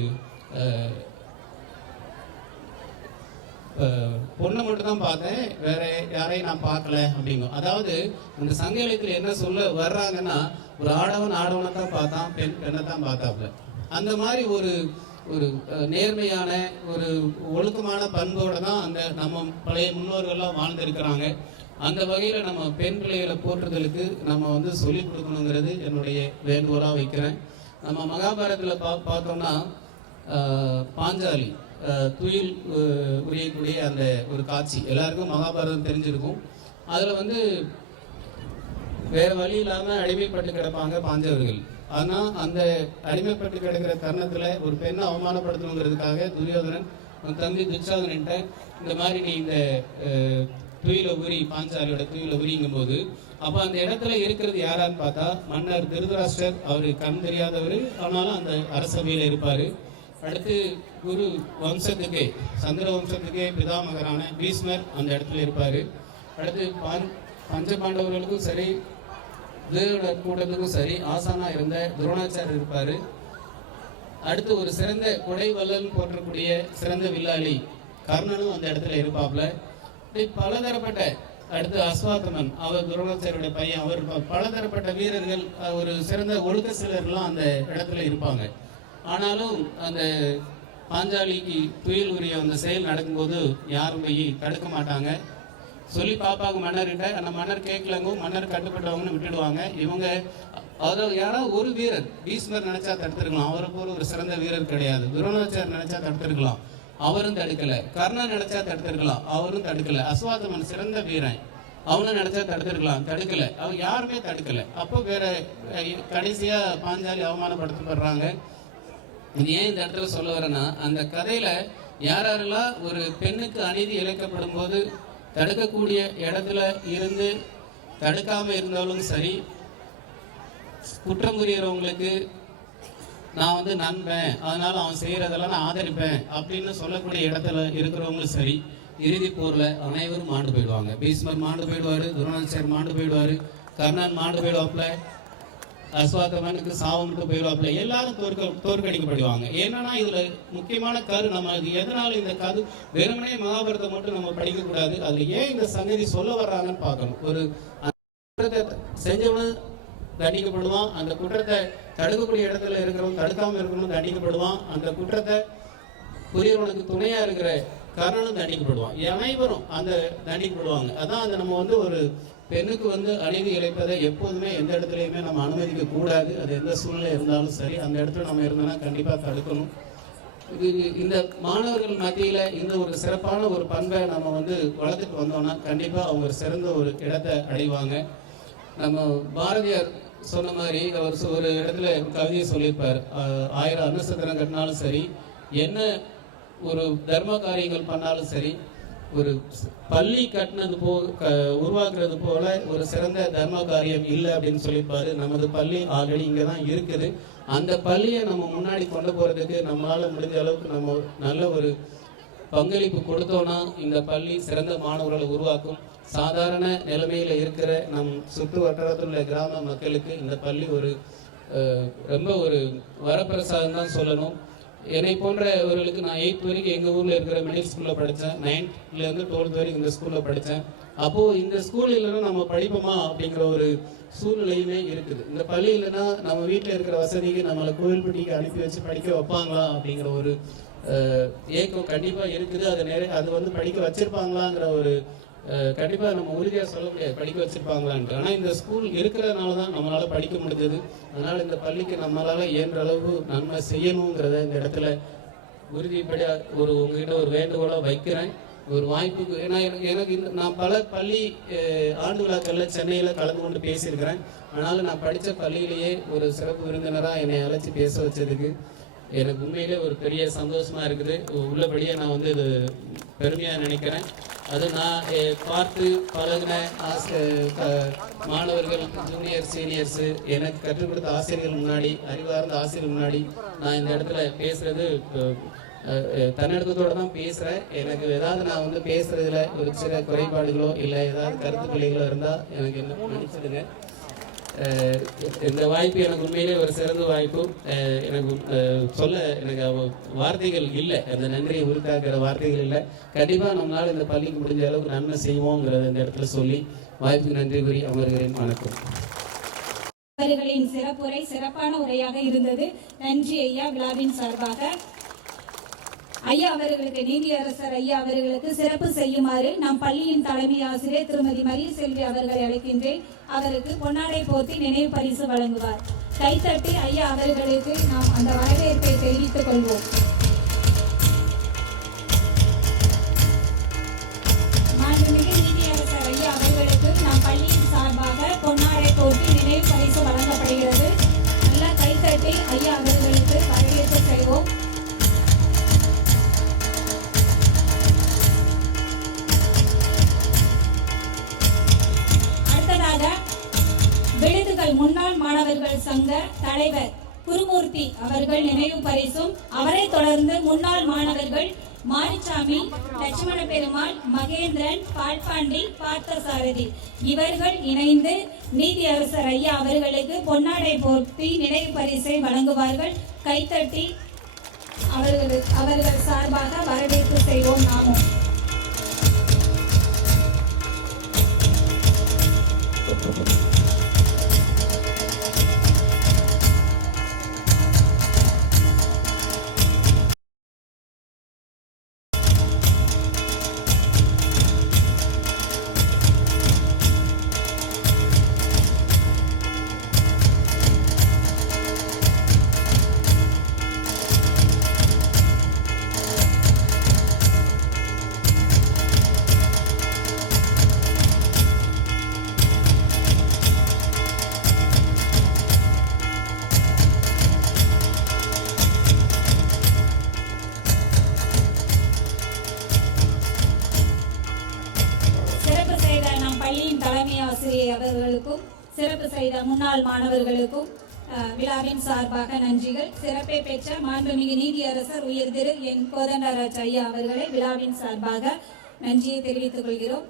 பொண்ணை மட்டும் தான் பார்த்தேன், வேற யாரையும் நான் பார்க்கல அப்படிங்கும். அதாவது இந்த சங்க இலக்கியத்தில் என்ன சொல்ல வர்றாங்கன்னா, ஒரு ஆடவனை தான் பார்த்தான், பெண்ணை தான் பார்த்தாப்புல. அந்த மாதிரி ஒரு நேர்மையான ஒரு ஒழுக்கமான பண்போடு தான் அந்த நம்ம பழைய முன்னோர்கள்லாம் வாழ்ந்திருக்கிறாங்க. அந்த வகையில் நம்ம பெண் பிள்ளைகளை போற்றுதலுக்கு நம்ம வந்து சொல்லிக் கொடுக்கணுங்கிறது என்னுடைய வேண்டுகோளாக வைக்கிறேன். நம்ம மகாபாரதத்தில் பார்த்தோம்னா பாஞ்சாலி துயில் உரியக்கூடிய அந்த ஒரு காட்சி எல்லாருக்கும் மகாபாரதம் தெரிஞ்சிருக்கும். அதில் வந்து வேறு வழி இல்லாமல் அடிமைப்பட்டு கிடப்பாங்க பாஞ்சவர்கள். ஆனால் அந்த அடிமைப்பட்டு கிடக்கிற தருணத்தில் ஒரு பெண்ணை அவமானப்படுத்தணுங்கிறதுக்காக துரியோதனன் தம்பி துச்சாதனன்ட்ட இந்த மாதிரி நீ இந்த துயில உரி பாஞ்சாலியோட துயில உரிங்கும் போது அப்போ அந்த இடத்துல இருக்கிறது யாரான்னு பார்த்தா மன்னர் திருதராஷ்டிரர். அவர் கண் தெரியாதவர், ஆனாலும் அந்த அரசவையில் இருப்பார். அடுத்து குரு வம்சத்துக்கே சந்திர வம்சத்துக்கே பிதாமகரான பீஷ்மர் அந்த இடத்துல இருப்பார். அடுத்து பஞ்ச பாண்டவர்களுக்கும் சரி கூட்டத்துக்கும் சரி ஆசானா இருந்த துரோணாச்சாரியர் இருப்பார். அடுத்து ஒரு சிறந்த கொடை வல்லல் போற்றக்கூடிய சிறந்த வில்லாளி கர்ணனும் அந்த இடத்துல இருப்பாப்ல. பலதரப்பட்ட அடுத்து அஸ்வாத்தமன், அவர் துரோணாச்சாரியுடைய பையன், அவர் பலதரப்பட்ட வீரர்கள், ஒரு சிறந்த ஒழுக்க சிலர்லாம் அந்த இடத்துல இருப்பாங்க. ஆனாலும் அந்த பாஞ்சாலிக்கு துயில் உரிய அந்த செயல் நடக்கும்போது யாரும் போய் தடுக்க மாட்டாங்க. சொல்லி பார்ப்பாங்க மன்னர்கிட்ட. அந்த மன்னர் கேட்கலங்க, மன்னர் கட்டுப்பட்டவங்கன்னு விட்டுடுவாங்க. இவங்க அதாவது யாராவது ஒரு வீரர், பீஷ்மர் நினைச்சா தடுத்துருக்கலாம், அவரை போல ஒரு சிறந்த வீரர் கிடையாது. துரோணாச்சாரியர் நினைச்சா தடுத்துருக்கலாம், அவரும் தடுக்கல. கர்ணன் நினைச்சா தடுத்திருக்கலாம், அவரும் தடுக்கல. அஸ்வாத்தமன் சிறந்த வீரன், அவனும் நினைச்சா தடுத்திருக்கலாம், தடுக்கல. அவங்க யாருமே தடுக்கல. அப்போ வேற கடைசியா பாஞ்சாலி அவமானப்படுத்தப்படுறாங்க. இது ஏன் இந்த இடத்துல சொல்ல வரேன்னா, அந்த கதையில யாரெல்லாம் ஒரு பெண்ணுக்கு அநீதி இழைக்கப்படும் போது தடுக்கக்கூடிய இடத்துல இருந்து தடுக்காம இருந்தாலும் சரி, குற்றம் புரியறவங்களுக்கு நான் வந்து நண்பேன், அதனால அவன் செய்யறதெல்லாம் நான் ஆதரிப்பேன் அப்படின்னு சொல்லக்கூடிய இடத்துல இருக்கிறவங்களும் சரி, இறுதி போர்ல அனைவரும் மாண்டு போயிடுவாங்க. பீஷ்மர் மாண்டு போயிடுவாரு, துரோணாச்சாரியர் மாண்டு போயிடுவாரு, கர்ணன் மாண்டு போயிடுவாப்புல, அஸ்வாத்தமனுக்கு சாவம்ட்டு போயிடுவாப்புல, எல்லாரும் தோற்கடிக்கப்படுவாங்க. ஏன்னா இதுல முக்கியமான கரு நம்ம இது எதனால இந்த கரு வெறுமனே மகாபாரதம் மட்டும் நம்ம படிக்க கூடாது. அதுல ஏன் இந்த சங்கதி சொல்ல வர்றாங்கன்னு பார்க்கணும். ஒரு குற்றத்தை செஞ்சவனும் தண்டிக்கப்படுவான், அந்த குற்றத்தை தடுக்கக்கூடிய இடத்துல இருக்கிறவன் தடுக்காம இருக்கணும் தண்டிக்கப்படுவான், அந்த குற்றத்தை புரியவனுக்கு துணையா இருக்கிற கர்ணனும் தண்டிக்கப்படுவான், அனைவரும் அந்த தண்டிக்கப்படுவாங்க. அதான் அந்த நம்ம வந்து ஒரு பெண்ணுக்கு வந்து அநீதி இழைப்பதை எப்போதுமே எந்த இடத்துலையுமே நம்ம அனுமதிக்க கூடாது. அது எந்த சூழ்நிலை இருந்தாலும் சரி, அந்த இடத்துல நம்ம இருந்தோம்னா கண்டிப்பாக தடுக்கணும். இந்த மாணவர்கள் மத்தியில் இந்த ஒரு சிறப்பான ஒரு பண்பை நம்ம வந்து வளர்த்துட்டு வந்தோம்னா கண்டிப்பாக அவங்க ஒரு சிறந்த ஒரு இடத்தை அடைவாங்க. நம்ம பாரதியார் சொன்ன மாதிரி அவர் ஒரு இடத்துல கவிதையை சொல்லியிருப்பார், 1000 அன்னசத்திரம் கட்டினாலும் சரி, என்ன ஒரு தர்ம காரியங்கள் பண்ணாலும் சரி, ஒரு பள்ளி கட்டினது உருவாக்குறது போல ஒரு சிறந்த தர்ம காரியம் இல்லை அப்படின்னு சொல்லியிருப்பாரு. நமது பள்ளி ஆல்ரெடி இங்கே தான் இருக்குது. அந்த பள்ளியை நம்ம முன்னாடி கொண்டு போகிறதுக்கு நம்மளால் முடிஞ்ச அளவுக்கு நம்ம நல்ல ஒரு பங்களிப்பு கொடுத்தோன்னா இந்த பள்ளி சிறந்த மாணவர்களை உருவாக்கும். சாதாரண நிலைமையில் இருக்கிற நம் சுற்று வட்டாரத்தில் உள்ள கிராம மக்களுக்கு இந்த பள்ளி ஒரு ரொம்ப ஒரு வரப்பிரசாதம் தான் சொல்லணும். என்னை போன்றவர்களுக்கு நான் 8th வரைக்கும் எங்கள் ஊரில் இருக்கிற மிடில் ஸ்கூலில் படித்தேன், 9th-லேருந்து 12th வரைக்கும் இந்த ஸ்கூலில் படித்தேன். அப்போது இந்த ஸ்கூல் இல்லைன்னா நம்ம படிப்போமா அப்படிங்கிற ஒரு சூழ்நிலையுமே இருக்குது. இந்த பள்ளி இல்லைன்னா நம்ம வீட்டில் இருக்கிற வசதிக்கு நம்மளை கோவில்பட்டிக்கு அனுப்பி வச்சு படிக்க வைப்பாங்களா அப்படிங்கிற ஒரு ஏக்கம் கண்டிப்பாக இருக்குது. அது வந்து படிக்க வச்சிருப்பாங்களாங்கிற ஒரு கண்டிப்பாக நம்ம உறுதியாக சொல்ல முடியாது படிக்க வச்சிருப்பாங்களான்ட்டு. ஆனால் இந்த ஸ்கூல் இருக்கிறதுனால தான் நம்மளால் படிக்க முடிஞ்சது. அதனால் இந்த பள்ளிக்கு நம்மளால் இயன்ற அளவு நன்மை செய்யணுங்கிறத இந்த இடத்துல உறுதிப்படியாக உங்ககிட்ட ஒரு வேண்டுகோளாக வைக்கிறேன். ஒரு வாய்ப்புக்கு ஏன்னா எனக்கு நான் பல பள்ளி ஆண்டு விழாக்களில் சென்னையில் கலந்து கொண்டு பேசியிருக்கிறேன். ஆனாலும் நான் படித்த பள்ளியிலேயே ஒரு சிறப்பு விருந்தினராக என்னை அழைச்சி பேச வச்சதுக்கு எனக்கு உண்மையிலே ஒரு பெரிய சந்தோஷமாக இருக்குது. உள்ளபடியே நான் வந்து இது பெருமையாக நினைக்கிறேன். அது நான் பார்த்து பழகின மாணவர்கள், ஜூனியர், சீனியர்ஸு, எனக்கு கற்றுக் கொடுத்த ஆசிரியர்கள் முன்னாடி, அறிவார்ந்த ஆசிரியர்கள் முன்னாடி நான் இந்த இடத்துல பேசுகிறது தன்னடக்கத்தோடு தான் பேசுகிறேன். எனக்கு ஏதாவது நான் வந்து பேசுகிறதுல ஒரு சில குறைபாடுகளோ இல்லை ஏதாவது கருத்து பிள்ளைகளோ இருந்தால் எனக்கு என்ன நினைச்சிடுங்க. இந்த வாய்ப்பு எனக்கு உண்மையிலே ஒரு சிறந்த வாய்ப்பு. எனக்கு சொல்ல எனக்கு வார்த்தைகள் இல்லை, அந்த நன்றியை உருத்தாக்குற வார்த்தைகள் இல்லை. கண்டிப்பாக நம்மளால் இந்த பள்ளிக்கு முடிஞ்ச அளவுக்கு நன்மை செய்வோங்கிறத இந்த இடத்துல சொல்லி வாய்ப்புக்கு நன்றி கூறி அமர்கிறேன். வணக்கம். அவர்களின் சிறப்புரை சிறப்பான உரையாக இருந்தது. நன்றி ஐயா. விழாவின் சார்பாக ஐயா அவர்களுக்கு, நீதியரசர் ஐயா அவர்களுக்கு சிறப்பு செய்யுமாறு நம் பள்ளியின் தலைமை ஆசிரியர் திருமதி மரியசெல்வி அவர்களை அழைக்கின்றேன். அவருக்கு பொன்னாடை போர்த்தி நினைவு பரிசு வழங்குவார். கைத்தட்டி ஐயா அவர்களுக்கு நாம் அந்த வரவேற்பை தெரிவித்துக் கொள்வோம். மாண்புமிகு நீதியரசர் ஐயா அவர்களுக்கு நம் பள்ளியின் சார்பாக பொன்னாடை போர்த்தி நினைவு பரிசு வழங்கப்படுகிறது. நல்லா கைத்தட்டி ஐயா அவர்களுக்கு வரவேற்பு செய்வோம். விழுதுகள் முன்னாள் மாணவர்கள் சங்க தலைவர் குருமூர்த்தி அவர்கள் நினைவு பரிசும், அவரை தொடர்ந்து முன்னாள் மாணவர்கள் மாரிசாமி, லட்சுமண பெருமாள், மகேந்திரன், பால்பாண்டி, பார்த்தசாரதி இவர்கள் இணைந்து நீதியரசர் ஐயா அவர்களுக்கு பொன்னாடை போர்த்தி நினைவு பரிசை வழங்குவார்கள். கைத்தட்டி அவர்கள் சார்பாக வரவேற்பு செய்வோம். நாமும் தலைமை ஆசிரியர் அவர்களுக்கும் சிறப்பு செய்த முன்னாள் மாணவர்களுக்கும் விழாவின் சார்பாக நன்றிகள். சிறப்பை பெற்ற மாண்புமிகு நீதியரசர் உயர் திரு என் கோதண்டராஜ் ஐயா அவர்களை விழாவின் சார்பாக நன்றியை தெரிவித்துக் கொள்கிறோம்.